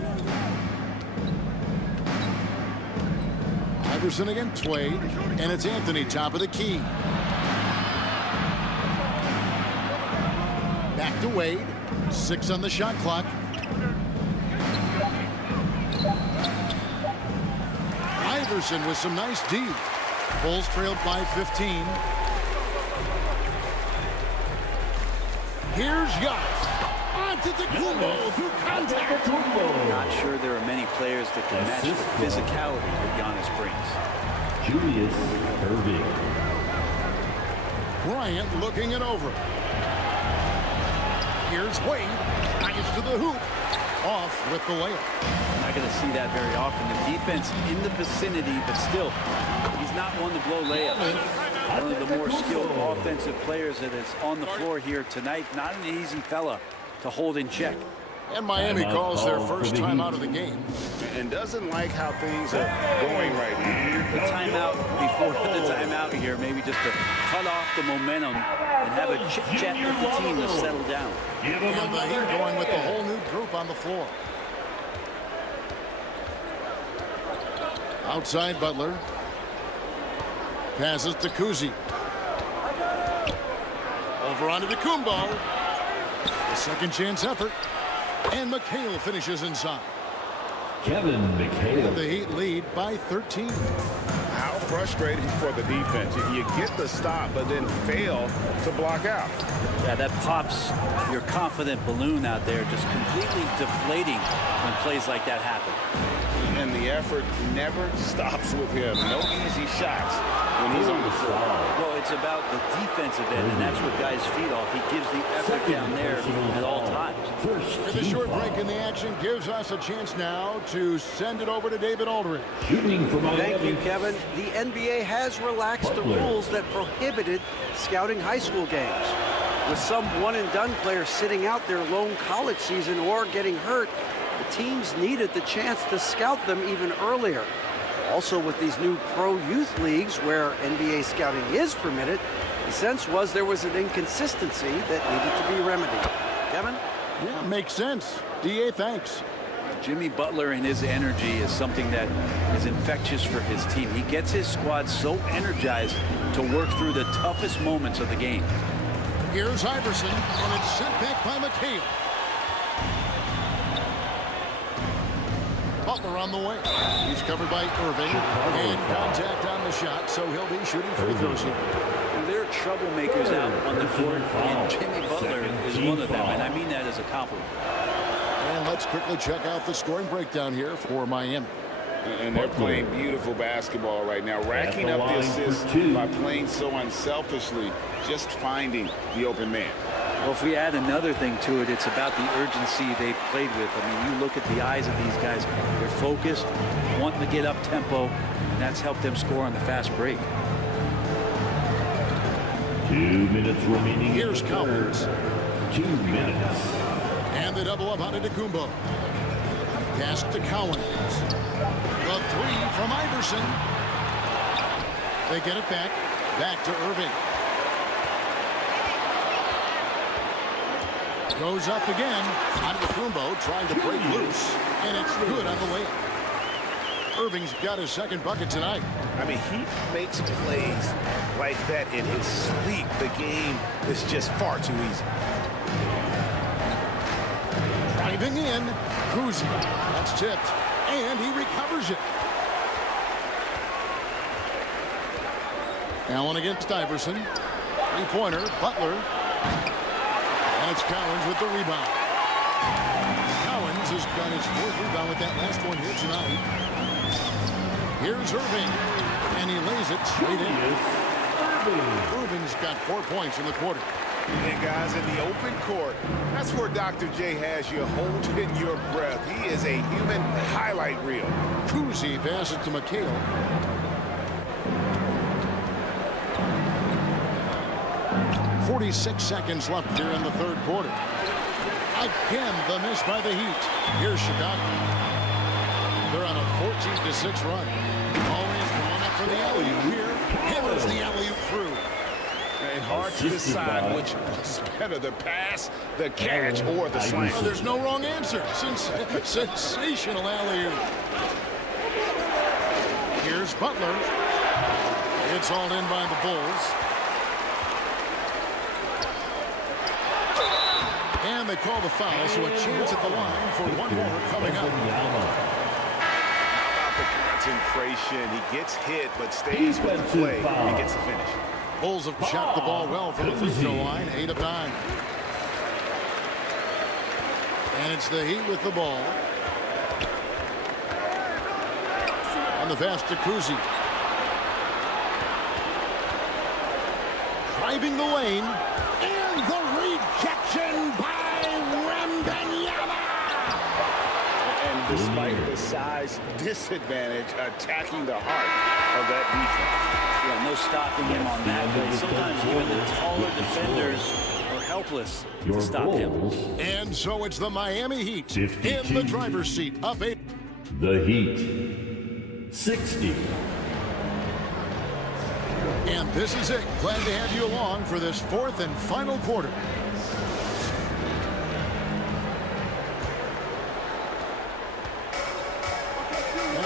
Iverson against Wade. And it's Anthony top of the key. Back to Wade. 6 on the shot clock. Iverson with some nice D. Bulls trailed by 15. Here's Giannis. Antetokounmpo through contact. Not sure there are many players that can match the physicality that Giannis brings. Julius Erving. Bryant looking it over. Here's Wade. Nice to the hoop. Off with the layup. Not going to see that very often. The defense in the vicinity, but still, he's not one to blow layups. One of the more skilled offensive players that is on the floor here tonight. Not an easy fella to hold in check. And Miami calls their first time out of the game. And doesn't like how things are going right now. The timeout before the timeout here, maybe just to cut off the momentum and have a chat with the team to settle down. And the Heat going with the whole new group on the floor. Outside Butler. Passes to Kuzi. Over onto Kumbo. A second chance effort. And McHale finishes inside. Kevin McHale. And the Heat lead by 13. How frustrating for the defense. You get the stop, but then fail to block out. Yeah, that pops your confident balloon out there, just completely deflating when plays like that happen. And the effort never stops with him. No easy shots when he's on the floor. Well, it's about the defensive end, and that's what guys feed off. He gives the effort down there at all times. And the short break in the action gives us a chance now to send it over to David Aldridge. Shooting from Thank you, Kevin. The NBA has relaxed the rules that prohibited scouting high school games. With some one-and-done players sitting out their lone college season or getting hurt, the teams needed the chance to scout them even earlier. Also, with these new pro youth leagues where NBA scouting is permitted, the sense was there was an inconsistency that needed to be remedied. Kevin? Yeah, makes sense. DA, thanks. Jimmy Butler and his energy is something that is infectious for his team. He gets his squad so energized to work through the toughest moments of the game. Here's Iverson, and it's sent back by McHale. Butler on the way. He's covered by Irving. And contact on the shot, so he'll be shooting free throws here. There are troublemakers out on the court, and Jimmy Butler is one of them, and I mean that as a compliment. And let's quickly check out the scoring breakdown here for Miami. And they're playing beautiful basketball right now, racking up the assists by playing so unselfishly, just finding the open man. Well, if we add another thing to it, it's about the urgency they've played with. I mean, you look at the eyes of these guys. They're focused, wanting to get up tempo, and that's helped them score on the fast break. 2 minutes remaining. Here's Collins. 2 minutes. And the double up on Antetokounmpo. Pass to Collins. The three from Iverson. They get it back. Back to Irving. Goes up again. Antetokounmpo trying to break loose. And it's good on the layup. Irving's got his second bucket tonight. I mean, he makes plays like that in his sleep. The game is just far too easy. Driving in. Kuzi. That's tipped. And he recovers it. Allen against Iverson. Three-pointer. Butler. And it's Collins with the rebound. Collins has got his fourth rebound with that last one here tonight. Here's Irving. And he lays it straight in. Irving's got 4 points in the quarter. And guys, in the open court, that's where Dr. J has you holding your breath. He is a human highlight reel. Kuzi passes to McHale. 46 seconds left here in the third quarter. Again, the miss by the Heat. Here's Chicago. They're on a 14-6 run. Always going up for the alley-oop here. Hammers the alley-oop through. And hard to decide which was better, the pass, the catch, or the slam. Well, there's no wrong answer. Sensational alley-oop. Here's Butler. It's hauled in by the Bulls. And they call the foul, so a chance at the line for one more coming up. How about the concentration? He gets hit, but stays with the play and gets the finish. Bulls have shot the ball well from the free throw line, 8 of 9. And it's the Heat with the ball. On the pass to Kuzi. Driving the lane. And the rejection by Wembanyama. And despite the size disadvantage, attacking the heart of that defense. Yeah, no stopping him on that, but sometimes even the taller defenders are helpless to stop him. And so it's the Miami Heat in the driver's seat, up 8. The Heat, 60. And this is it. Glad to have you along for this fourth and final quarter.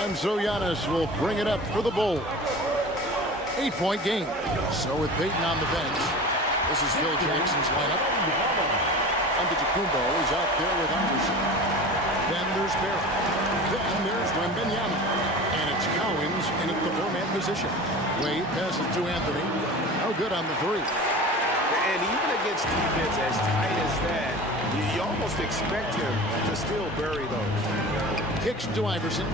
And so Giannis will bring it up for the Bulls. 8-point game. So with Payton on the bench, this is Phil Jackson's lineup. Antetokounmpo is out there with Iverson. Then there's Barrett. Then there's Wembanyama. And it's Cowens in at the 4-man position. Wade passes to Anthony. No good on the 3. And even against defense as tight as that, you almost expect him to still bury those. Kicks to Iverson.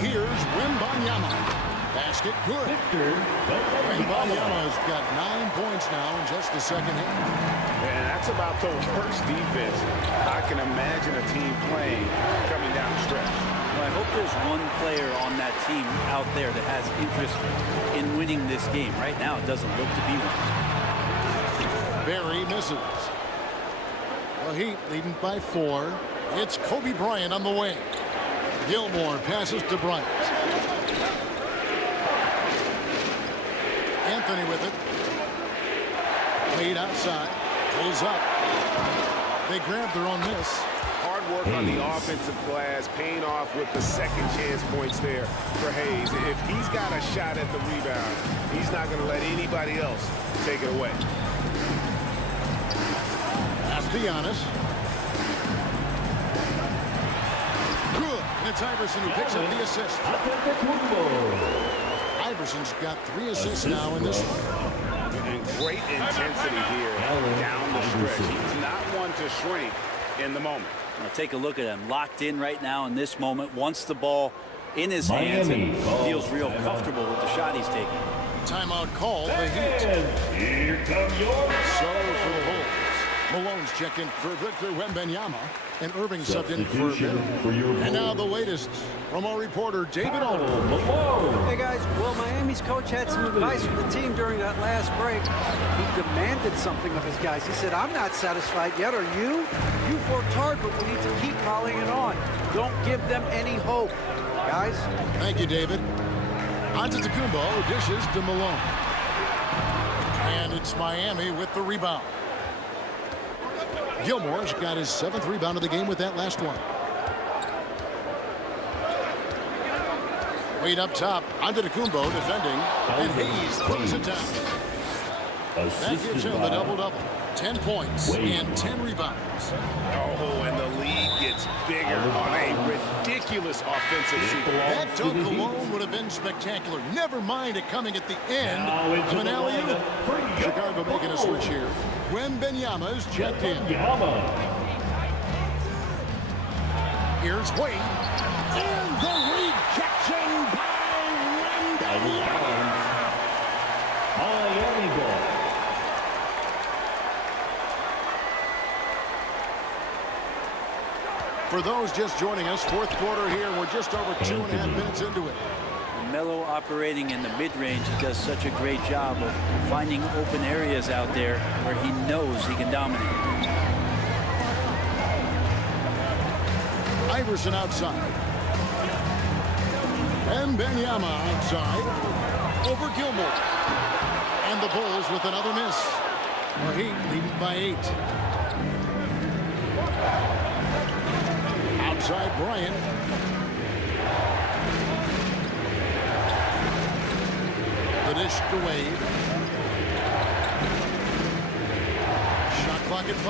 Here's Wembanyama. Basket good. Wembanyama's got 9 points now in just the second half. And that's about the worst defense I can imagine a team playing coming down the stretch. Well, I hope there's one player on that team out there that has interest in winning this game. Right now, it doesn't look to be one. Barry misses. The Heat leading by 4. It's Kobe Bryant on the wing. Gilmore passes to Bryant. Anthony with it. Wade outside. Pulls up. They grab their own miss. Hard work on the offensive glass, paying off with the second chance points there for Hayes. If he's got a shot at the rebound, he's not going to let anybody else take it away. That's Giannis. Good. It's Iverson who picks up the assist. Iverson's got 3 assists now in this one. And great intensity here down the stretch. He's not one to shrink in the moment. Now take a look at him. Locked in right now in this moment. Wants the ball in his hands and feels real comfortable with the shot he's taking. Timeout call, the Heat. Here come your So for the Bulls. Malone's checked in for Victor Wembanyama, and Irving subbed in for Barrett. And now the latest from our reporter, David Alder. Hey guys, well, Miami's coach had some advice for the team during that last break. He demanded something of his guys. He said, I'm not satisfied yet, are you? You've worked hard, but we need to keep piling it on. Don't give them any hope, guys. Thank you, David. Antetokounmpo dishes to Malone. And it's Miami with the rebound. Gilmore's got his 7th rebound of the game with that last one. Wade up top. Antetokounmpo defending. And Hayes throws it down. That gives him the double-double. 10 points and 10 rebounds. Oh, and the lead gets bigger on a ridiculous offensive sequence. That dunk alone would have been spectacular. Never mind it coming at the end of an alley-oop. Chicago making a switch here. Wembanyama is checked in. Here's Wade. And the rejection by Wembanyama. Miami ball. For those just joining us, 4th quarter here. We're just over 2.5 minutes into it. Carmelo operating in the mid-range, he does such a great job of finding open areas out there where he knows he can dominate. Iverson outside. And Benyama outside. Over Gilmore. And the Bulls with another miss. The Heat leading by 8. Outside Bryant. The dish to Wade. Shot clock at 5.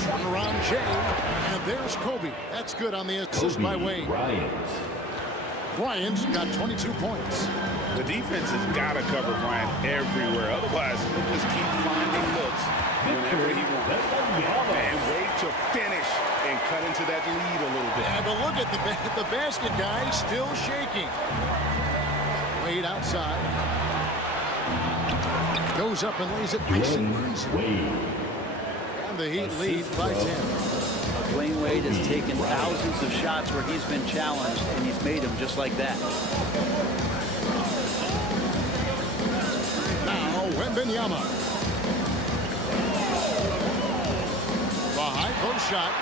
Turn around Jay. And there's Kobe. That's good on the assist by Wade. Bryant's got 22 points. The defense has got to cover Bryant everywhere. Otherwise, he'll just keep finding looks whenever he wants. And wait to finish and cut into that lead a little bit. Yeah, but look at the basket guy still shaking. Wade outside. Goes up and lays it nice and easy. And the Heat lead by 10. Dwayne Wade has taken thousands of shots where he's been challenged, and he's made them just like that. Now, Wembanyama. The high post shot.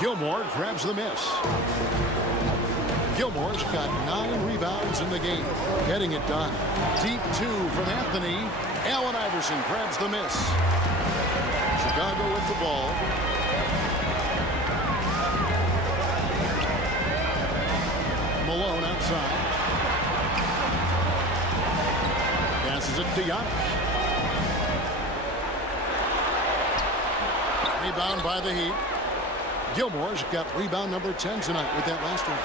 Gilmore grabs the miss. Gilmore's got 9 rebounds in the game, getting it done. Deep 2 from Anthony. Allen Iverson grabs the miss. Chicago with the ball. Malone outside. Passes it to Giannis. Rebound by the Heat. Gilmore's got rebound number 10 tonight with that last one.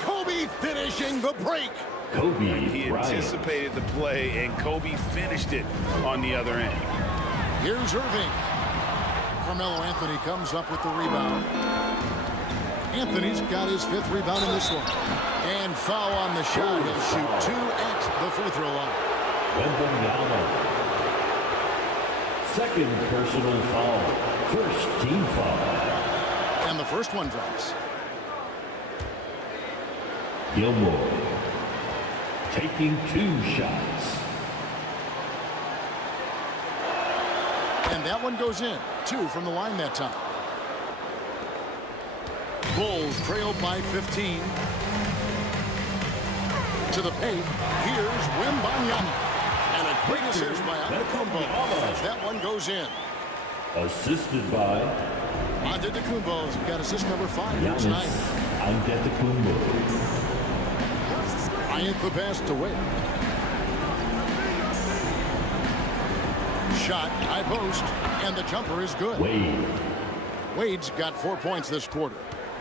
Kobe finishing the break. He anticipated the play, and Kobe finished it on the other end. Here's Irving. Carmelo Anthony comes up with the rebound. Anthony's got his 5th rebound in this one. And foul on the shot. He'll shoot 2 at the free throw line. Second personal foul. First team foul. And the first one drops. Gilmore taking 2 shots. And that one goes in. 2 from the line that time. Bulls trailed by 15. To the paint. Here's Wembanyama. And a great assist by Antetokounmpo as that one goes in. Assisted by Antetokounmpo's got assist number 5 here tonight. Antetokounmpo. Bryant the pass to Wade. Shot, high post, and the jumper is good. Wade's got 4 points this quarter.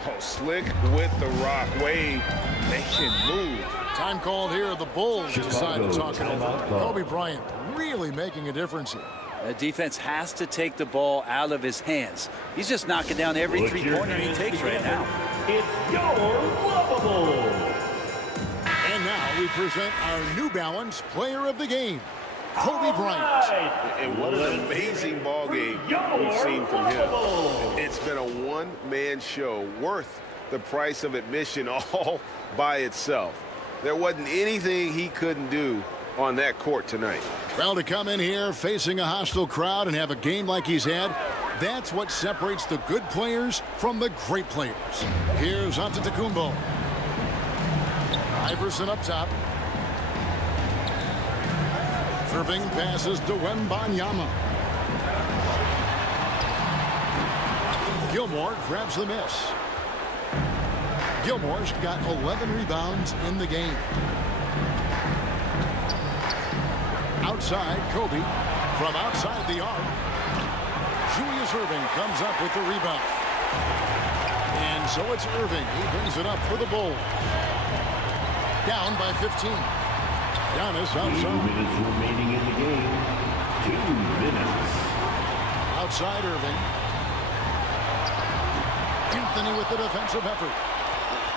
Oh, slick with the rock. Wade, they can move. Time called here. The Bulls decide to talk it over. Kobe Bryant really making a difference here. The defense has to take the ball out of his hands. He's just knocking down every 3-pointer he takes right now. It's your lovable. And now we present our New Balance Player of the Game, Kobe Bryant. And what an amazing ball game we've seen from him. It's been a one-man show worth the price of admission all by itself. There wasn't anything he couldn't do on that court tonight. Well, to come in here facing a hostile crowd and have a game like he's had, that's what separates the good players from the great players. Here's Antetokounmpo. Iverson up top. Irving passes to Wembanyama. Gilmore grabs the miss. Gilmore's got 11 rebounds in the game. Outside, Kobe. From outside the arc, Julius Irving comes up with the rebound. And so it's Irving. He brings it up for the Bulls. Down by 15. Giannis outside. 2 minutes remaining in the game. 2 minutes. Outside Irving. Anthony with the defensive effort.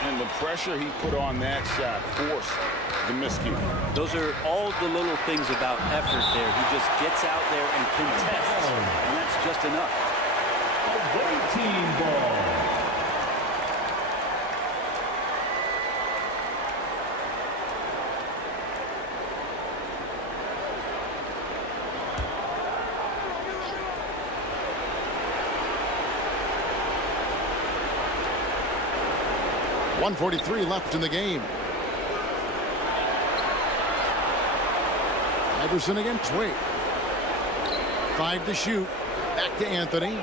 And the pressure he put on that shot forced the miscue. Those are all the little things about effort there. He just gets out there and contests, and that's just enough. Away team ball. 1:43 left in the game. Iverson against Wade. 5 to shoot. Back to Anthony.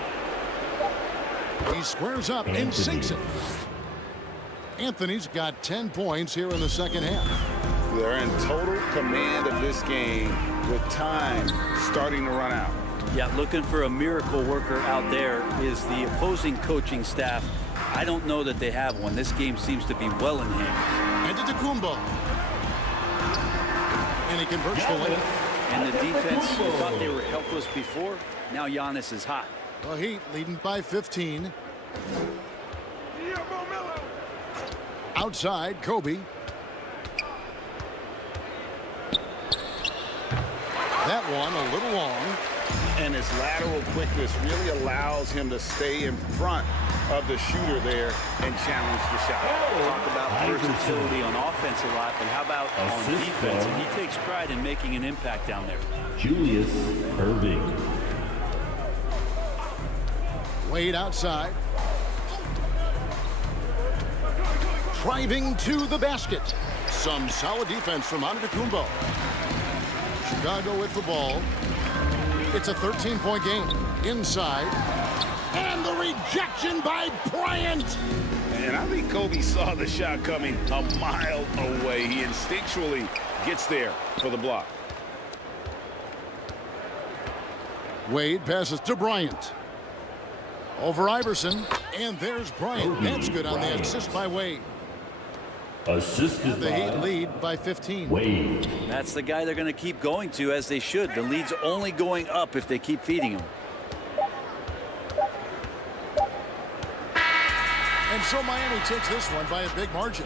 He squares up and sinks it. Anthony's got 10 points here in the second half. They're in total command of this game with time starting to run out. Yeah, looking for a miracle worker out there is the opposing coaching staff. I don't know that they have one. This game seems to be well in hand. And to Kumbo. And he converts the layup. And the defense, you thought they were helpless before. Now Giannis is hot. The Heat leading by 15. Outside, Kobe. That one a little long. And his lateral quickness really allows him to stay in front of the shooter there and challenge the shot. Talk about versatility on offense a lot, but how about on defense? And he takes pride in making an impact down there. Julius Irving. Wade outside. Driving to the basket. Some solid defense from Antetokounmpo. Chicago with the ball. It's a 13-point game. Inside. And the rejection by Bryant. And I think Kobe saw the shot coming a mile away. He instinctually gets there for the block. Wade passes to Bryant. Over Iverson. And there's Bryant. That's good on the assist by Wade. Assisted The Heat by lead by 15. Wade. That's the guy they're going to keep going to, as they should. The lead's only going up if they keep feeding him. And so Miami takes this one by a big margin.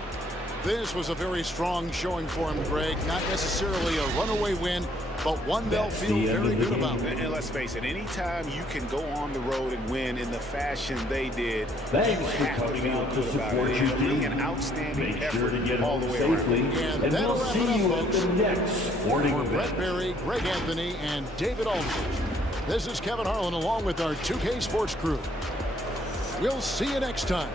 This was a very strong showing for him, Greg. Not necessarily a runaway win, but one they'll feel very good about. And let's face it, anytime you can go on the road and win in the fashion they did, Thanks for coming out to support your team. An outstanding Make effort sure to get all home the way safely, And and that'll we'll wrap see it you up, at folks. the next sporting For event. Brett Berry, Greg Anthony, and David Aldridge. This is Kevin Harlan along with our 2K Sports crew. We'll see you next time.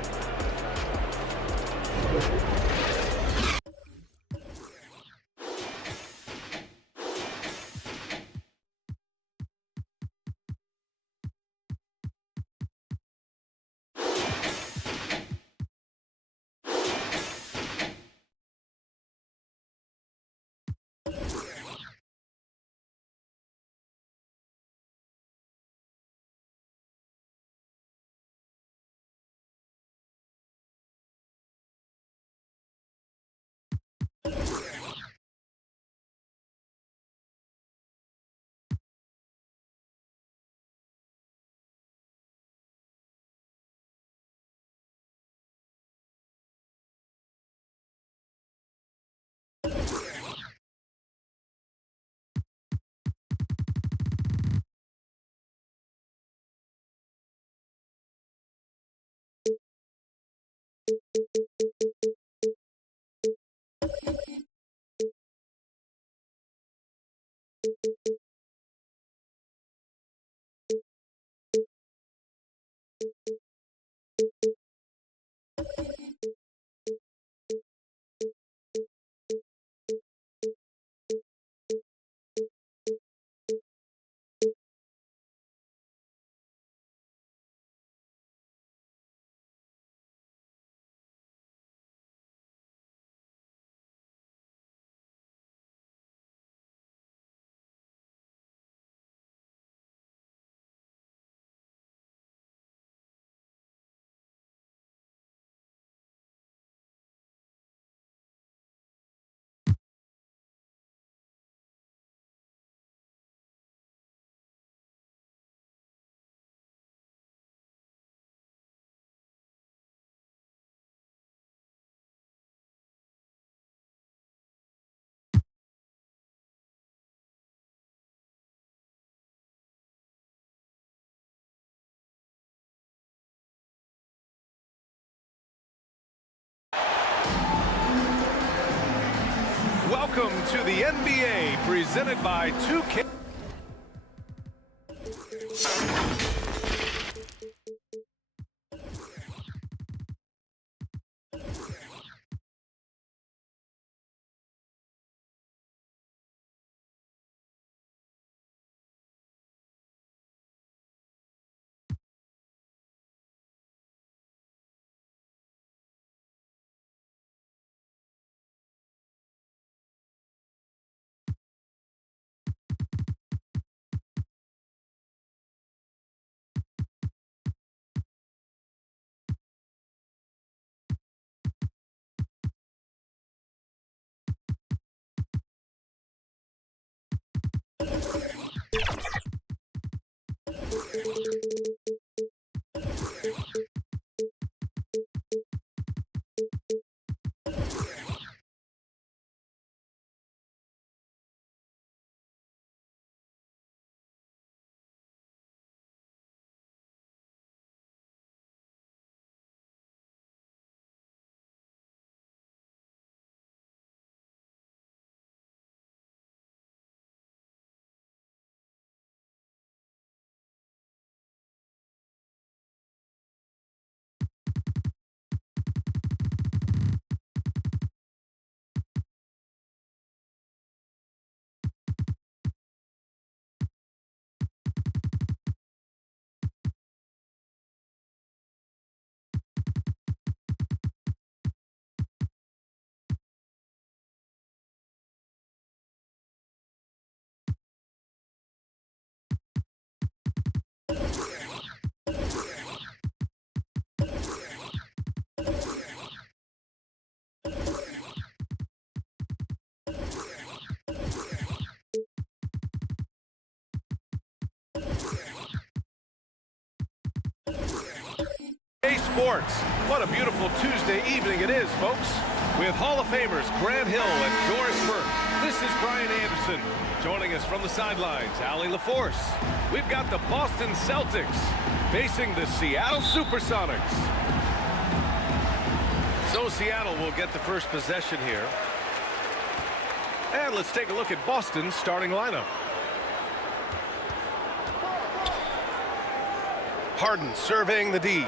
Welcome to the NBA, presented by 2K. Sports. What a beautiful Tuesday evening it is, folks. With Hall of Famers Grant Hill and Doris Burke. This is Brian Anderson. Joining us from the sidelines, Allie LaForce. We've got the Boston Celtics facing the Seattle Supersonics. So Seattle will get the first possession here. And let's take a look at Boston's starting lineup. Harden surveying the D.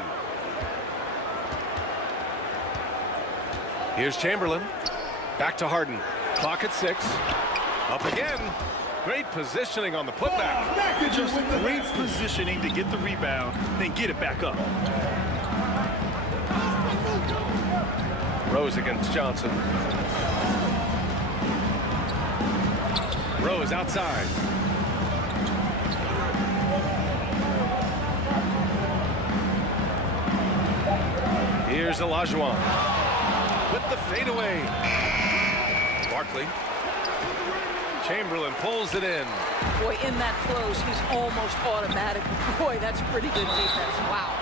Here's Chamberlain. Back to Harden. Clock at 6. Up again. Great positioning on the putback. Just great positioning to get the rebound, then get it back up. Rose against Johnson. Rose outside. Here's Olajuwon with the fadeaway. Barkley. Chamberlain pulls it in. Boy, in that close, he's almost automatic. Boy, that's pretty good defense. Wow.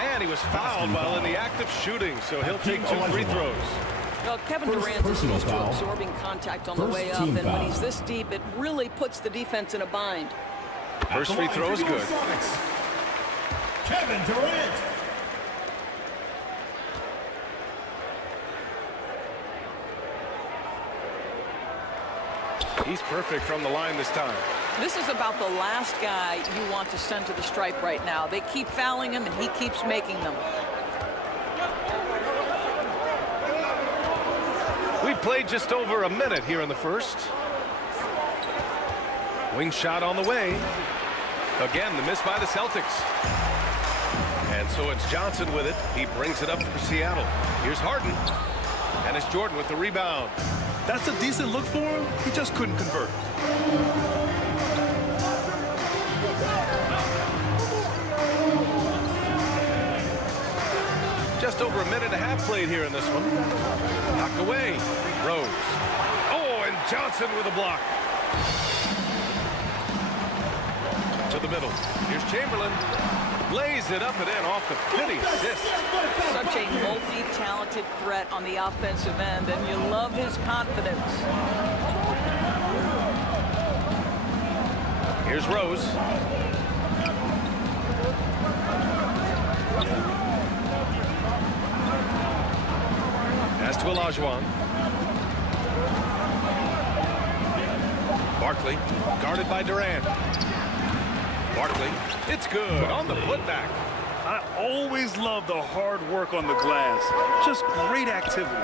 And he was fouled while in the act of shooting, so he'll take 2 free throws. Well, Kevin Durant is used to absorbing contact on the way up, and when he's this deep, it really puts the defense in a bind. First free throw is good. Kevin Durant. He's perfect from the line this time. This is about the last guy you want to send to the stripe right now. They keep fouling him, and he keeps making them. We played just over a minute here in the first. Wing shot on the way. Again, the miss by the Celtics. And so it's Johnson with it. He brings it up for Seattle. Here's Harden. And it's Jordan with the rebound. That's a decent look for him. He just couldn't convert. Just over a minute and a half played here in this one. Knocked away. Rose. Oh, and Johnson with a block. To the middle. Here's Chamberlain. Lays it up and in off the pretty assist. Such a multi-talented threat on the offensive end, and you love his confidence. Here's Rose. Pass to Olajuwon. Barkley, guarded by Durant. Barkley, it's good on the putback. I always love the hard work on the glass. Just great activity.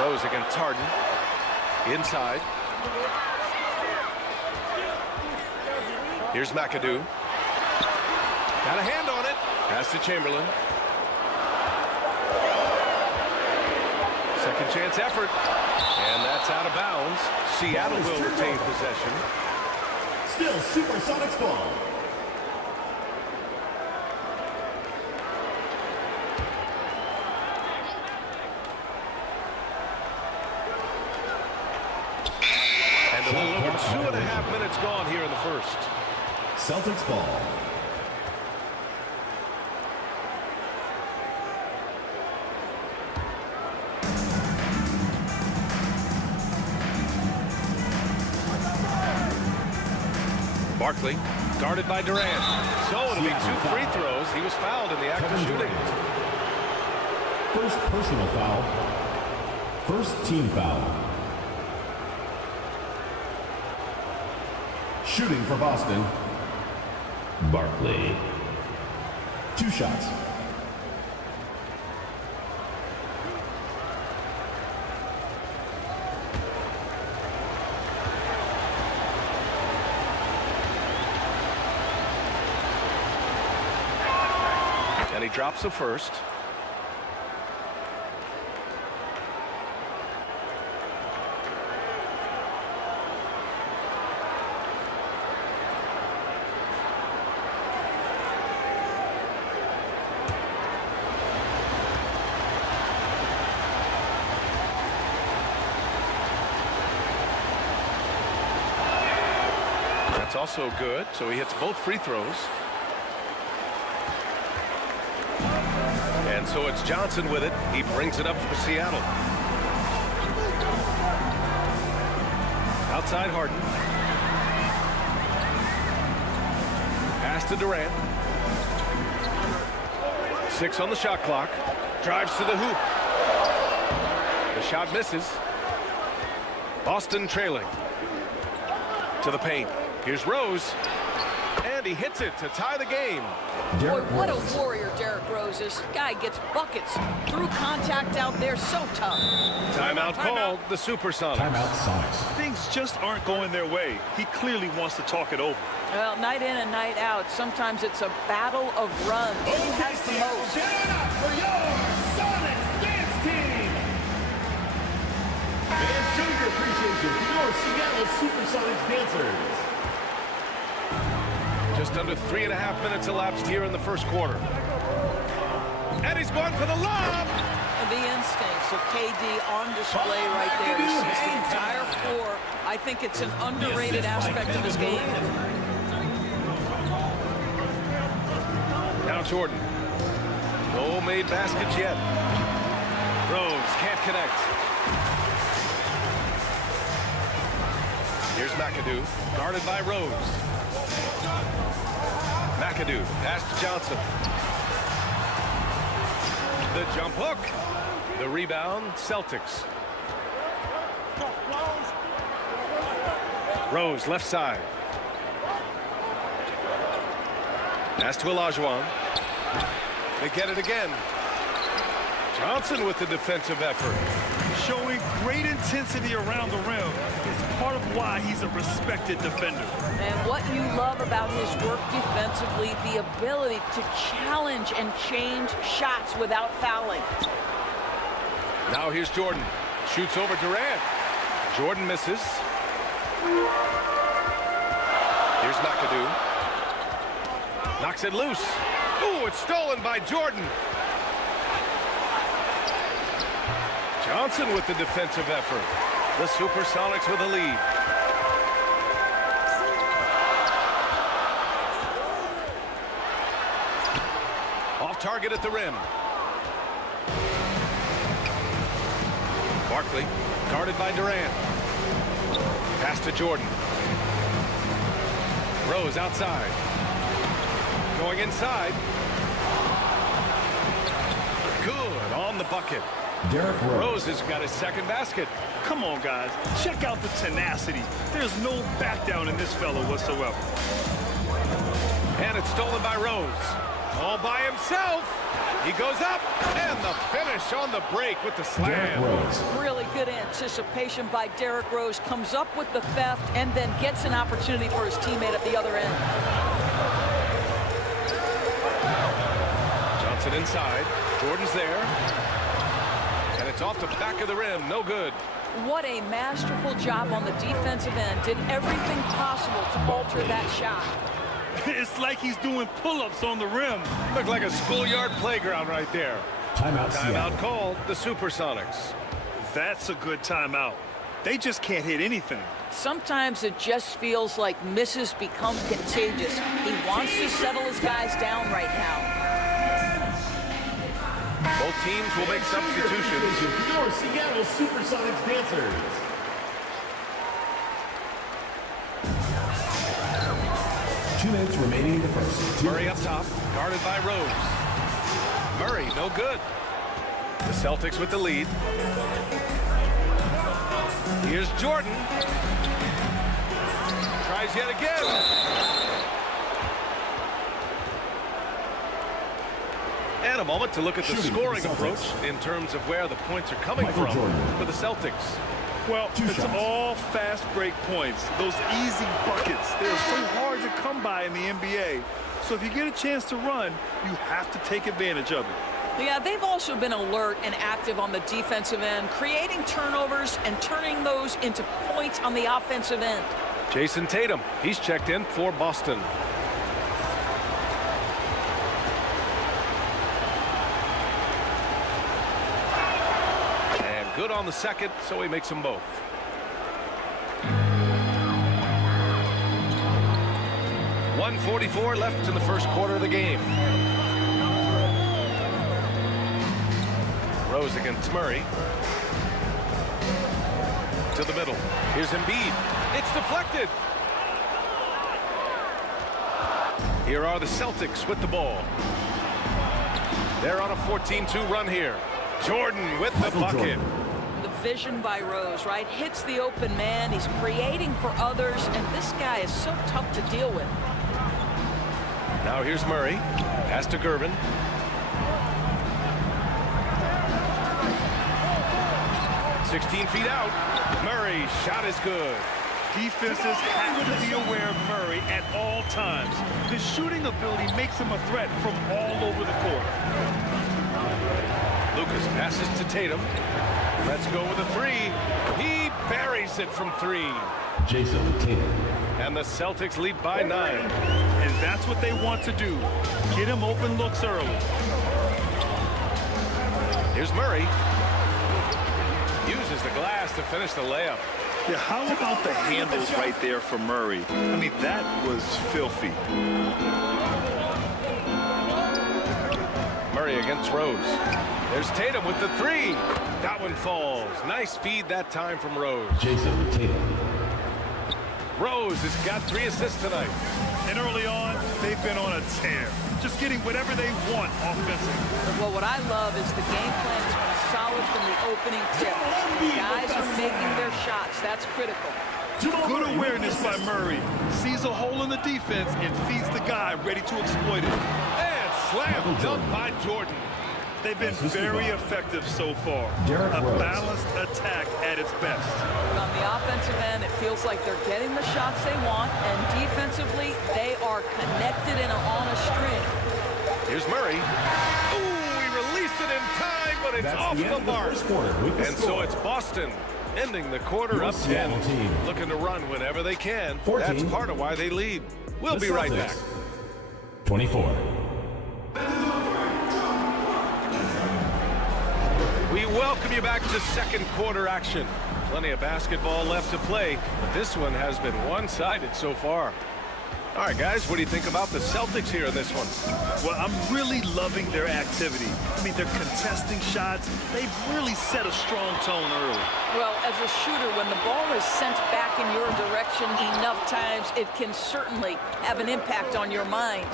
Rose against Harden. Inside. Here's McAdoo. Got a hand on it. Pass to Chamberlain. Second chance effort. And that's out of bounds. Seattle will retain possession. Still Supersonics ball. And a little over 2.5 minutes gone here in the first. Celtics ball. Barkley, guarded by Durant. So it'll be 2 free throws. He was fouled in the act of shooting. First personal foul. First team foul. Shooting for Boston. Barkley. 2 shots. And he drops the first. That's also good. So he hits both free throws. And so it's Johnson with it. He brings it up for Seattle. Outside Harden. Pass to Durant. 6 on the shot clock. Drives to the hoop. The shot misses. Boston trailing. To the paint. Here's Rose. And he hits it to tie the game. Boy, what a warrior Derrick Rose is. Guy gets buckets. Through contact out there, so tough. Timeout called, the Supersonics. Timeout Sonics. Things just aren't going their way. He clearly wants to talk it over. Well, night in and night out, sometimes it's a battle of runs. Who has the most? For your Sonics dance team. And show your appreciation for your Seattle Supersonics dancers. Just under 3.5 minutes elapsed here in the first quarter. And he's going for the lob. The instincts of KD on display right there. He sees the entire floor. I think it's an underrated aspect of his game. Now Jordan. No made baskets yet. Rose can't connect. Here's McAdoo, guarded by Rose. McAdoo, pass to Johnson. The jump hook. The rebound, Celtics. Rose, left side. Pass to Olajuwon. They get it again. Johnson with the defensive effort. Showing great intensity around the rim is part of why he's a respected defender. And what you love about his work defensively, the ability to challenge and change shots without fouling. Now here's Jordan. Shoots over Durant. Jordan misses. Here's McAdoo. Knocks it loose. Ooh, it's stolen by Jordan. Johnson with the defensive effort. The Supersonics with a lead. Off target at the rim. Barkley, guarded by Durant. Pass to Jordan. Rose outside. Going inside. Good on the bucket. Derrick Rose has got his second basket. Come on, guys. Check out the tenacity. There's no back down in this fellow whatsoever. And it's stolen by Rose. All by himself. He goes up. And the finish on the break with the slam. Really good anticipation by Derrick Rose. Comes up with the theft and then gets an opportunity for his teammate at the other end. Johnson inside. Jordan's there. And it's off the back of the rim. No good. What a masterful job on the defensive end. Did everything possible to alter that shot. It's like he's doing pull-ups on the rim. Looked like a schoolyard playground right there. Timeout called, the Supersonics. That's a good timeout. They just can't hit anything. Sometimes it just feels like misses become contagious. He wants to settle his guys down right now. Both teams will make substitutions. Your Seattle Supersonics dancers. Two minutes remaining in the first. Murray up top, guarded by Rose. Murray, no good. The Celtics with the lead. Here's Jordan. Tries yet again. And a moment to look at the scoring approach in terms of where the points are coming from for the Celtics. Well, it's all fast break points. Those easy buckets, they're so hard to come by in the NBA. So if you get a chance to run, you have to take advantage of it. Yeah, they've also been alert and active on the defensive end, creating turnovers and turning those into points on the offensive end. Jason Tatum, he's checked in for Boston. And good on the second, so he makes them both. 1:44 left in the first quarter of the game. Rose against Murray. To the middle. Here's Embiid. It's deflected. Here are the Celtics with the ball. They're on a 14-2 run here. Jordan with the bucket. The vision by Rose, right? Hits the open man. He's creating for others, and this guy is so tough to deal with. Now here's Murray. Pass to Gervin. "16 feet out. Murray shot is good." Defenses have to be aware of Murray at all times. His shooting ability makes him a threat from all over the court. Lucas passes to Tatum. Let's go with a three. He buries it from three. Jason Tatum. And the Celtics lead by 9. And that's what they want to do. Get him open looks early. Here's Murray. Uses the glass to finish the layup. Yeah, how about the handles right there for Murray? I mean, that was filthy. Murray against Rose. There's Tatum with the three. That one falls. Nice feed that time from Rose. Jason Tatum. Rose has got 3 assists tonight. And early on, they've been on a tear. Just getting whatever they want offensively. Well, what I love is the game plan has been solid from the opening tip. Guys are making their shots. That's critical. Good awareness by Murray. Sees a hole in the defense and feeds the guy ready to exploit it. And slam dunk by Jordan. They've been very effective so far. A balanced attack at its best. But on the offensive end, it feels like they're getting the shots they want, and defensively, they are connected and on a string. Here's Murray. Ooh, he released it in time, but it's off the mark. And so it's Boston ending the quarter up 10. Looking to run whenever they can. That's part of why they lead. We'll be right back. 24. We welcome you back to second quarter action. Plenty of basketball left to play, but this one has been one-sided so far. All right, guys, what do you think about the Celtics here in this one? Well, I'm really loving their activity. I mean, they're contesting shots. They've really set a strong tone early. Well, as a shooter, when the ball is sent back in your direction enough times, it can certainly have an impact on your mind.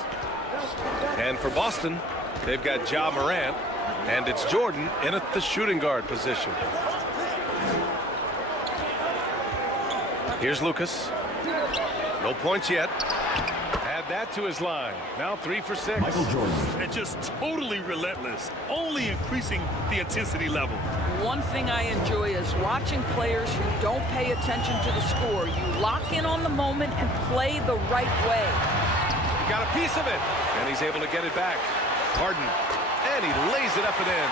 And for Boston, they've got Ja Morant, and it's Jordan in at the shooting guard position. Here's Lucas. No points yet. Add that to his line. Now 3 for 6. Michael Jordan. And just totally relentless, only increasing the intensity level. One thing I enjoy is watching players who don't pay attention to the score. You lock in on the moment and play the right way. He got a piece of it, and he's able to get it back. Harden, and he lays it up and in.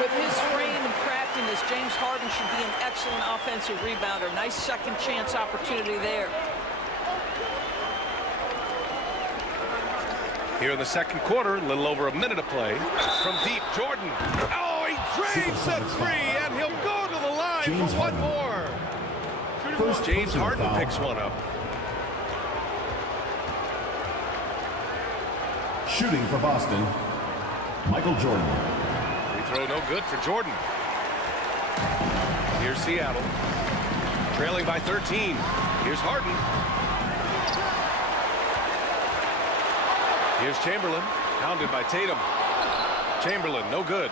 With his frame and craftiness, James Harden should be an excellent offensive rebounder. Nice second chance opportunity there. Here in the second quarter, a little over a minute of play. From deep, Jordan. Oh, he drains the three, and he'll go to the line for one more. James Harden picks one up. Shooting for Boston, Michael Jordan. Free throw no good for Jordan. Here's Seattle. Trailing by 13. Here's Harden. Here's Chamberlain, hounded by Tatum. Chamberlain, no good.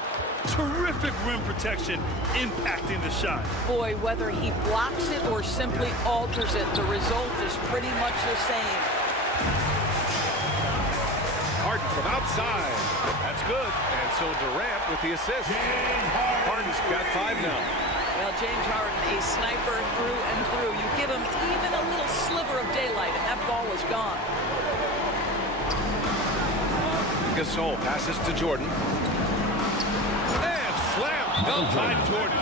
Terrific rim protection, impacting the shot. Boy, whether he blocks it or simply alters it, the result is pretty much the same. Harden from outside. That's good. And so Durant with the assist. Harden's got 5 now. Well, James Harden, a sniper through and through. You give him even a little sliver of daylight, and that ball is gone. Gasol passes to Jordan. And slam dunk by Jordan.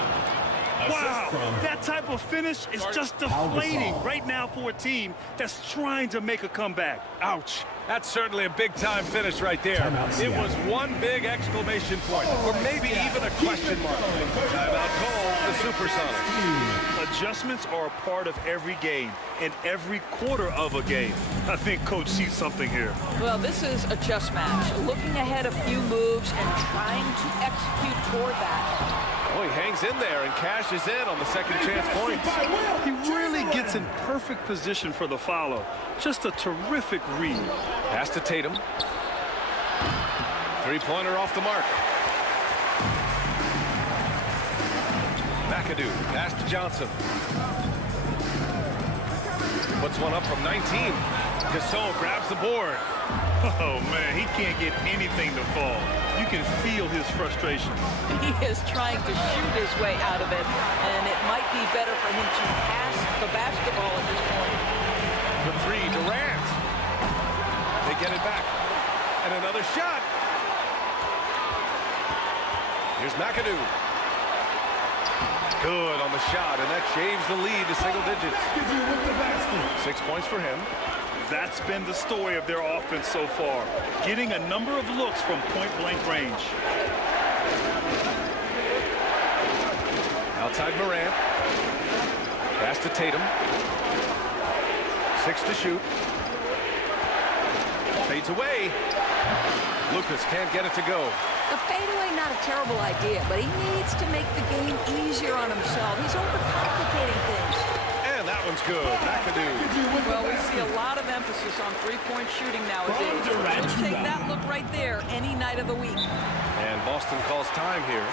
Wow, that type of finish is just deflating right now for a team that's trying to make a comeback. Ouch. That's certainly a big-time finish right there. It was one big exclamation point, or maybe even a question mark. Timeout call, the Supersonics. A Adjustments are a part of every game and every quarter of a game. I think Coach sees something here. Well, this is a chess match. Looking ahead a few moves and trying to execute toward that. Oh, he hangs in there and cashes in on the second chance points. He really gets in perfect position for the follow. Just a terrific read. Pass to Tatum. Three-pointer off the mark. McAdoo, pass to Johnson. Puts one up from 19. Gasol grabs the board. Oh, man, he can't get anything to fall. You can feel his frustration. He is trying to shoot his way out of it, and it might be better for him to pass the basketball at this point. For three, Durant. They get it back. And another shot. Here's McAdoo. Good on the shot, and that shaves the lead to single digits. 6 points for him. That's been the story of their offense so far, getting a number of looks from point-blank range. Outside Morant. Pass to Tatum. 6 to shoot. Fades away. Lucas can't get it to go. The fadeaway, not a terrible idea, but he needs to make the game easier on himself. He's overcomplicating things. And that one's good. McAdoo. Well, we see a lot of emphasis on three-point shooting nowadays. He'll take that look right there any night of the week. And Boston calls time here.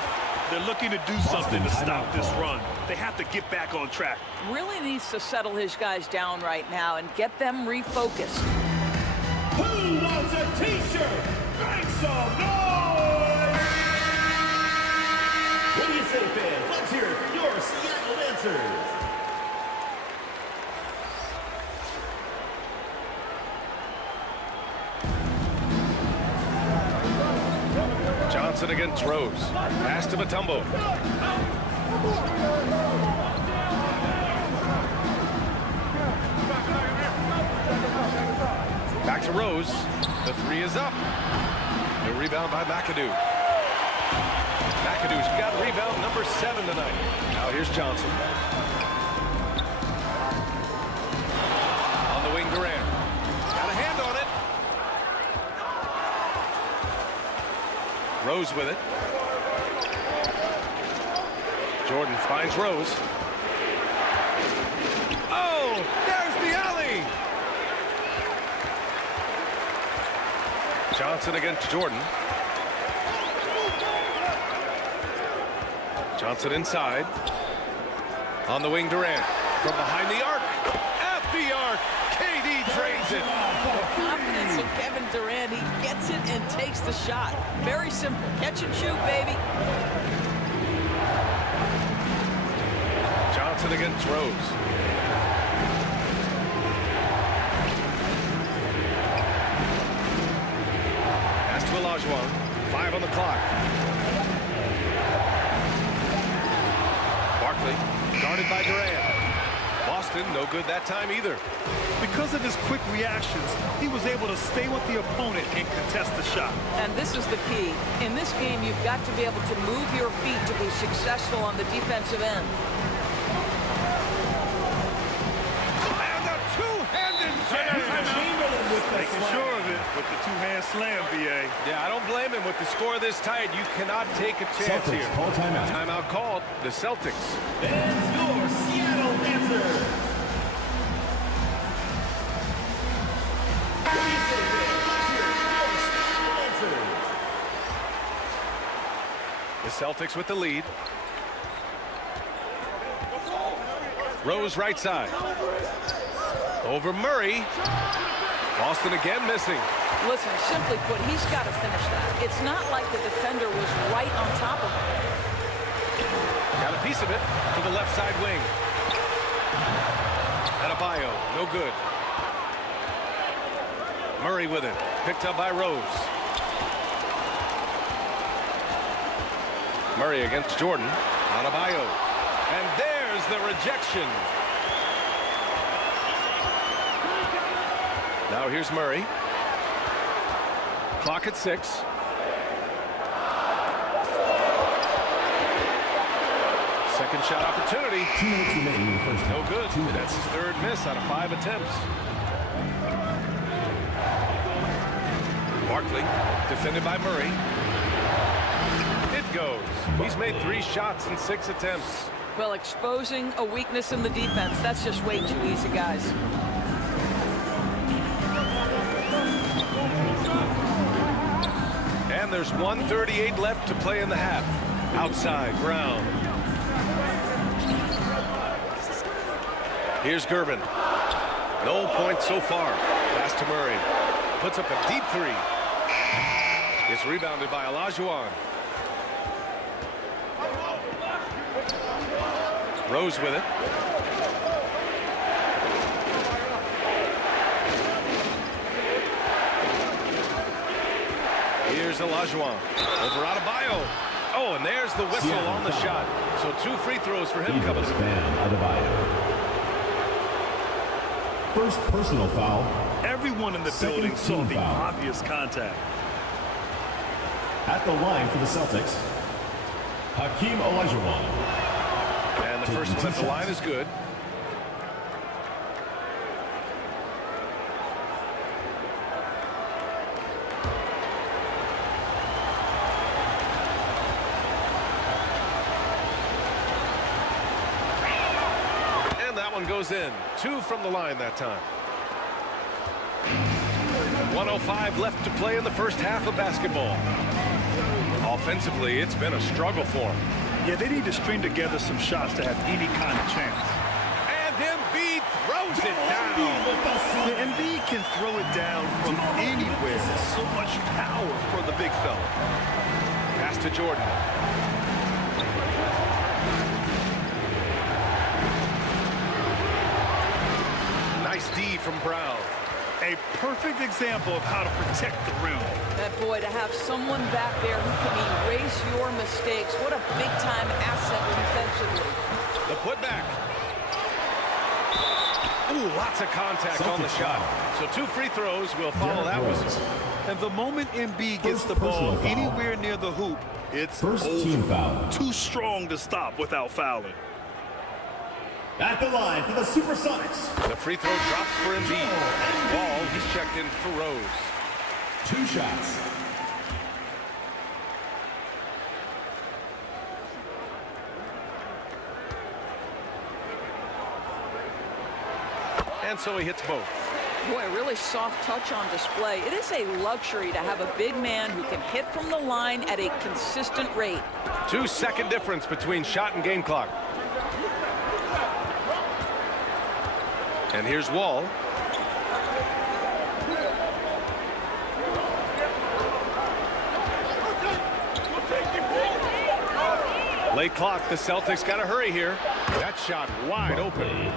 They're looking to do something to stop this run. They have to get back on track. Really needs to settle his guys down right now and get them refocused. Who wants a T-shirt? Make some noise! What do you say, fans? Let's hear it for your Seattle answers. Johnson against Rose. Pass to Mutombo. Back to Rose. The three is up. The rebound by McAdoo. McAdoo's got rebound number 7 tonight. Now here's Johnson. On the wing, Durant. Got a hand on it. Rose with it. Jordan finds Rose. Oh, there's the alley. Johnson against Jordan. Johnson inside. On the wing, Durant. From behind the arc. At the arc. KD drains it. The confidence of Kevin Durant. He gets it and takes the shot. Very simple. Catch and shoot, baby. Johnson against Rose. Pass to Olajuwon. 5 on the clock. Barkley guarded by Durant. Boston no good that time either. Because of his quick reactions, he was able to stay with the opponent and contest the shot. And this is the key. In this game, you've got to be able to move your feet to be successful on the defensive end. And a two-handed jam. Making sure of it with the two-hand slam, BA. Yeah, I don't blame him. With the score this tight, you cannot take a chance Celtics here. call timeout. Timeout called. The Celtics. And your Seattle answer. What do you say, man? Let's hear it for your Seattle answers. The Celtics with the lead. Rose right side. Over Murray. Boston again missing. Listen, simply put, he's got to finish that. It's not like the defender was right on top of him. Got a piece of it to the left side wing. Adebayo, no good. Murray with it. Picked up by Rose. Murray against Jordan. Adebayo. And there's the rejection. Now here's Murray. Clock at 6. Second shot opportunity. 2 minutes remaining in the first half. No good. 2 minutes. That's his third miss out of 5 attempts. Barkley, defended by Murray. It goes. He's made 3 shots in 6 attempts. Well, exposing a weakness in the defense, that's just way too easy, guys. And there's 1:38 left to play in the half. Outside, Brown. Here's Gervin. No points so far. Pass to Murray. Puts up a deep 3. It's rebounded by Olajuwon. Rose with it. Here's Olajuwon. Over Adebayo. Oh, and there's the whistle on the shot. So 2 free throws for him coming. First personal foul. Everyone in the building saw the obvious contact. At the line for the Celtics, Hakeem Olajuwon. And the first one at the line is good. And that one goes in. 2 from the line that time. 1:05 left to play in the first half of basketball. Offensively, it's been a struggle for them. Yeah, they need to string together some shots to have any kind of chance. And Embiid throws it down. The Embiid can throw it down from anywhere. So much power for the big fella. Pass to Jordan. Nice D from Brown. A perfect example of how to protect the rim. That boy, to have someone back there who can erase your mistakes. What a big-time asset defensively. The putback. Ooh, lots of contact on the shot. So 2 free throws will follow that whistle. And the moment Embiid gets the ball anywhere near the hoop, it's team foul. Too strong to stop without fouling. At the line for the Supersonics. The free throw drops for Embiid. Wall, he's checked in for Rose. 2 shots. And so he hits both. Boy, a really soft touch on display. It is a luxury to have a big man who can hit from the line at a consistent rate. 2-second difference between shot and game clock. And here's Wall. Late clock, the Celtics got to hurry here. That shot wide open.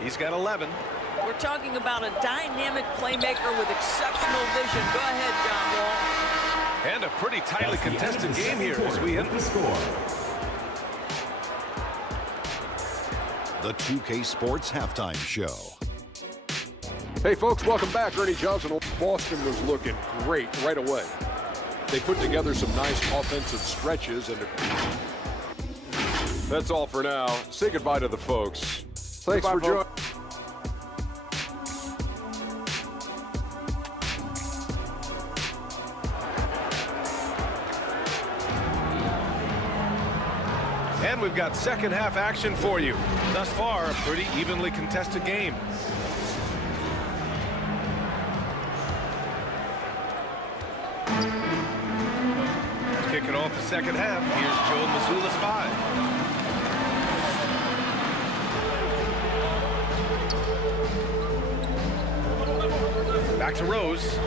He's got 11. We're talking about a dynamic playmaker with exceptional vision. Go ahead, John Wall. And a pretty tightly contested game here as we hit the score. The 2K Sports Halftime Show. Hey, folks, welcome back. Ernie Johnson. Boston was looking great right away. They put together some nice offensive stretches, and that's all for now. Say goodbye to the folks. Thanks for joining. And we've got second half action for you. Thus far, a pretty evenly contested game. Kicking off the second half, here's Joe Mazzulla's 5. Back to Rose.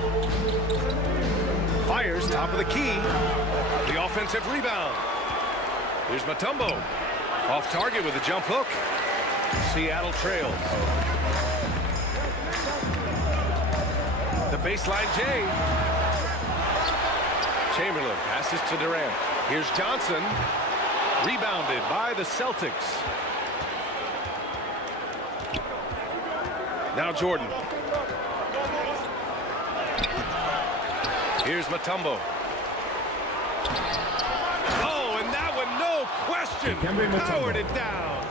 Fires top of the key. The offensive rebound. Here's Mutombo. Off target with a jump hook. Seattle trails. The baseline J. Chamberlain passes to Durant. Here's Johnson. Rebounded by the Celtics. Now Jordan. Here's Mutombo. Oh, and that one, no question. Powered it down.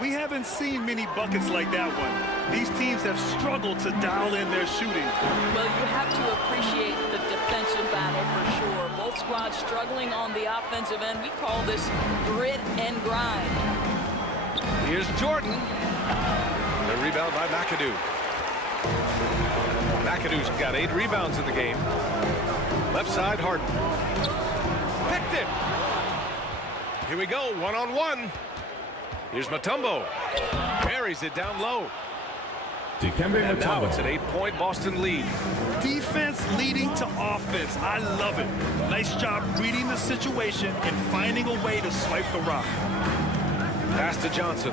We haven't seen many buckets like that one. These teams have struggled to dial in their shooting. Well, you have to appreciate the defensive battle for sure. Both squads struggling on the offensive end. We call this grit and grind. Here's Jordan. The rebound by McAdoo. McAdoo's got 8 rebounds in the game. Left side, Harden. Picked it. Here we go, one-on-one. Here's Mutombo. Carries it down low. And now it's an 8-point Boston lead. Defense leading to offense. I love it. Nice job reading the situation and finding a way to swipe the rock. Pass to Johnson.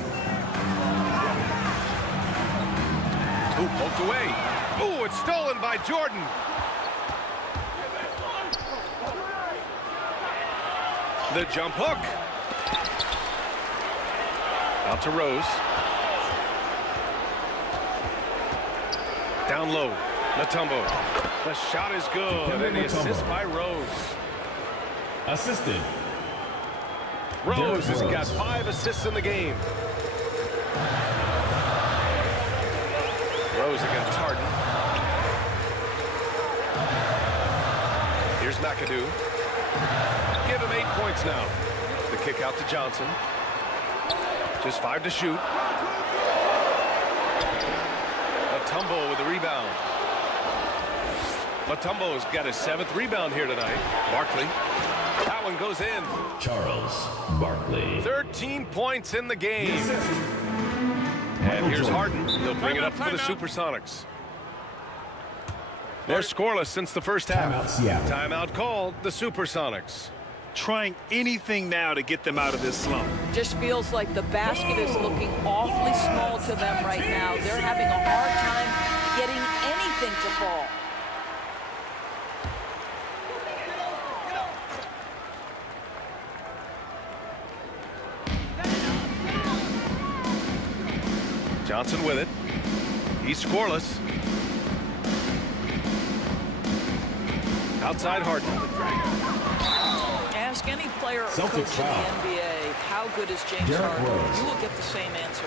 Ooh, poked away. Ooh, it's stolen by Jordan. The jump hook. Out to Rose. Down low. Mutombo. The shot is good. And the assist by Rose. Assisted. Rose has got 5 assists in the game. Rose against Harden. Here's McAdoo. Give him 8 points now. The kick out to Johnson. Just 5 to shoot. Mutombo with the rebound. Mutombo's got his 7th rebound here tonight. Barkley. That one goes in. Charles Barkley. 13 points in the game. And here's Harden. He'll bring it up for the Supersonics. They're scoreless since the first half. Timeout called. The Supersonics. Trying anything now to get them out of this slump. Just feels like the basket is looking awfully small to them right now. They're having a hard time getting anything to fall. Johnson with it. He's scoreless. Outside Harden. Ask any player or coach in the NBA, how good is James Harden? You will get the same answer.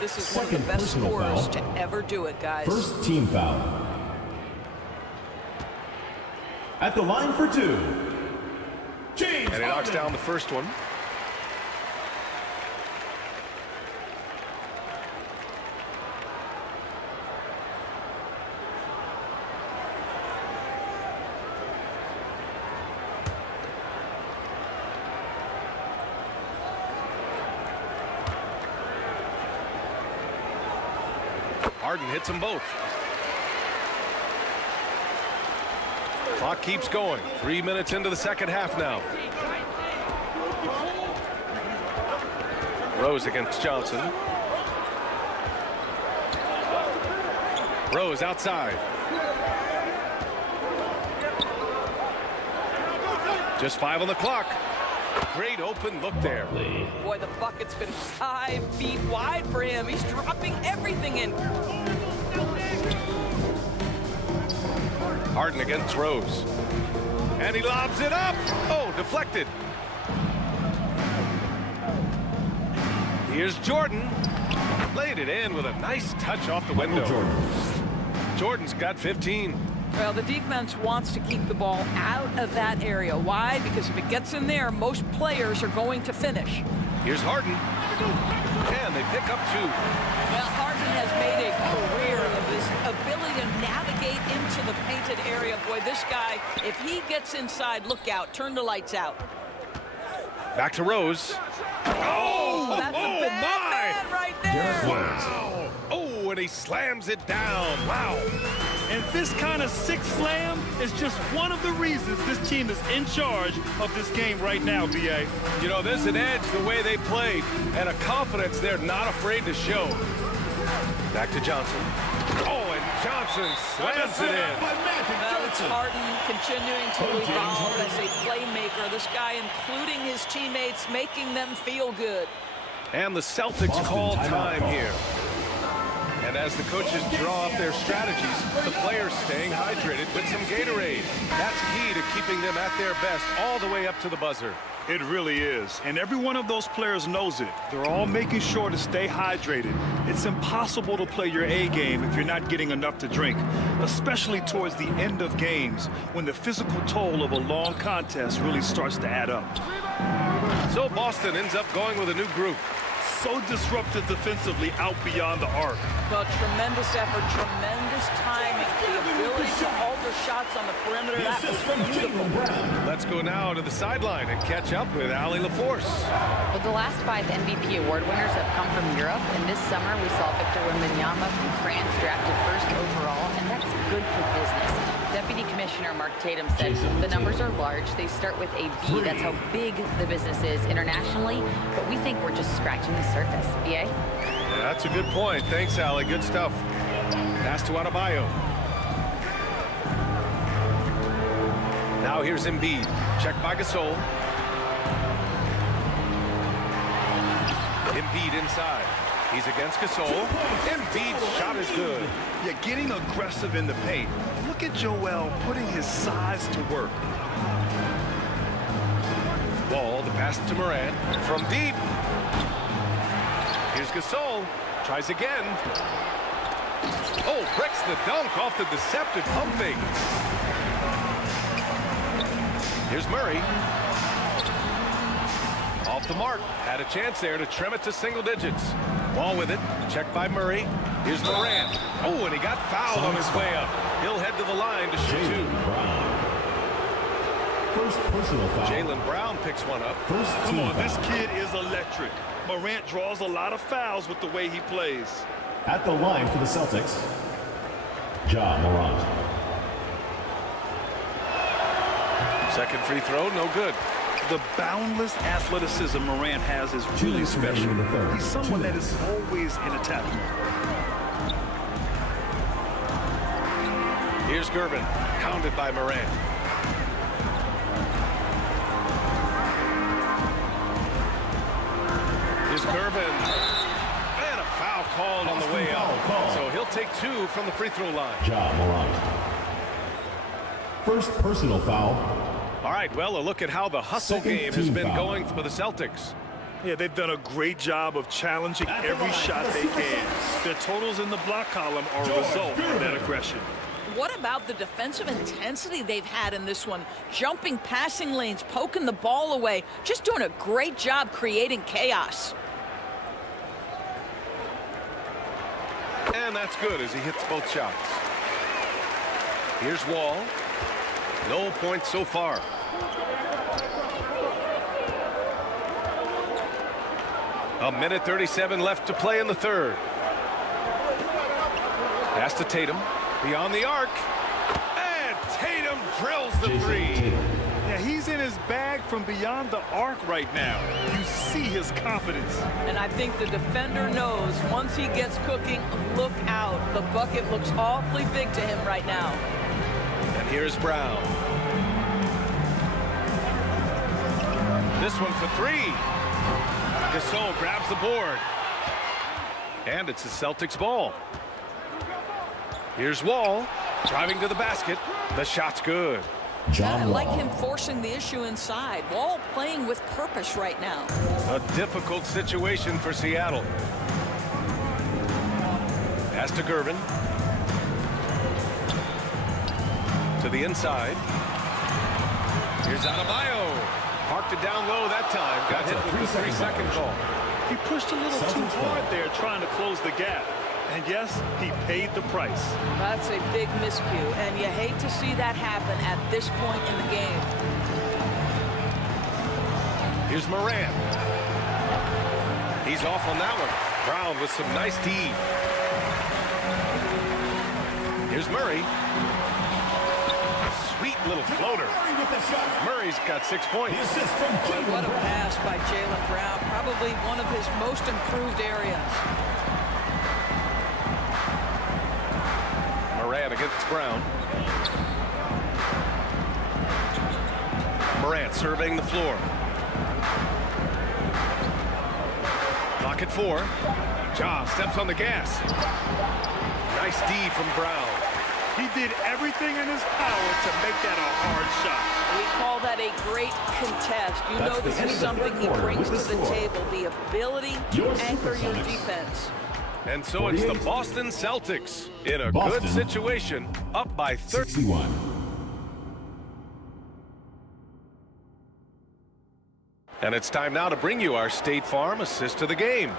This is one of the best scorers to ever do it, guys. First team foul. At the line for 2. James And he knocks down the first one. Harden hits them both. Clock keeps going. 3 minutes into the second half now. Rose against Johnson. Rose outside. Just 5 on the clock. Great open look there. Boy, the bucket's been 5 feet wide for him. He's dropping everything in. Harden against Rose. And he lobs it up. Oh, deflected. Here's Jordan. Laid it in with a nice touch off the window. Jordan's got 15. Well, the defense wants to keep the ball out of that area. Why? Because if it gets in there, most players are going to finish. Here's Harden. And they pick up 2. Well, Harden has made a career of his ability to navigate into the painted area. Boy, this guy, if he gets inside, look out. Turn the lights out. Back to Rose. Oh, that's a bad man right there. Wow. Oh, and he slams it down. Wow. And this kind of sick slam is just one of the reasons this team is in charge of this game right now, B.A. You know, there's an edge the way they played and a confidence they're not afraid to show. Back to Johnson. Oh, and Johnson slams it in. Well, it's Harden continuing to evolve as a playmaker. This guy, including his teammates, making them feel good. And the Celtics call time here. And as the coaches draw up their strategies, the players staying hydrated with some Gatorade. That's key to keeping them at their best all the way up to the buzzer. It really is. And every one of those players knows it. They're all making sure to stay hydrated. It's impossible to play your A game if you're not getting enough to drink, especially towards the end of games when the physical toll of a long contest really starts to add up. So Boston ends up going with a new group. So disruptive defensively out beyond the arc. Well, tremendous effort, tremendous timing. The ability to alter shots on the perimeter, that was beautiful. Let's go now to the sideline and catch up with Allie LaForce. Well, the last 5 MVP award winners have come from Europe, and this summer we saw Victor Wembanyama from France drafted 1st overall, and that's good for business. Deputy Commissioner Mark Tatum said the numbers are large. They start with a B. That's how big the business is internationally, but we think we're just scratching the surface. BA? Yeah, that's a good point. Thanks, Allie. Good stuff. Pass to Adebayo. Now here's Embiid. Check by Gasol. Embiid inside. He's against Gasol. Embiid's shot is good. Yeah, getting aggressive in the paint. Look at Joel putting his size to work. Wall, the pass to Morant from deep. Here's Gasol. Tries again. Oh, breaks the dunk off the deceptive pump fake. Here's Murray. Off the mark. Had a chance there to trim it to single digits. Wall with it. Checked by Murray. Here's Morant. Oh, and he got fouled on his way up. He'll head to the line to shoot 2. First personal foul. Jaylen Brown picks one up. Come on, this kid is electric. Morant draws a lot of fouls with the way he plays. At the line for the Celtics, Ja Morant. Second free throw, no good. The boundless athleticism Morant has is really special. He's someone that is always in attack. Here's Gervin, hounded by Morant. Here's Gervin. And a foul called on the way out. So he'll take 2 from the free throw line. Ja Morant. First personal foul. All right, well, a look at how the hustle game has been going for the Celtics. Yeah, they've done a great job of challenging every shot they can. Their totals in the block column are a result of that aggression. What about the defensive intensity they've had in this one? Jumping passing lanes, poking the ball away, just doing a great job creating chaos. And that's good as he hits both shots. Here's Wall. No points so far. A minute 37 left to play in the third. Pass to Tatum. Beyond the arc. And Tatum drills the 3. Yeah, he's in his bag from beyond the arc right now. You see his confidence. And I think the defender knows once he gets cooking, look out. The bucket looks awfully big to him right now. And here's Brown. This one for 3. Gasol grabs the board. And it's the Celtics ball. Here's Wall, driving to the basket. The shot's good. I like him forcing the issue inside. Wall playing with purpose right now. A difficult situation for Seattle. Pass to Gervin. To the inside. Here's Adebayo. Parked it down low that time. Got hit with the 3-second call. He pushed a little too hard there trying to close the gap. And yes, he paid the price. That's a big miscue, and you hate to see that happen at this point in the game. Here's Morant. He's off on that one. Brown with some nice D. Here's Murray. Sweet little floater. Murray's got 6 points. What a pass by Jaylen Brown. Probably one of his most improved areas. Morant against Brown. Morant surveying the floor. Clock at 4. Ja steps on the gas. Nice D from Brown. He did everything in his power to make that a hard shot. We call that a great contest. You know this is something he brings to the table, the ability to anchor your defense. And so it's the Boston Celtics in a good situation, up by 31. And it's time now to bring you our State Farm assist of the game.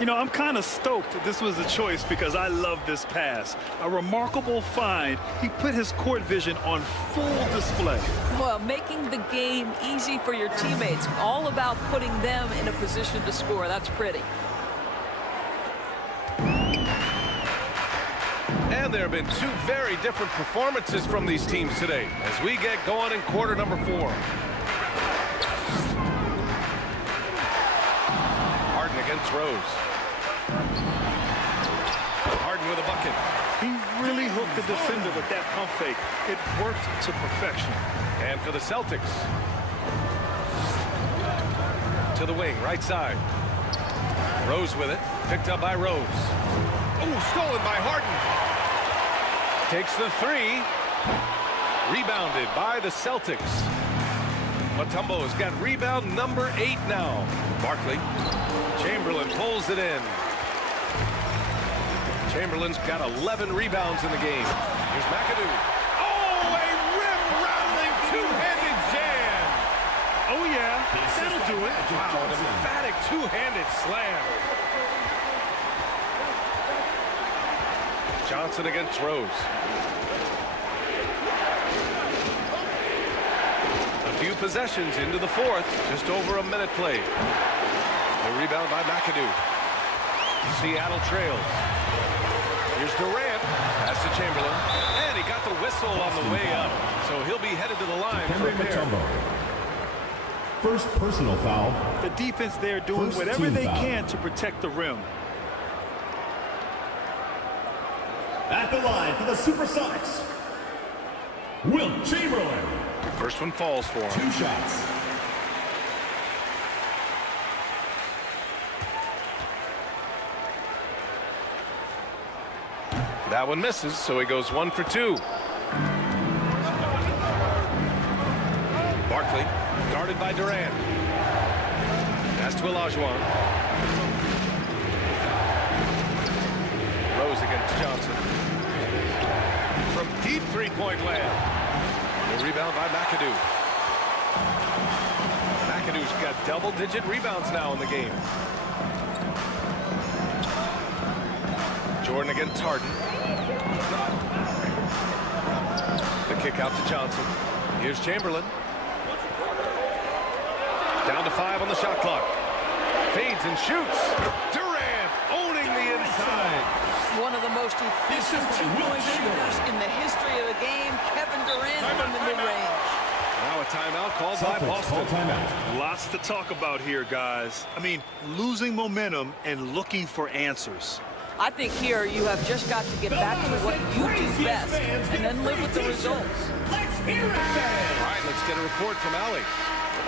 You know, I'm kind of stoked that this was a choice because I love this pass. A remarkable find. He put his court vision on full display. Well, making the game easy for your teammates. All about putting them in a position to score. That's pretty. And there have been two very different performances from these teams today as we get going in quarter number 4. Harden against Rose. Harden with a bucket. He really hooked the defender with that pump fake. It worked to perfection. And for the Celtics. To the wing, right side. Rose with it. Picked up by Rose. Oh, stolen by Harden. Takes the 3. Rebounded by the Celtics. Mutombo's got rebound number 8 now. Barkley. Chamberlain pulls it in. Chamberlain's got 11 rebounds in the game. Here's McAdoo. Oh, a rim-rattling two-handed jam. Oh, yeah. That'll do it. Wow, an emphatic two-handed slam. Johnson against Rose. A few possessions into the 4th. Just over a minute played. The rebound by McAdoo. Seattle trails. Here's Durant. Pass to Chamberlain. And he got the whistle on the way up. So he'll be headed to the line for a pair. First personal foul. The defense there doing whatever they can to protect the rim. At the line for the Supersonics, Wilt Chamberlain. First one falls for him. 2 shots. That one misses, so he goes 1 for 2. Barkley, guarded by Durant. Pass to Olajuwon. Rose against Johnson. From deep three-point land. The rebound by McAdoo. McAdoo's got double-digit rebounds now in the game. Jordan against Harden. The kick out to Johnson. Here's Chamberlain. Down to 5 on the shot clock. Fades and shoots. Durant owning the inside. One of the most efficient two-point shooters in the history of the game, Kevin Durant from the mid-range. Now a timeout called by Boston. Lots to talk about here, guys. I mean, losing momentum and looking for answers. I think here you have just got to get back to what you do best and then live with the results. Let's hear it, fans. All right, let's get a report from Allie.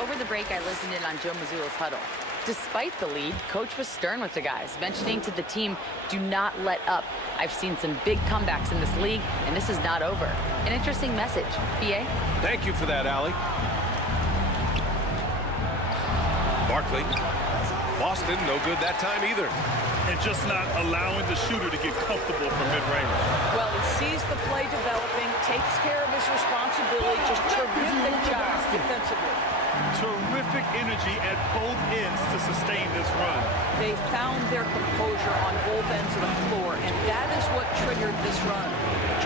Over the break, I listened in on Joe Mazzulla's huddle. Despite the lead, Coach was stern with the guys, mentioning to the team, do not let up. I've seen some big comebacks in this league, and this is not over. An interesting message. BA? Thank you for that, Allie. Barkley. Boston, no good that time either. And just not allowing the shooter to get comfortable from mid-range. Well, he sees the play developing, takes care of his responsibility, just terrific job defensively. Terrific energy at both ends to sustain this run. They found their composure on both ends of the floor, and that is what triggered this run.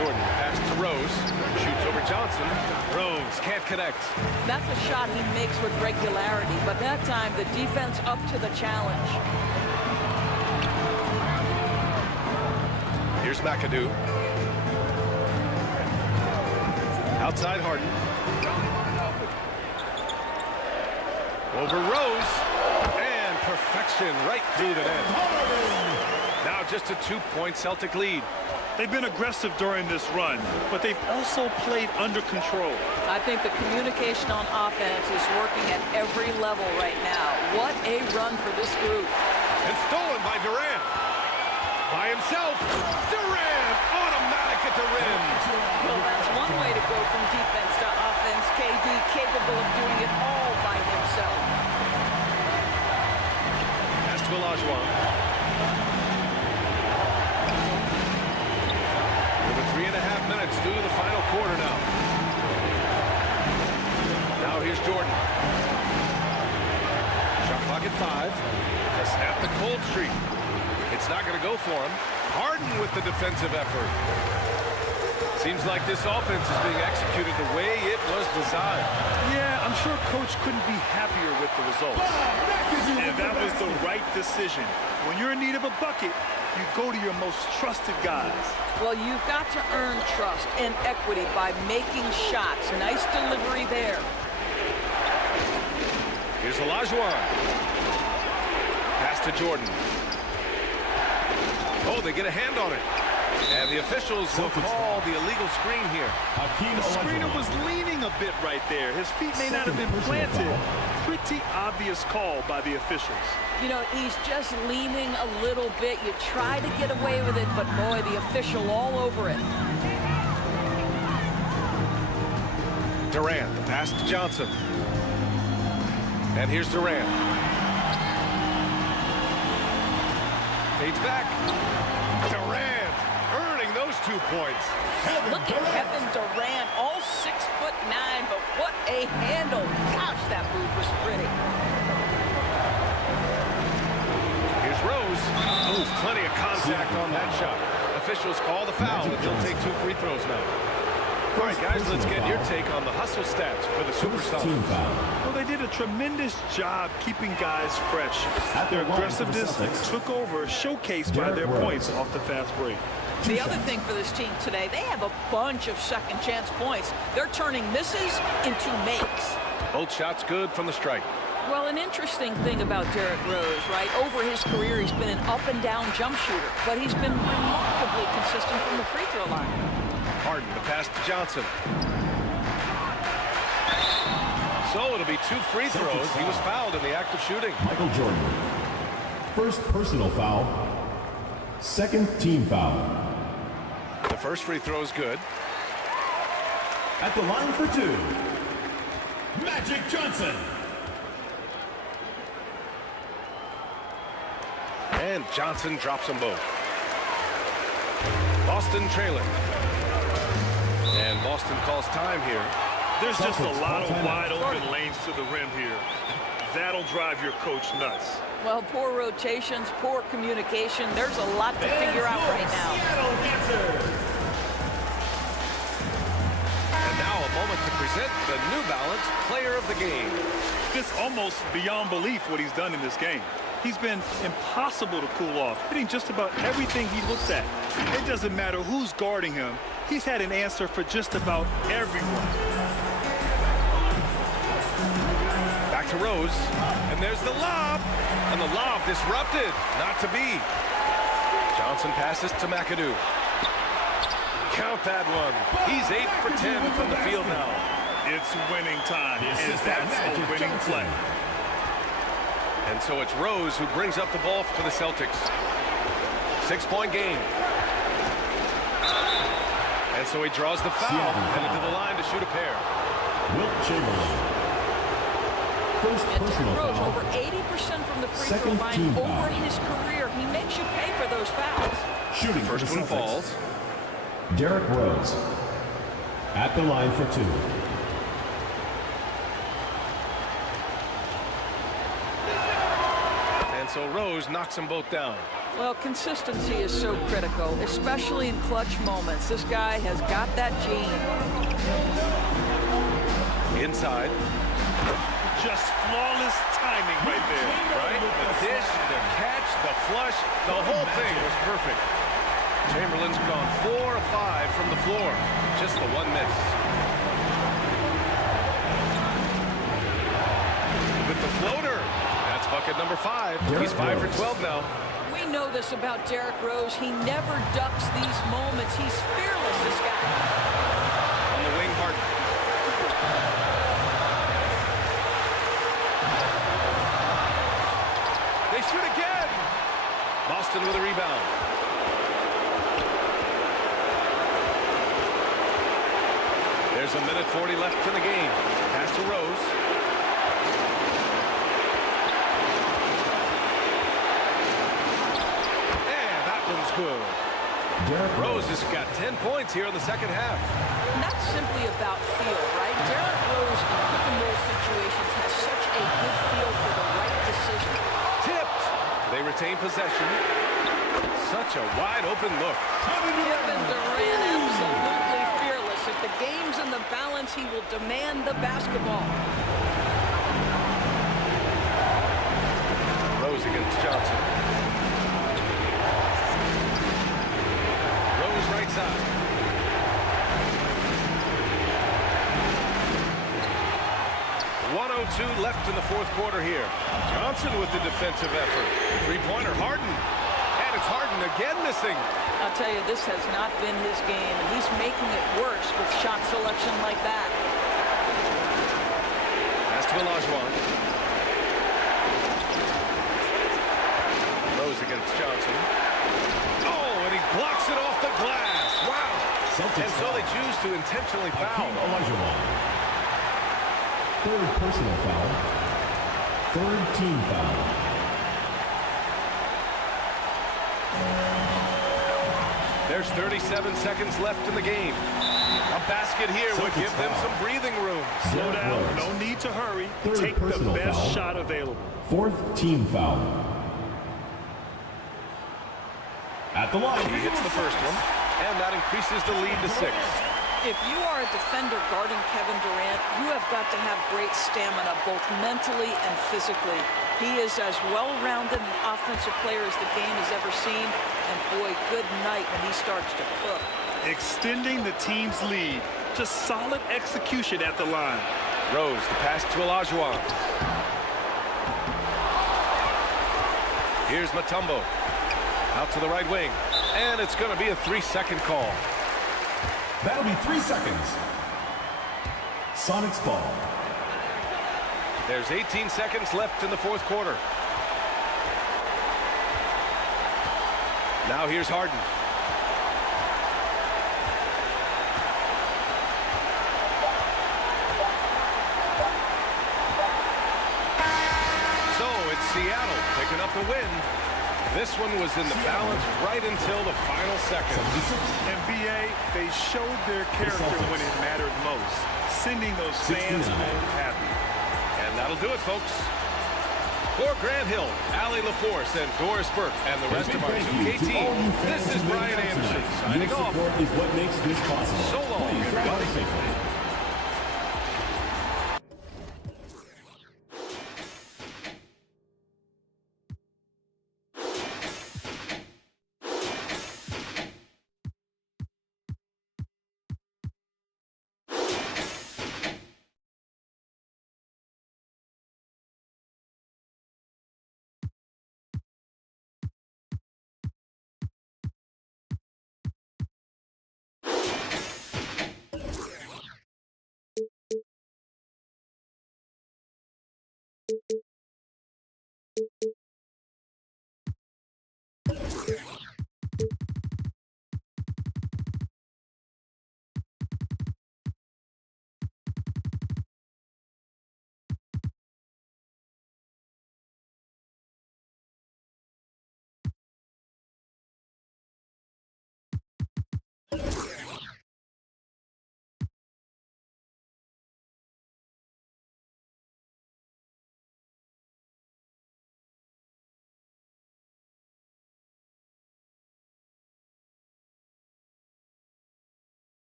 Jordan pass to Rose, shoots over Johnson. Rose can't connect. That's a shot he makes with regularity, but that time the defense up to the challenge. Here's McAdoo. Outside Harden. Over Rose. And perfection right through the net. Now just a 2-point Celtic lead. They've been aggressive during this run, but they've also played under control. I think the communication on offense is working at every level right now. What a run for this group. And stolen by Durant. himself. Durant, automatic at the rim. Well, that's one way to go from defense to offense. KD capable of doing it all by himself. Pass to Olajuwon. Over 3.5 minutes through the final quarter now. Now here's Jordan. Shot clock at 5. To snap the cold streak. It's not going to go for him. Harden with the defensive effort. Seems like this offense is being executed the way it was designed. Yeah, I'm sure Coach couldn't be happier with the results. And that was the right decision. When you're in need of a bucket, you go to your most trusted guys. Well, you've got to earn trust and equity by making shots. Nice delivery there. Here's Olajuwon. Pass to Jordan. Oh, they get a hand on it. And the officials will call the illegal screen here. The screener was leaning a bit right there. His feet may not have been planted. Pretty obvious call by the officials. You know, he's just leaning a little bit. You try to get away with it, but boy, the official all over it. Durant, the pass to Johnson. And here's Durant. Fades back. Durant earning those 2 points. Look at Kevin Durant, all 6'9", but what a handle. Gosh, that move was pretty. Here's Rose. Oh, plenty of contact on that shot. Officials call the foul, and he'll take 2 free throws now. All right, guys, let's get your take on the hustle stats for the Superstars. Well, they did a tremendous job keeping guys fresh. Their aggressiveness took over, showcased by their points off the fast break. The other thing for this team today, they have a bunch of second chance points. They're turning misses into makes. Both shots good from the strike. Well, an interesting thing about Derrick Rose, right? Over his career, he's been an up-and-down jump shooter, but he's been remarkably consistent from the free throw line. Harden, the pass to Johnson. So it'll be 2 free throws. He was fouled in the act of shooting. Michael Jordan. First personal foul. Second team foul. The first free throw is good. At the line for 2, Magic Johnson. And Johnson drops them both. Boston trailing. And Boston calls time here. There's just a lot of wide open lanes to the rim here. That'll drive your coach nuts. Well, poor rotations, poor communication. There's a lot to figure out right now. And now a moment to present the New Balance Player of the Game. It's almost beyond belief what he's done in this game. He's been impossible to cool off, hitting just about everything he looks at. It doesn't matter who's guarding him. He's had an answer for just about everyone. Back to Rose, and there's the lob. And the lob disrupted, not to be. Johnson passes to McAdoo. Count that one. He's 8 for 10 from the field now. It's winning time, and that's a winning play. And so it's Rose who brings up the ball for the Celtics. 6-point game. And so he draws the foul, headed to the line to shoot a pair. Wilt Chamberlain. First personal Rose, foul. over 80% from the free throw Second line team over foul. his career. He makes you pay for those fouls. Shooting First for the one Celtics. falls. Derrick Rose. At the line for 2. And so Rose knocks them both down. Well, consistency is so critical, especially in clutch moments. This guy has got that gene. Inside. Just flawless timing right there. Right? The dish, the catch, the flush, the whole thing was perfect. Chamberlain's gone 4 of 5 from the floor. Just the one miss. With the floater. That's bucket number 5. He's 5 for 12 now. We know this about Derrick Rose. He never ducks these moments. He's fearless, this guy. On the wing, Harden. They shoot again. Boston with a rebound. There's a minute 40 left in the game. Pass to Rose. And that one's good. Rose has got 10 points here in the second half. And that's simply about feel, right? Derrick Rose in pick-and-roll situations has such a good feel for the right decision. Tipped. They retain possession. Such a wide-open look. Kevin Durant absolutely fearless. If the game's in the balance, he will demand the basketball. Rose against Johnson. Rose right side. .102 left in the fourth quarter here. Johnson with the defensive effort. Three-pointer, Harden. And it's Harden again missing. I'll tell you, this has not been his game, and he's making it worse with shot selection like that. Pass to Olajuwon. Rose against Johnson. Oh, and he blocks it off the glass. Wow. And so they choose to intentionally foul. Olajuwon. Third personal foul. Third team foul. There's 37 seconds left in the game. A basket here would give them some breathing room. Slow down. No need to hurry. Take the best shot available. Fourth team foul. At the line. He hits the first one, and that increases the lead to 6. If you are a defender guarding Kevin Durant, you have got to have great stamina, both mentally and physically. He is as well-rounded an offensive player as the game has ever seen. And boy, good night when he starts to cook. Extending the team's lead. Just solid execution at the line. Rose, the pass to Olajuwon. Here's Mutombo. Out to the right wing. And it's going to be a 3-second call. That'll be 3 seconds. Sonics ball. There's 18 seconds left in the fourth quarter. Now here's Harden. So it's Seattle picking up the win. This one was in the balance right until the final seconds. NBA, they showed their character when it mattered most, sending those fans home happy. And that'll do it, folks. For Grant Hill, Allie LaForce, and Doris Burke, and the rest of our 2K team, this is Brian Anderson signing off. Your support is what makes this possible. So long, everybody.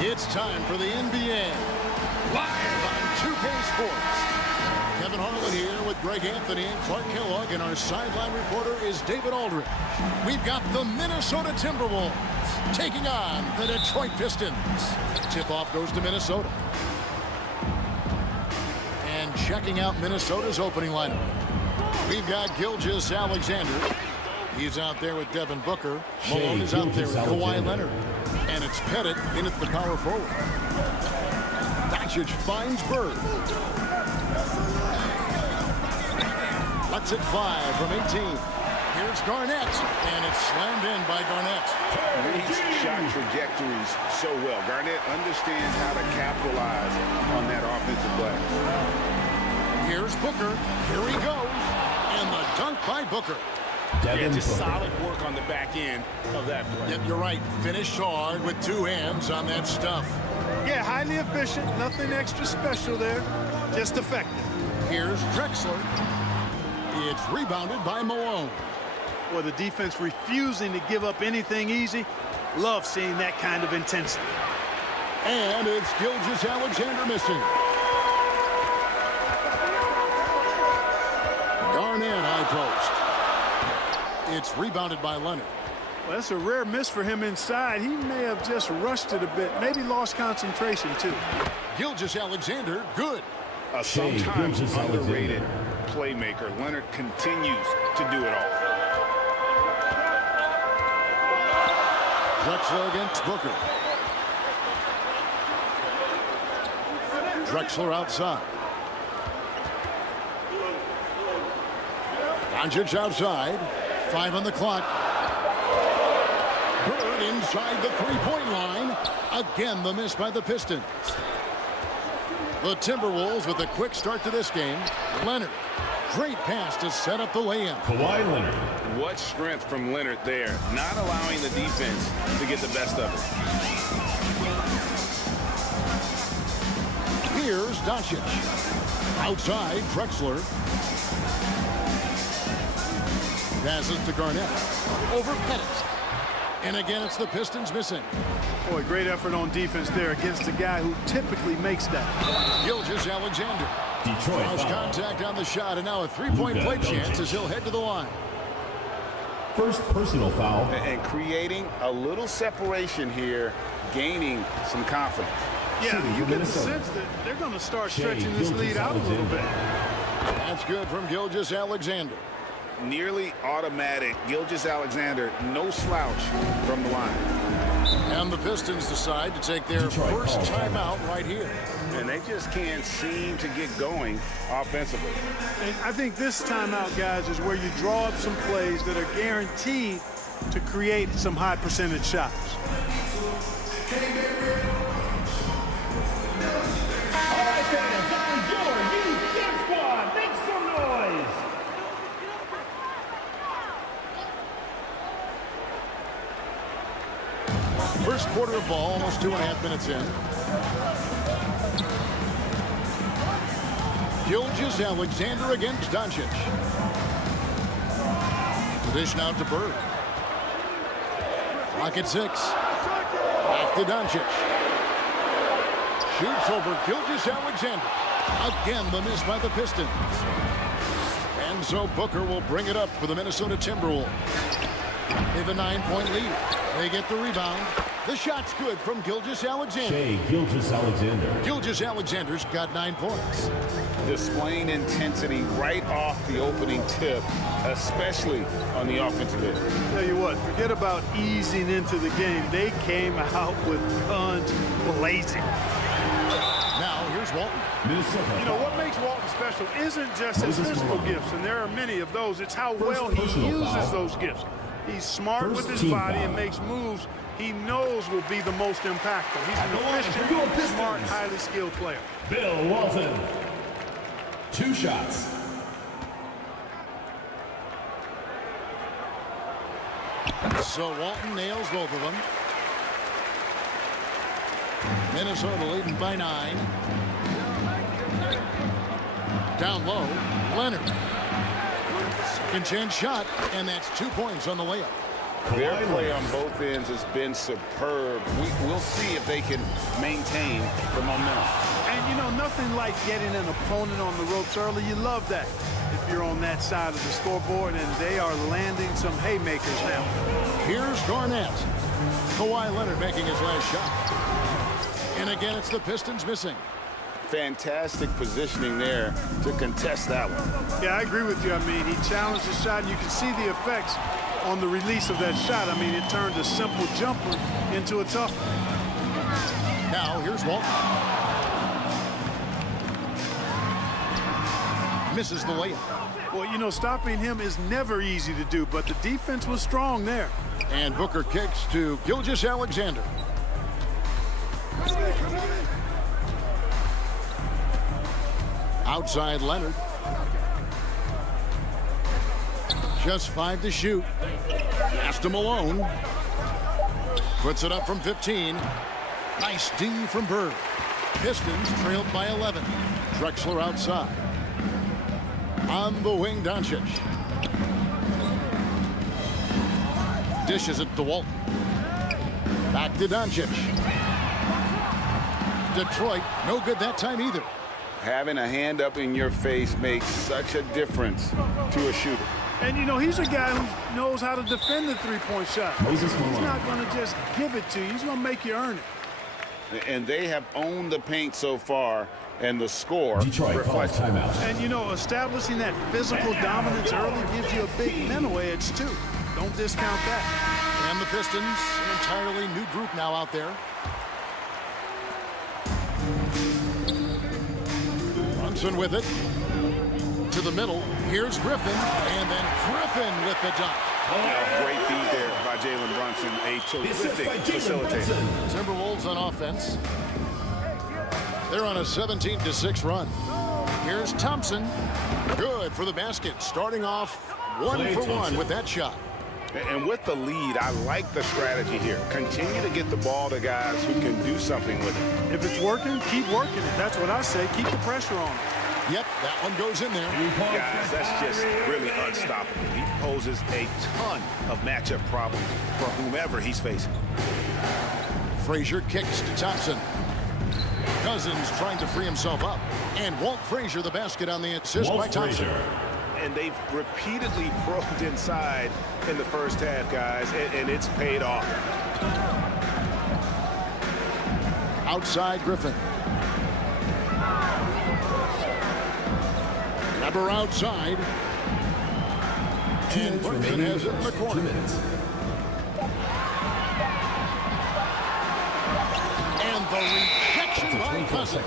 It's time for the NBA, live on 2K Sports. Kevin Harlan here with Greg Anthony and Clark Kellogg, and our sideline reporter is David Aldridge. We've got the Minnesota Timberwolves taking on the Detroit Pistons. Tip-off goes to Minnesota. And checking out Minnesota's opening lineup, we've got Gilgeous-Alexander. He's out there with Devin Booker. Malone is out there with Kawhi Leonard. And it's Pettit in at the power forward. Doncic finds Bird. Lets it fly from 18. Here's Garnett, and it's slammed in by Garnett. Reads shot trajectories so well. Garnett understands how to capitalize on that offensive play. Here's Booker. Here he goes. And the dunk by Booker. Yeah, just solid work on the back end of that play. Yep, you're right. Finished hard with two hands on that stuff. Yeah, highly efficient. Nothing extra special there. Just effective. Here's Drexler. It's rebounded by Malone. Well, the defense refusing to give up anything easy. Love seeing that kind of intensity. And it's Gilgeous-Alexander missing. Garnett high post. It's rebounded by Leonard. Well, that's a rare miss for him inside. He may have just rushed it a bit. Maybe lost concentration, too. Gilgeous-Alexander, good. A sometimes underrated playmaker. Leonard continues to do it all. Drexler against Booker. Drexler outside. Doncic outside. 5 on the clock. Bird inside the three-point line. Again, the miss by the Pistons. The Timberwolves with a quick start to this game. Leonard, great pass to set up the lay-in. Kawhi Leonard. What strength from Leonard there, not allowing the defense to get the best of it. Here's Doncic. Outside, Drexler. Passes to Garnett. Over Pettit. And again, it's the Pistons missing. Boy, great effort on defense there against a guy who typically makes that. Gilgeous-Alexander. Detroit Draws contact on the shot, and now a three-point play chance as he'll head to the line. First personal foul. And creating a little separation here, gaining some confidence. Yeah, you get the sense that they're going to start stretching this lead out a little bit. That's good from Gilgeous-Alexander. Nearly automatic. Gilgeous-Alexander, no slouch from the line. And the Pistons decide to take their first timeout right here. And they just can't seem to get going offensively. And I think this timeout, guys, is where you draw up some plays that are guaranteed to create some high percentage shots. All right, fans, that was your youth Get Squad. Make some noise. First quarter of ball, almost 2.5 minutes in. Gilgeous-Alexander against Doncic. The dish now to Bird. Clock at 6. Back to Doncic. Shoots over Gilgeous-Alexander. Again, the miss by the Pistons. And so Booker will bring it up for the Minnesota Timberwolves. They have a 9-point lead. They get the rebound. The shot's good from Gilgeous-Alexander. Shai Gilgeous-Alexander. Gilgeous-Alexander's got 9 points. Displaying intensity right off the opening tip, especially on the offensive end. Tell you what, forget about easing into the game. They came out with guns blazing. Now here's Walton. You know, what makes Walton special isn't just his physical gifts, and there are many of those. It's how well he uses those gifts. He's smart with his body and makes moves he knows will be the most impactful. He's an efficient, smart, highly skilled player. Bill Walton. 2 shots. So Walton nails both of them. Minnesota leading by 9. Down low, Leonard. Second chance shot, and that's 2 points on the layup. Their play on both ends has been superb. We'll see if they can maintain the momentum. And, you know, nothing like getting an opponent on the ropes early. You love that if you're on that side of the scoreboard, and they are landing some haymakers now. Here's Garnett. Kawhi Leonard making his last shot. And again, it's the Pistons missing. Fantastic positioning there to contest that one. Yeah, I agree with you. I mean, he challenged the shot, and you can see the effects on the release of that shot. I mean, it turned a simple jumper into a tough one. Now, here's Walton. Misses the layup. Well, you know, stopping him is never easy to do, but the defense was strong there. And Booker kicks to Gilgeous-Alexander. Outside Leonard. Just 5 to shoot. Pass to Malone. Puts it up from 15. Nice D from Bird. Pistons trailed by 11. Drexler outside. On the wing, Doncic. Dishes it to Walton. Back to Doncic. Detroit, no good that time either. Having a hand up in your face makes such a difference to a shooter. And, you know, he's a guy who knows how to defend the three-point shot. He's not going to just give it to you. He's going to make you earn it. And they have owned the paint so far, and the score reflects timeout. And, you know, establishing that physical dominance early gives you a big mental edge, too. Don't discount that. And the Pistons, an entirely new group now out there. Brunson with it. To the middle. Here's Griffin. And then Griffin with the dunk. Great feed there by Jalen Brunson. A terrific facilitator. Timberwolves on offense. They're on a 17-6 run. Here's Thompson. Good for the basket. Starting off 1 for 1 with that shot. And with the lead, I like the strategy here. Continue to get the ball to guys who can do something with it. If it's working, keep working it. That's what I say. Keep the pressure on. Yep, that one goes in there. Guys, that's just really unstoppable. He poses a ton of matchup problems for whomever he's facing. Frazier kicks to Thompson. Cousins trying to free himself up. And Walt Frazier the basket on the assist by Thompson. And they've repeatedly probed inside in the first half, guys, and it's paid off. Outside Griffin. Weber outside. And Brunson has it in the corner. And the rejection by Cousins.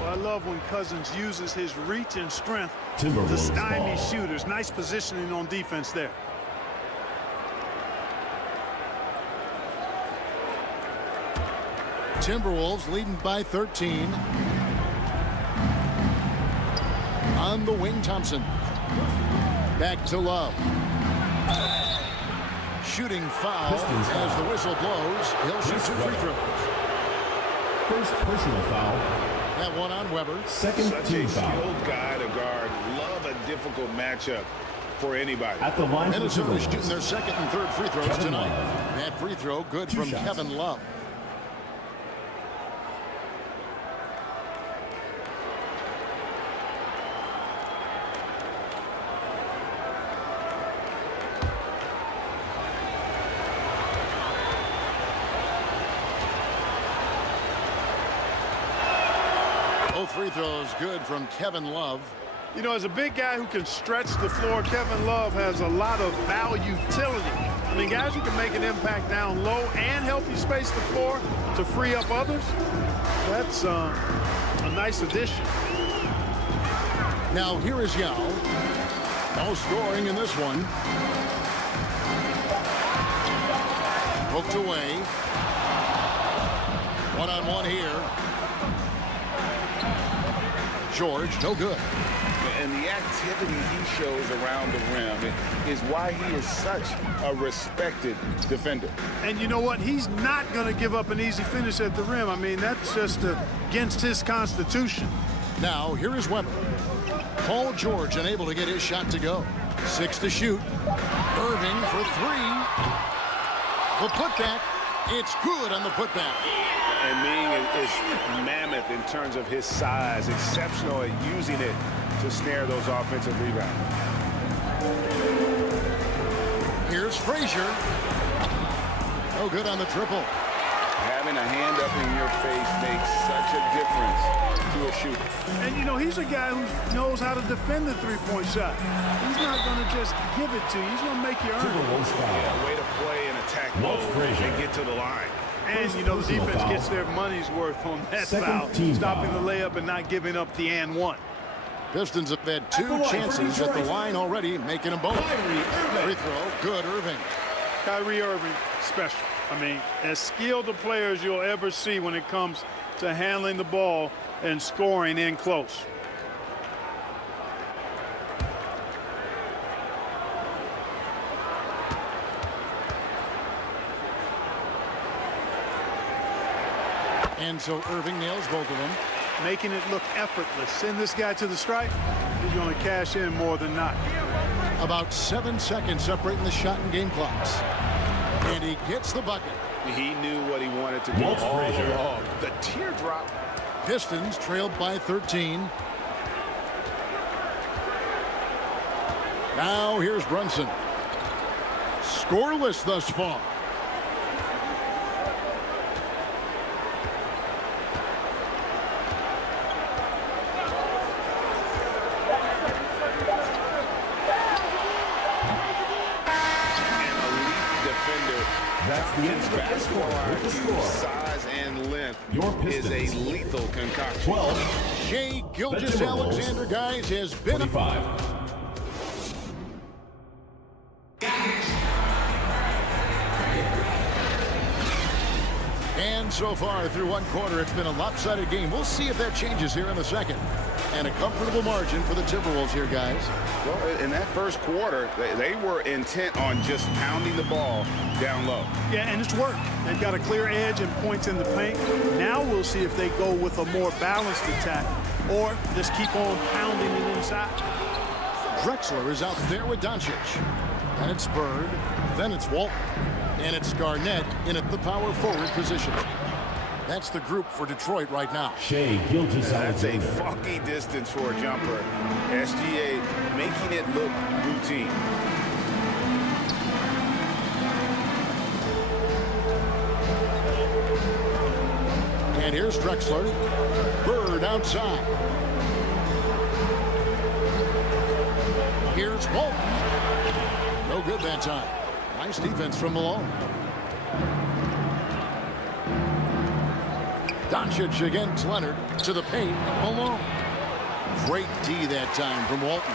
Well, I love when Cousins uses his reach and strength to stymie shooters. Nice positioning on defense there. Timberwolves leading by 13. On the wing, Thompson. Back to Love. Shooting foul as the whistle blows. He'll shoot 2 free throws. First personal foul. That one on Weber. Second team foul. Skilled guy to guard. Love a difficult matchup for anybody. At the line, Minnesota shooting their second and third free throws tonight. That free throw good from Kevin Love. Both free throws good from Kevin Love. You know, as a big guy who can stretch the floor, Kevin Love has a lot of valuability. I mean, guys who can make an impact down low and help you space the floor to free up others, that's a nice addition. Now here is Yao. No scoring in this one. Poked away. One-on-one here. George, no good. And the activity he shows around the rim is why he is such a respected defender. And you know what? He's not going to give up an easy finish at the rim. I mean, that's just against his constitution. Now, here is Weber. Paul George unable to get his shot to go. 6 to shoot. Irving for 3. The putback. It's good on the putback. And Ming is mammoth in terms of his size, exceptional at using it to snare those offensive rebounds. Here's Frazier. No good on the triple. Having a hand up in your face makes such a difference to a shooter. And, you know, he's a guy who knows how to defend the three-point shot. He's not going to just give it to you. He's going to make you earn it. Yeah, way to play and attack mode and get to the line. And, you know, the defense gets their money's worth on that foul, stopping the layup and not giving up the and one. Pistons have had 2 chances at the line already, making them both. Free throw, good, Irving. Kyrie Irving, special. I mean, as skilled a player as you'll ever see when it comes to handling the ball and scoring in close. And so Irving nails both of them. Making it look effortless. Send this guy to the stripe, he's going to cash in more than not. About 7 seconds separating the shot and game clocks. And he gets the bucket. He knew what he wanted to do all along. The teardrop. Pistons trailed by 13. Now here's Brunson. Scoreless thus far. That's the end of the basketball with the score. Size and length is a lethal concoction. 12. Shai Gilgeous-Alexander, guys, has been 45. And so far through one quarter, it's been a lopsided game. We'll see if that changes here in the second. And a comfortable margin for the Timberwolves here, guys. Well, in that first quarter, they were intent on just pounding the ball down low. Yeah, and it's worked. They've got a clear edge and points in the paint. Now we'll see if they go with a more balanced attack or just keep on pounding it inside. Drexler is out there with Doncic. And it's Bird. Then it's Walton. And it's Garnett in at the power forward position. That's the group for Detroit right now. Shai Gilgeous-Alexander. That's a funky distance for a jumper. SGA making it look routine. And here's Drexler. Bird outside. Here's Walton. No good that time. Nice defense from Malone. Doncic against Leonard to the paint. Malone. Great D that time from Walton.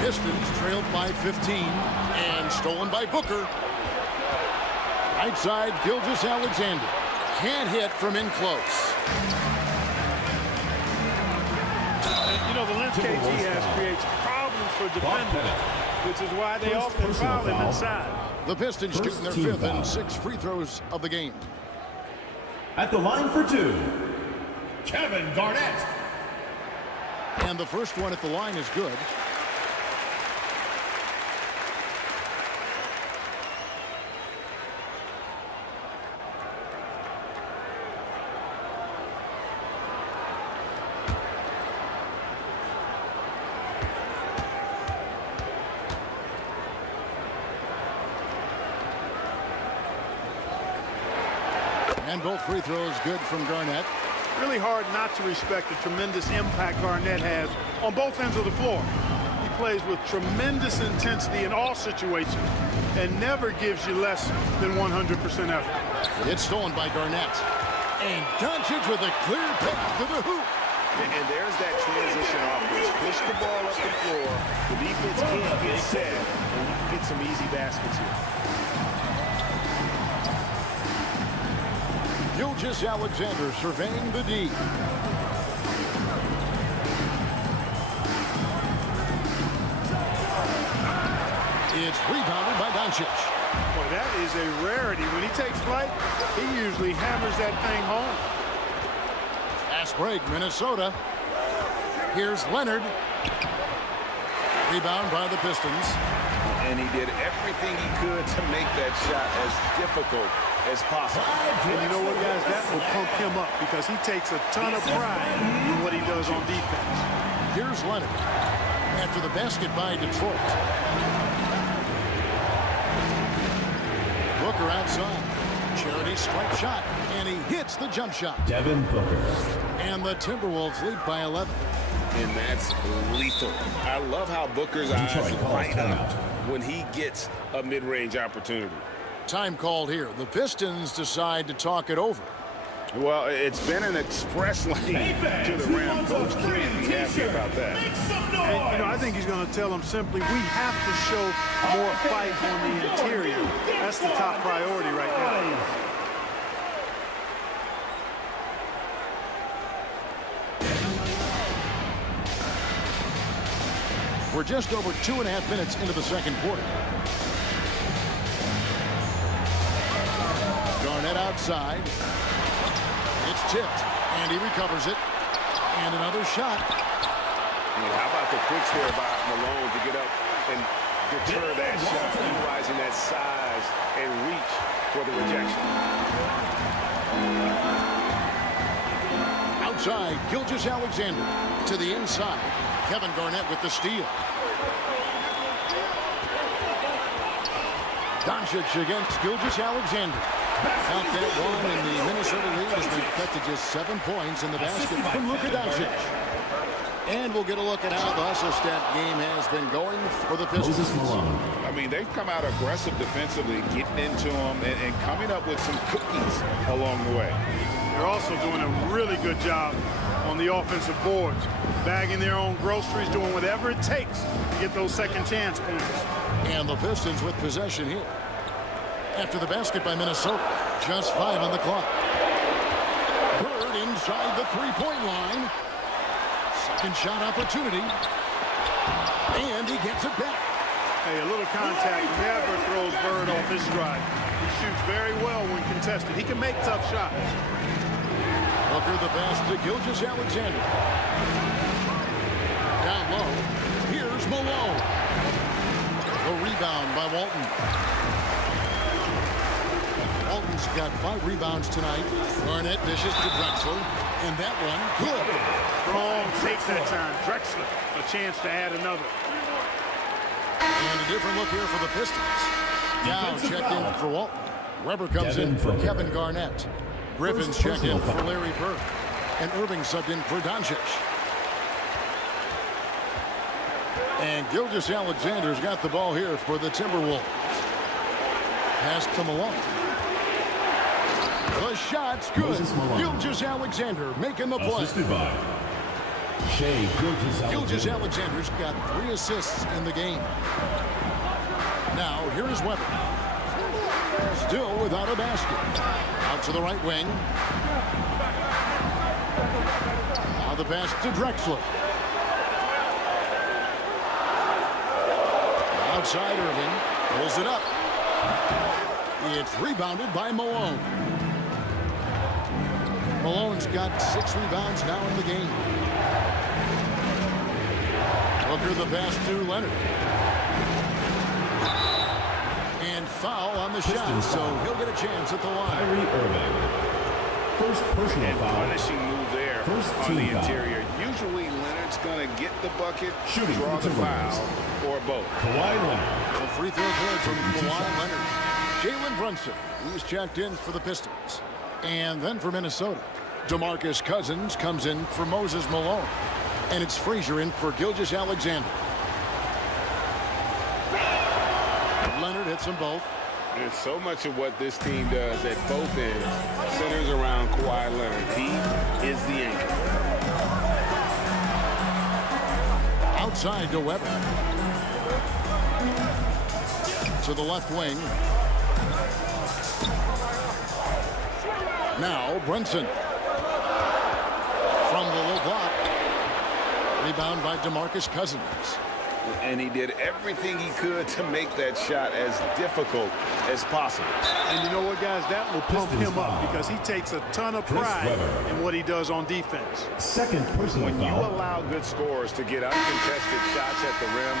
Pistons trailed by 15 and stolen by Booker. Right side, Gilgeous-Alexander. Can't hit from in close. You know, the length KG has creates problems for defenders, which is why they often foul him inside. The Pistons shooting their 5th and 6th free throws of the game. At the line for 2, Kevin Garnett. And the first one at the line is good. And both free throws good from Garnett. Really hard not to respect the tremendous impact Garnett has on both ends of the floor. He plays with tremendous intensity in all situations and never gives you less than 100% effort. It's stolen by Garnett. And Doncic with a clear path to the hoop. And there's that transition offense. Push the ball up the floor. The defense can't get set, and you can get some easy baskets here. Gilgeous-Alexander surveying the D. It's rebounded by Doncic. Boy, that is a rarity. When he takes flight, he usually hammers that thing home. Fast break, Minnesota. Here's Leonard. Rebound by the Pistons. And he did everything he could to make that shot as difficult as possible. And you know what, guys? That will pump him up because he takes a ton of pride in what he does on defense. Here's Leonard. After the basket by Detroit. Booker outside. Charity strike shot. And he hits the jump shot. Devin Booker. And the Timberwolves lead by 11. And that's lethal. I love how Booker's eyes light up when he gets a mid-range opportunity. Time called here. The Pistons decide to talk it over. Well, it's been an express lane to the rim. Coach can't be happy about that. And, you know, I think he's going to tell them simply, we have to show more fight on the interior. That's the top priority right now. We're just over 2.5 minutes into the second quarter. Garnett outside. It's tipped, and he recovers it. And another shot. How about the quicks there by Malone to get up and deter that shot, utilizing that size and reach for the rejection. Outside, Gilgeous-Alexander to the inside. Kevin Garnett with the steal. Doncic against Gilgeous-Alexander. Out that one, and the Minnesota lead has been cut to just 7 points in the basket from Luka Doncic. And we'll get a look at how the hustle stat game has been going for the Pistons. I mean, they've come out aggressive defensively, getting into them and coming up with some cookies along the way. They're also doing a really good job on the offensive boards, bagging their own groceries, doing whatever it takes to get those second chance points. And the Pistons with possession here. After the basket by Minnesota, just 5 on the clock. Bird inside the three-point line. Second shot opportunity. And he gets it back. Hey, a little contact never throws Bird off his stride. He shoots very well when contested. He can make tough shots. Booker the pass to Gilgeous-Alexander. Down low. Here's Malone. The rebound by Walton. Walton's got 5 rebounds tonight. Garnett dishes to Drexler. And that one, good. Strong takes that time. Drexler, a chance to add another. And a different look here for the Pistons. Now checked in for Walton. Weber comes in for Kevin Garnett. Griffin's checked in for Larry Bird. And Irving subbed in for Doncic. And Gilgeous-Alexander's got the ball here for the Timberwolves. Pass to Malone. The shot's good. Gilgeous-Alexander making the play. Assisted by SHAI Gilgeous-Alexander's got 3 assists in the game. Now, here is Weber. Still without a basket. Out to the right wing. Now the pass to Drexler. Outside Irving. Pulls it up. It's rebounded by Malone. Malone's got 6 rebounds now in the game. Booker the pass to Leonard. And foul on the shot, so he'll get a chance at the line. Irving. First personal foul. Punishing move there on the interior. Usually Leonard's going to get the bucket, draw the foul, or both. Kawhi Leonard. A free throw good from Kawhi Leonard. Jalen Brunson, who's checked in for the Pistons. And then for Minnesota, DeMarcus Cousins comes in for Moses Malone. And it's Frazier in for Gilgeous-Alexander. Leonard hits them both. And so much of what this team does at both ends centers around Kawhi Leonard. He is the anchor. Outside to Weber. To the left wing. Now Brunson. From the low block. Rebound by DeMarcus Cousins. And he did everything he could to make that shot as difficult as possible. And you know what, guys? That will pump him up because he takes a ton of pride in what he does on defense. Second personal When you foul. allow good scorers to get uncontested shots at the rim,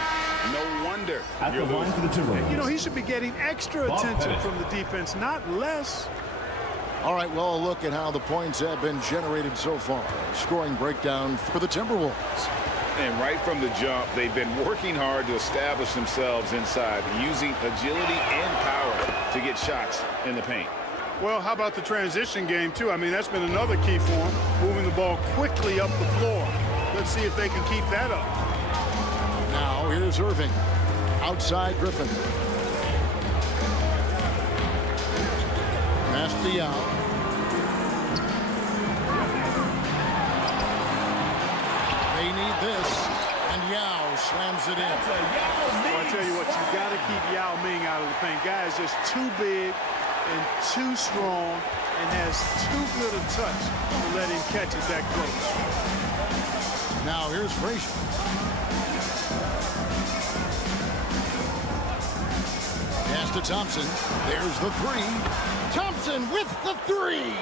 no wonder At you're the line losing. for the Timberwolves. You know, he should be getting extra attention from the defense, not less. All right, well, a look at how the points have been generated so far. Scoring breakdown for the Timberwolves. And right from the jump, they've been working hard to establish themselves inside, using agility and power to get shots in the paint. Well, how about the transition game, too? I mean, that's been another key for him, moving the ball quickly up the floor. Let's see if they can keep that up. Now, here's Irving. Outside Griffin. Pass to Yao. They need this, and Yao slams it in. Well, I tell you what, you got to keep Yao Ming out of the paint. Guy is just too big and too strong and has too good a touch to let him catch it that close. Now here's Frazier. Pass to Thompson. There's the three. Thompson with the three.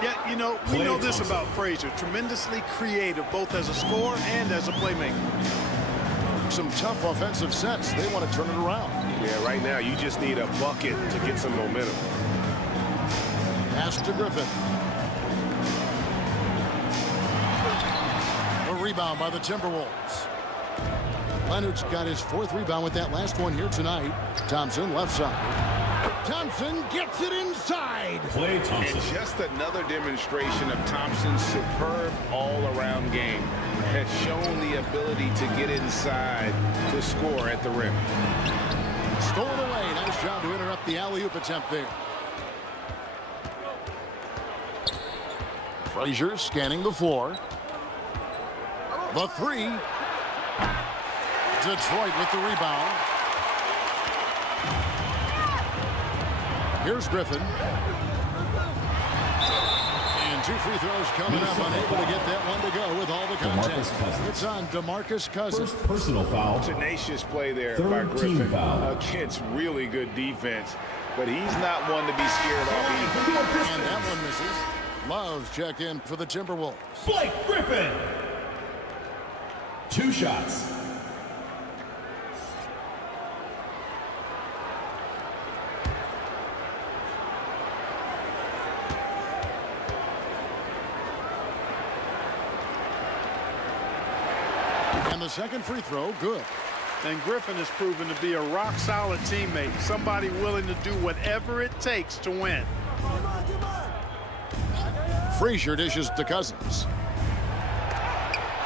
Yeah, you know, we know this about Frazier. Tremendously creative, both as a scorer and as a playmaker. Some tough offensive sets. They want to turn it around. Yeah, right now you just need a bucket to get some momentum. Pass to Griffin. A rebound by the Timberwolves. Leonard's got his fourth rebound with that last one here tonight. Thompson, left side. Thompson gets it inside. Klay Thompson. And just another demonstration of Thompson's superb all-around game. Has shown the ability to get inside to score at the rim. Stolen away. Nice job to interrupt the alley-oop attempt there. Frazier scanning the floor. The three. Detroit with the rebound. Here's Griffin. And two free throws coming up. Unable to get that one to go with all the contact. It's on DeMarcus Cousins. First personal foul. Tenacious play there by Third team Griffin foul. against really good defense. But he's not one to be scared off either. And that one misses. Love's check in for the Timberwolves. Blake Griffin. 2 shots. And the second free throw, good. And Griffin has proven to be a rock-solid teammate, somebody willing to do whatever it takes to win. Frazier dishes to Cousins.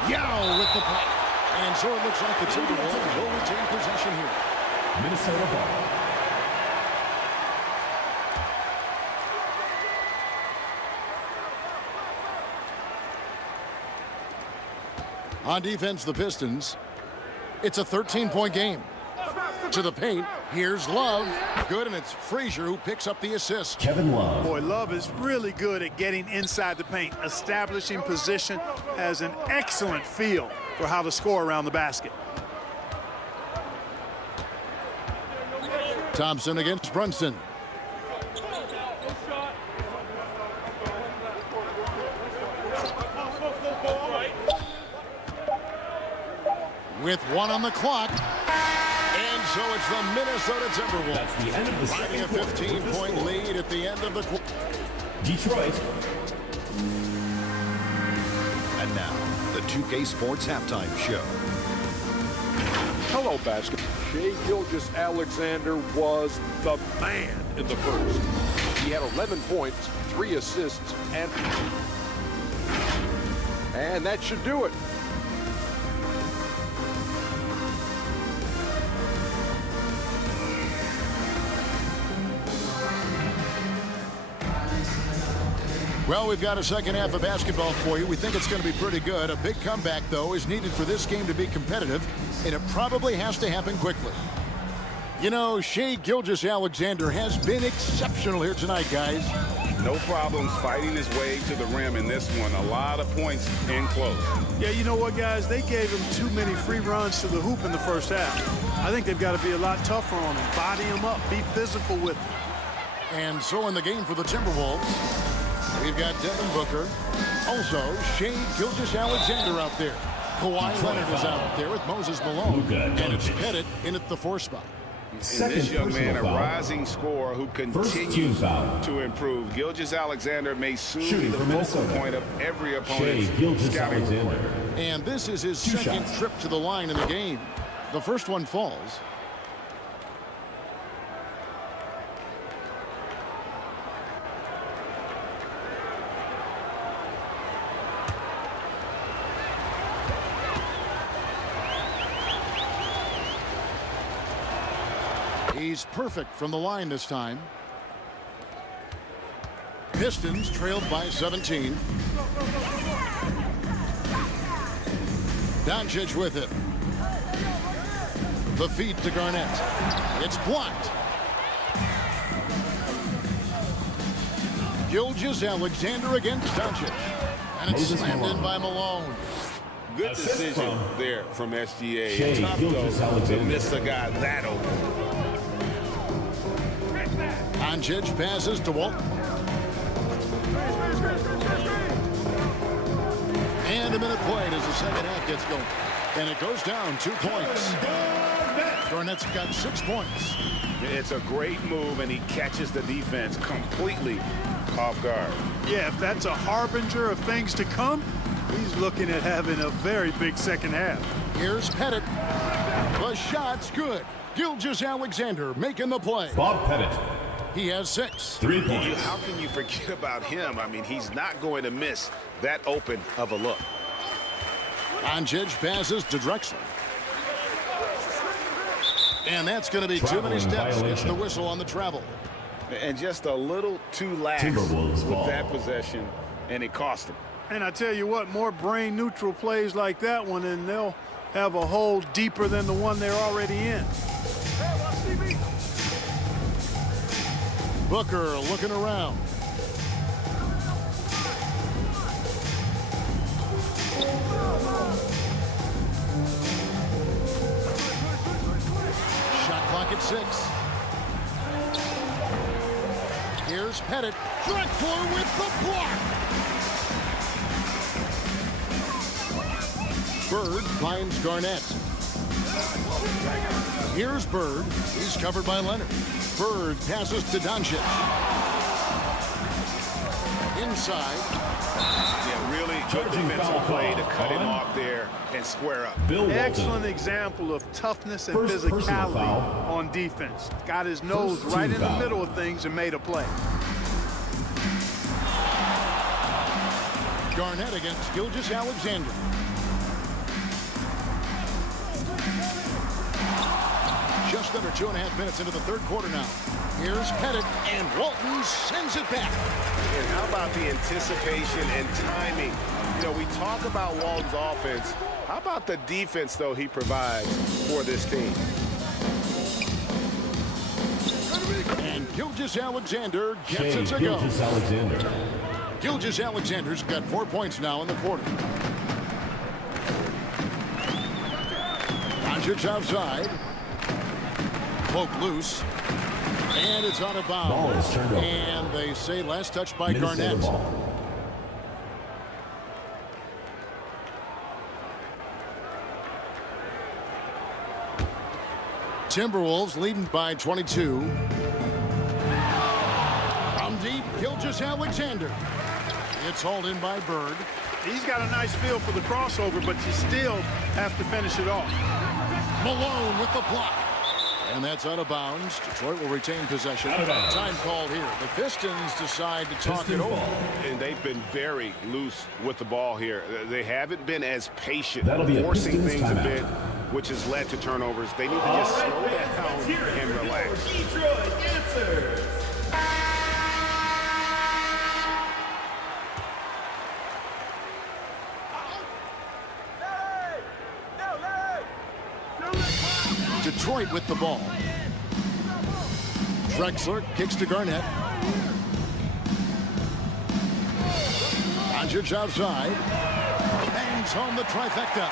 Yao with the block. And so it looks like the Timberwolves will retain possession here. Minnesota ball. On defense, the Pistons. It's a 13-point game. To the paint, here's Love. Good, and it's Frazier who picks up the assist. Kevin Love. Boy, Love is really good at getting inside the paint, establishing position, has an excellent feel for how to score around the basket. Thompson against Brunson. With one on the clock. And so it's the Minnesota Timberwolves. That's the end of the Finding a second quarter. 15-point lead at the end of the quarter. Detroit. And now, the 2K Sports Halftime Show. Hello, basketball. Shai Gilgeous-Alexander was the man in the first. He had 11 points, 3 assists, and And that should do it. Well, we've got a second half of basketball for you. We think it's going to be pretty good. A big comeback, though, is needed for this game to be competitive, and it probably has to happen quickly. You know, SHAI Gilgeous-Alexander has been exceptional here tonight, guys. No problems fighting his way to the rim in this one. A lot of points in close. Yeah, you know what, guys? They gave him too many free runs to the hoop in the first half. I think they've got to be a lot tougher on him. Body him up. Be physical with him. And so in the game for the Timberwolves, we've got Devin Booker. Also, SHAI Gilgeous-Alexander out there. Kawhi Leonard is out there with Moses Malone. And it's Pettit in at the 4 spot. And this young man, a rising scorer who continues to improve. Gilgeous-Alexander may soon be the focal point of every opponent's scouting report. And this is his second trip to the line in the game. The first one falls. He's perfect from the line this time. Pistons trailed by 17. Doncic with it. The feed to Garnett. It's blocked. Gilgeous-Alexander against Doncic. And it's slammed in by Malone. Good decision there from SGA. Tough, though, to miss a guy that open. Doncic passes to Walt. And a minute played as the second half gets going. And it goes down 2 points. Garnett's got 6 points. It's a great move, and he catches the defense completely off guard. Yeah, if that's a harbinger of things to come, he's looking at having a very big second half. Here's Pettit. The shot's good. Gilgeous-Alexander making the play. Bob Pettit. He has 6. 3 points. How can you forget about him? I mean, he's not going to miss that open of a look. Doncic passes to Drexler. And that's going to be too many steps. Gets the whistle on the travel. And just a little too lax with that possession, and it cost him. And I tell you what, more brain neutral plays like that one, and they'll have a hole deeper than the one they're already in. Booker looking around. Shot clock at 6. Here's Pettit. Drexler with the block. Bird finds Garnett. Here's Bird. He's covered by Leonard. Bird passes to Doncic. Inside. Yeah, really good defensive play to cut him off there and square up. Excellent example of toughness and physicality on defense. Got his nose right in the middle of things and made a play. Garnett against Gilgeous-Alexander. Just under 2.5 minutes into the third quarter now. Here's Pettit, and Walton sends it back. And how about the anticipation and timing? You know, we talk about Walton's offense. How about the defense, though, he provides for this team? And Gilgeous-Alexander gets it to go. Gilgeous-Alexander's got 4 points now in the quarter. Doncic outside. Poke loose. And it's out of bounds. And they say last touch by Garnett. Timberwolves leading by 22. From deep, Gilgeous-Alexander. It's hauled in by Bird. He's got a nice feel for the crossover, but you still have to finish it off. Malone with the block. And that's out of bounds. Detroit will retain possession. Time called here. The Pistons decide to talk it over. And they've been very loose with the ball here. They haven't been as patient, forcing things a bit, which has led to turnovers. They need to just slow down and relax. Detroit with the ball. Drexler kicks to Garnett. Doncic outside. Bangs home the trifecta.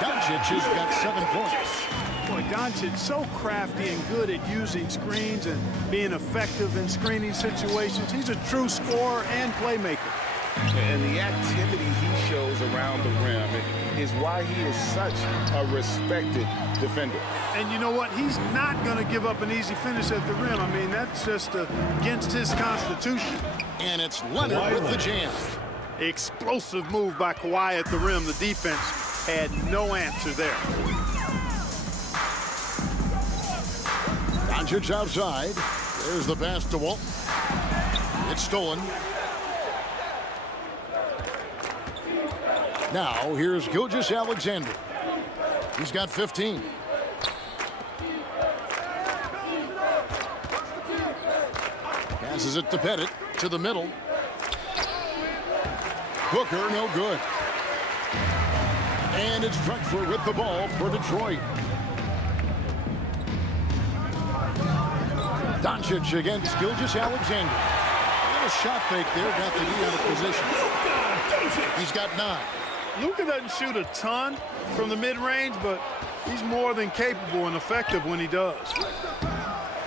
Doncic has got 7 points. Boy, Doncic so crafty and good at using screens and being effective in screening situations. He's a true scorer and playmaker. And the activity he shows around the rim is why he is such a respected defender. And you know what? He's not going to give up an easy finish at the rim. I mean, that's just against his constitution. And it's Leonard with the jam. Explosive move by Kawhi at the rim. The defense had no answer there. Doncic outside. There's the pass to Walt. It's stolen. Now, here's Gilgeous-Alexander. He's got 15. Passes it to Pettit, to the middle. Booker, no good. And it's Drexler with the ball for Detroit. Doncic against Gilgeous-Alexander. A little shot fake there, got the D out of position. He's got 9. Luka doesn't shoot a ton from the mid-range, but he's more than capable and effective when he does.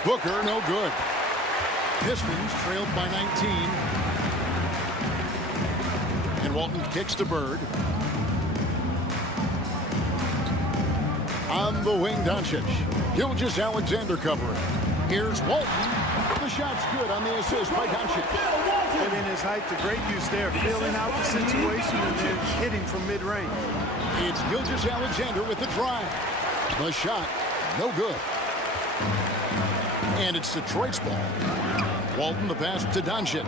Booker, no good. Pistons trailed by 19. And Walton kicks to Bird. On the wing, Doncic. Gilgeous-Alexander covering. Here's Walton. The shot's good on the assist by Doncic. Getting his height to great use there, feeling out the situation and then hitting from mid-range. It's Gilgeous-Alexander with the drive. The shot, no good. And it's Detroit's ball. Walton the pass to Doncic.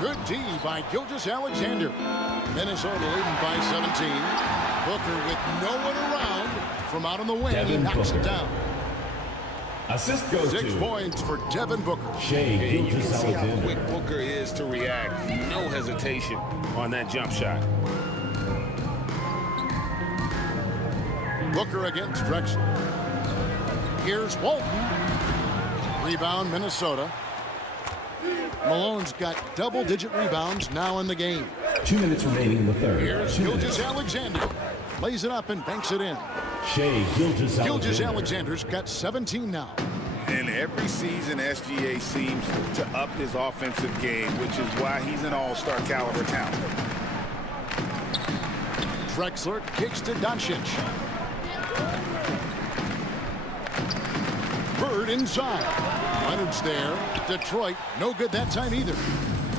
Good D by Gilgeous-Alexander. Minnesota leading by 17. Booker with no one around from out on the wing. He knocks it down. Assist goes 6 points for Devin Booker. SHAI. You can see how quick Booker is to react. No hesitation on that jump shot. Booker against Drexler. Here's Walton. Rebound, Minnesota. Malone's got double-digit rebounds now in the game. 2 minutes remaining in the third. Here's Gilgeous-Alexander. Lays it up and banks it in. SHAI. Gilgeous-Alexander's got 17 now. And every season, SGA seems to up his offensive game, which is why he's an all-star caliber talent. Drexler kicks to Doncic. Bird inside. Leonard's there. Detroit, no good that time either.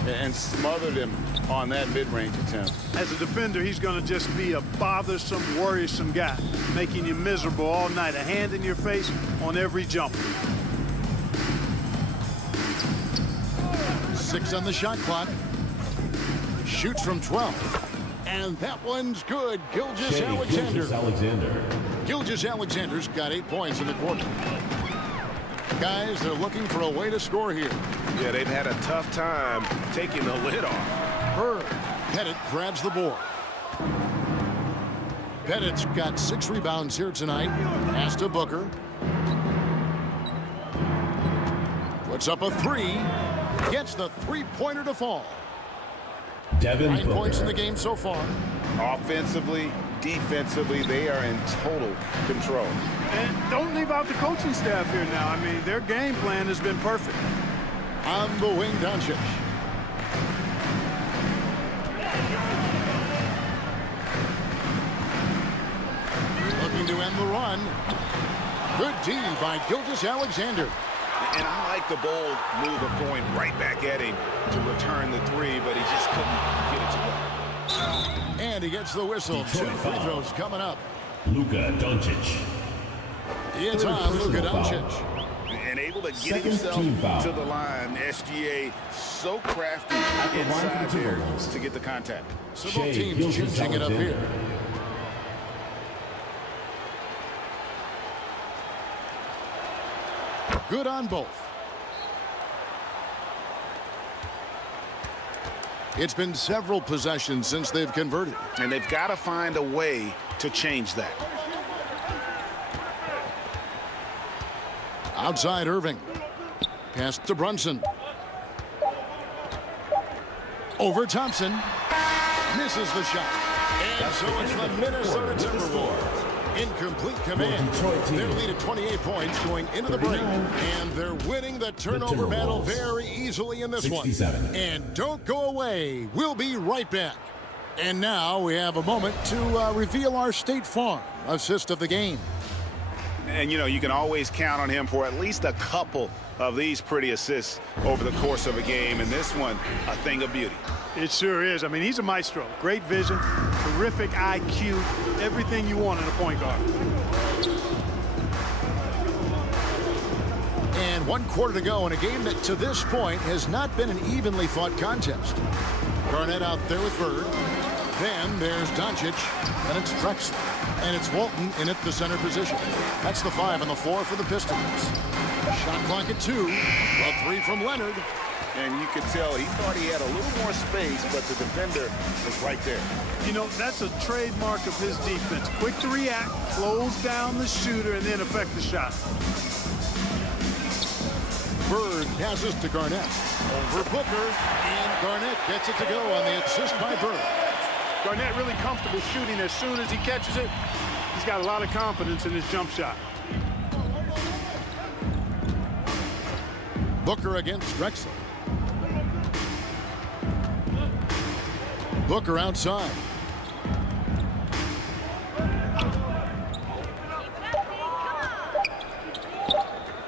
And smothered him on that mid-range attempt. As a defender, he's going to just be a bothersome, worrisome guy, making you miserable all night. A hand in your face on every jump. 6 on the shot clock. Shoots from 12. And that one's good. Gilgeous-Alexander. Gilgeous-Alexander's got 8 points in the quarter. Guys, they're looking for a way to score here. Yeah, they've had a tough time taking the lid off. Bird. Pettit grabs the board. Pettit's got 6 rebounds here tonight. Pass to Booker. Puts up a 3. Gets the 3-pointer to fall. 9 points in the game so far. Offensively, defensively, they are in total control. And don't leave out the coaching staff here now. I mean, their game plan has been perfect. On the wing, Doncic. Looking to end the run. Good D by Gilgeous-Alexander. And I like the bold move of going right back at him to return the 3, but he just couldn't get it to go. And he gets the whistle. 2 free throws coming up. Luka Doncic. It's on Luka Doncic. And able to get himself to the line. SGA so crafty inside there to get the contact. So both teams changing it up here. Good on both. It's been several possessions since they've converted. And they've got to find a way to change that. Outside Irving. Pass to Brunson. Over Thompson. Misses the shot. And so it's the Minnesota Timberwolves. Incomplete command. Their lead at 28 points going into the break. And they're winning the turnover battle very easily in this one. And don't go away. We'll be right back. And now we have a moment to reveal our State Farm assist of the game. And, you know, you can always count on him for at least a couple of these pretty assists over the course of a game. And this one, a thing of beauty. It sure is. I mean, he's a maestro. Great vision, terrific IQ, everything you want in a point guard. And 1 quarter to go in a game that to this point has not been an evenly fought contest. Garnett out there with Bird. Then there's Doncic, and it's Drexler, and it's Walton in at the center position. That's the 5 on the floor for the Pistons. Shot clock at 2. A 3 from Leonard. And you could tell he thought he had a little more space, but the defender was right there. You know, that's a trademark of his defense. Quick to react, close down the shooter, and then affect the shot. Bird passes to Garnett. Over Booker, and Garnett gets it to go on the assist by Bird. Garnett really comfortable shooting. As soon as he catches it, he's got a lot of confidence in his jump shot. Booker against Drexler. Booker outside.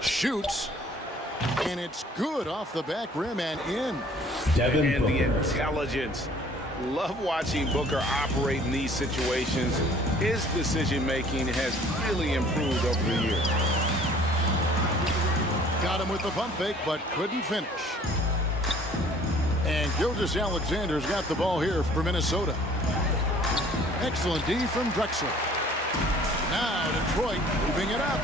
Shoots. And it's good off the back rim and in. Devin and the intelligence. Love watching Booker operate in these situations. His decision-making has really improved over the years. Got him with the pump fake, but couldn't finish. And Gilgeous-Alexander's got the ball here for Minnesota. Excellent D from Drexler. Now Detroit moving it up.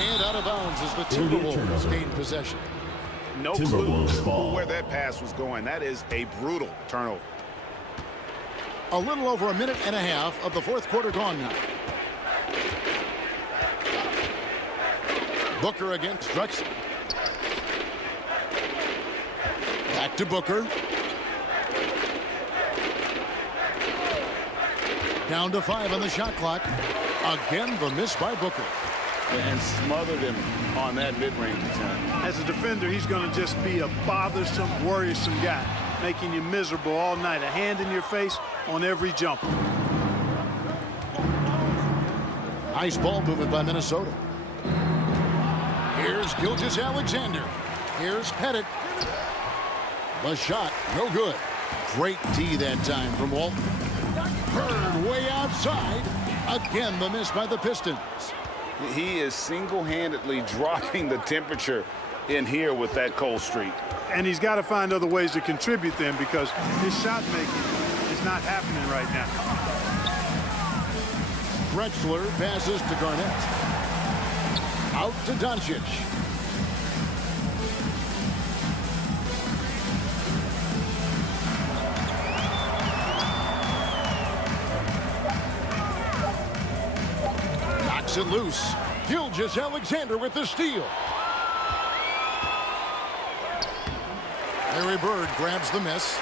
And out of bounds as the Timberwolves gain possession. No clue where that pass was going. That is a brutal turnover. A little over a minute and a half of the 4th quarter gone now. Booker against Drexler. Back to Booker. Down to 5 on the shot clock. Again, the miss by Booker. And smothered him on that mid-range attempt. As a defender, he's going to just be a bothersome, worrisome guy, making you miserable all night. A hand in your face on every jumper. Nice ball movement by Minnesota. Here's Gilgeous-Alexander. Here's Pettit. The shot, no good. Great D that time from Walton. Bird way outside. Again, the miss by the Pistons. He is single-handedly dropping the temperature in here with that cold streak. And he's got to find other ways to contribute then, because his shot making is not happening right now. Drexler passes to Garnett. Out to Doncic. Knocks it loose. Gilgeous-Alexander with the steal. Larry Bird grabs the miss.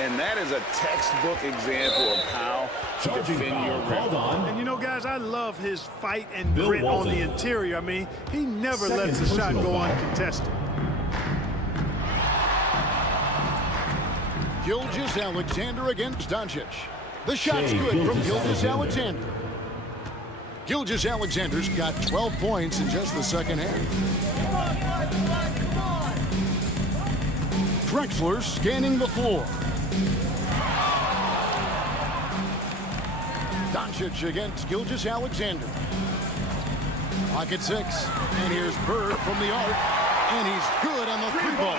And that is a textbook example of how to defend your rim. And you know, guys, I love his fight and grit on the interior. I mean, he never lets the shot go uncontested. Gilgeous-Alexander against Doncic. The shot's good from Gilgeous-Alexander. Gilgeous-Alexander's got 12 points in just the second half. Drexler scanning the floor. Doncic against Gilgeous-Alexander. Pocket 6. And here's Bird from the arc. And he's good on the three ball.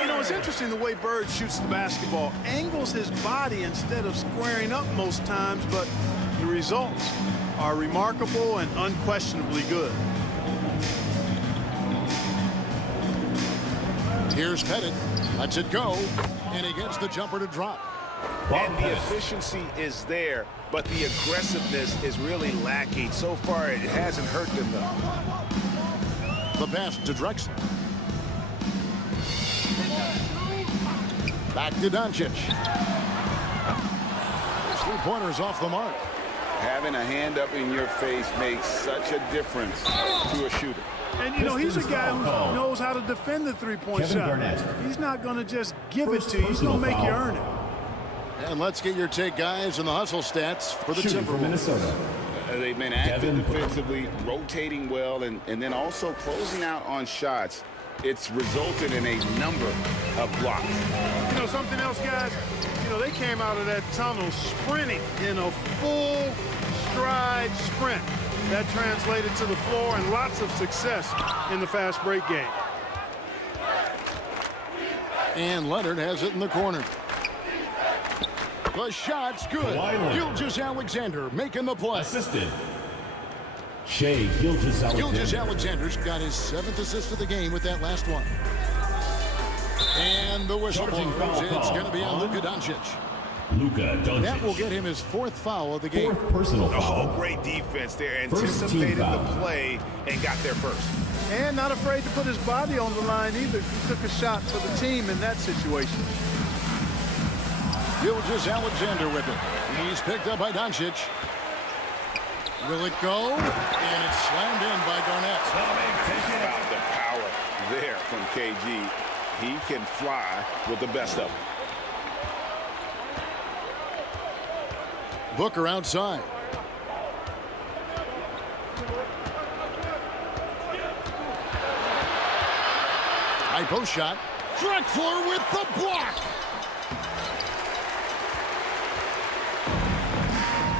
You know, it's interesting the way Bird shoots the basketball. Angles his body instead of squaring up most times, but the results are remarkable and unquestionably good. Here's Pettit. Lets it go. And he gets the jumper to drop. And the efficiency is there, but the aggressiveness is really lacking. So far, it hasn't hurt them, though. The pass to Drexler. Back to Doncic. His three-pointers off the mark. Having a hand up in your face makes such a difference to a shooter. And, you know, he's a guy who knows how to defend the three-point shot. He's not going to just give it to you. He's going to make you earn it. And let's get your take, guys, on the hustle stats for the Timberwolves. Minnesota. They've been active defensively, rotating well, and then also closing out on shots. It's resulted in a number of blocks. You know, something else, guys? You know, they came out of that tunnel sprinting in a full stride sprint. That translated to the floor and lots of success in the fast break game. And Leonard has it in the corner. The shot's good. Gilgeous-Alexander making the play. Assisted. SHAI Gilgeous-Alexander. Gilgeous-Alexander's got his 7th assist of the game with that last one. And the whistle blows. It's going to be on Luka Doncic. Luka Doncic. That will get him his 4th foul of the game. 4th personal foul. Oh, great defense there. Anticipated the play and got there first. And not afraid to put his body on the line either. He took a shot for the team in that situation. Gilgeous-Alexander with it. He's picked up by Doncic. Will it go? And it's slammed in by Garnett. About the power there from KG. He can fly with the best of them. Booker outside. High post shot. Drexler with the block.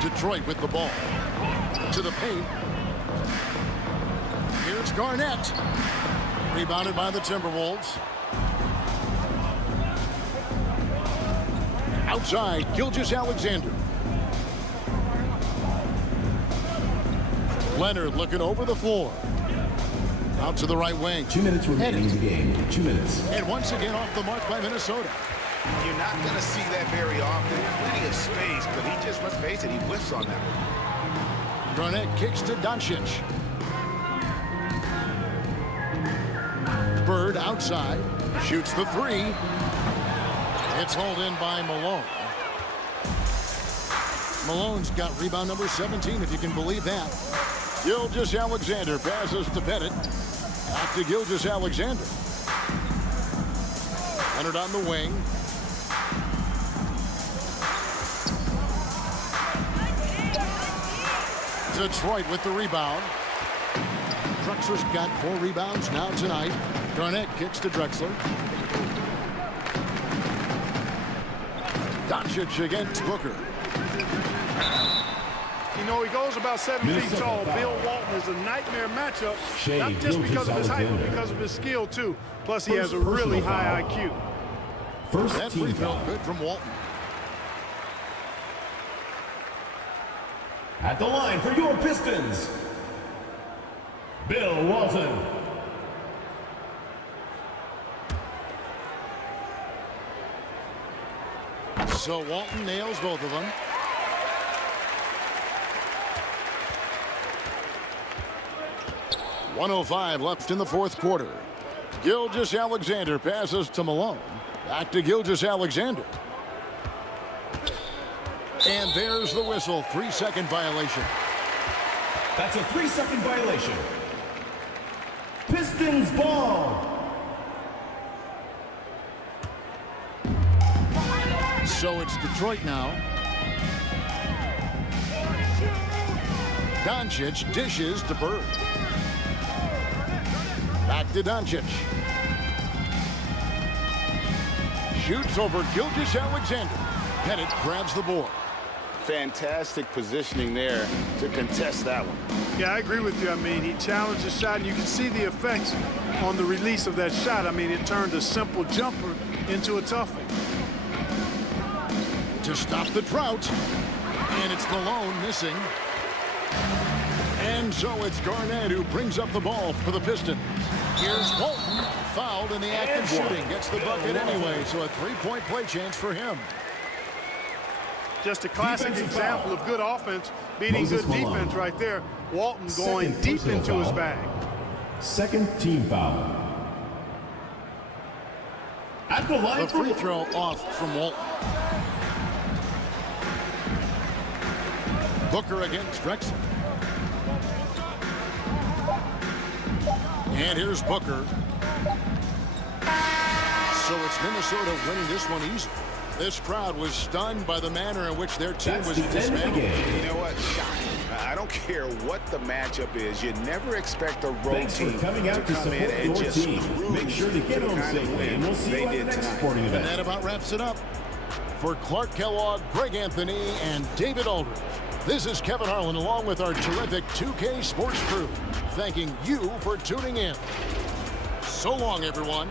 Detroit with the ball. To the paint. Here's Garnett. Rebounded by the Timberwolves. Outside, Gilgeous-Alexander. Leonard looking over the floor. Out to the right wing. 2 minutes remaining in the game. 2 minutes. And once again off the mark by Minnesota. You're not going to see that very often. Plenty of space, but he just, let's face it, he whiffs on that one. Garnett kicks to Doncic. Bird outside. Shoots the three. It's hauled in by Malone. Malone's got rebound number 17, if you can believe that. Gilgeous-Alexander passes to Pettit. Back to Gilgeous-Alexander. Leonard on the wing. Detroit with the rebound. Drexler's got 4 rebounds now tonight. Garnett kicks to Drexler. Doncic against Booker. You know, he goes about 7 feet tall. Bill Walton is a nightmare matchup, not just because of his height, but because of his skill, too. Plus, he has a really high IQ. That free throw good from Walton. At the line for your Pistons, Bill Walton. So Walton nails both of them. .105 left in the 4th quarter. Gilgeous-Alexander passes to Malone. Back to Gilgeous-Alexander. And there's the whistle. 3-second violation. That's a 3-second violation. Pistons ball. So it's Detroit now. Doncic dishes to Bird. Back to Doncic. Shoots over Gilgeous-Alexander. Pettit grabs the board. fantastic positioning there to contest that one. Yeah, I agree with you. I mean, he challenged the shot, and you can see the effects on the release of that shot. I mean, it turned a simple jumper into a tough one. To stop the drought, and it's Malone missing. And so it's Garnett who brings up the ball for the Pistons. Here's Walton, fouled in the act of shooting. Gets the bucket anyway, so a three-point play chance for him. Just a classic example of good offense beating good defense right there. Walton going deep into his bag. Second team foul. At the line, the free throw off from Walton. Booker against Drexler. And here's Booker. So it's Minnesota winning this one easy. This crowd was stunned by the manner in which their team was dismantled. You know what? I don't care what the matchup is. You never expect a road team to come in and just cruise. Make sure to get home safely, and we'll see you at the next sporting event. And that about wraps it up. For Clark Kellogg, Greg Anthony, and David Aldridge, this is Kevin Harlan along with our terrific 2K Sports crew, thanking you for tuning in. So long, everyone.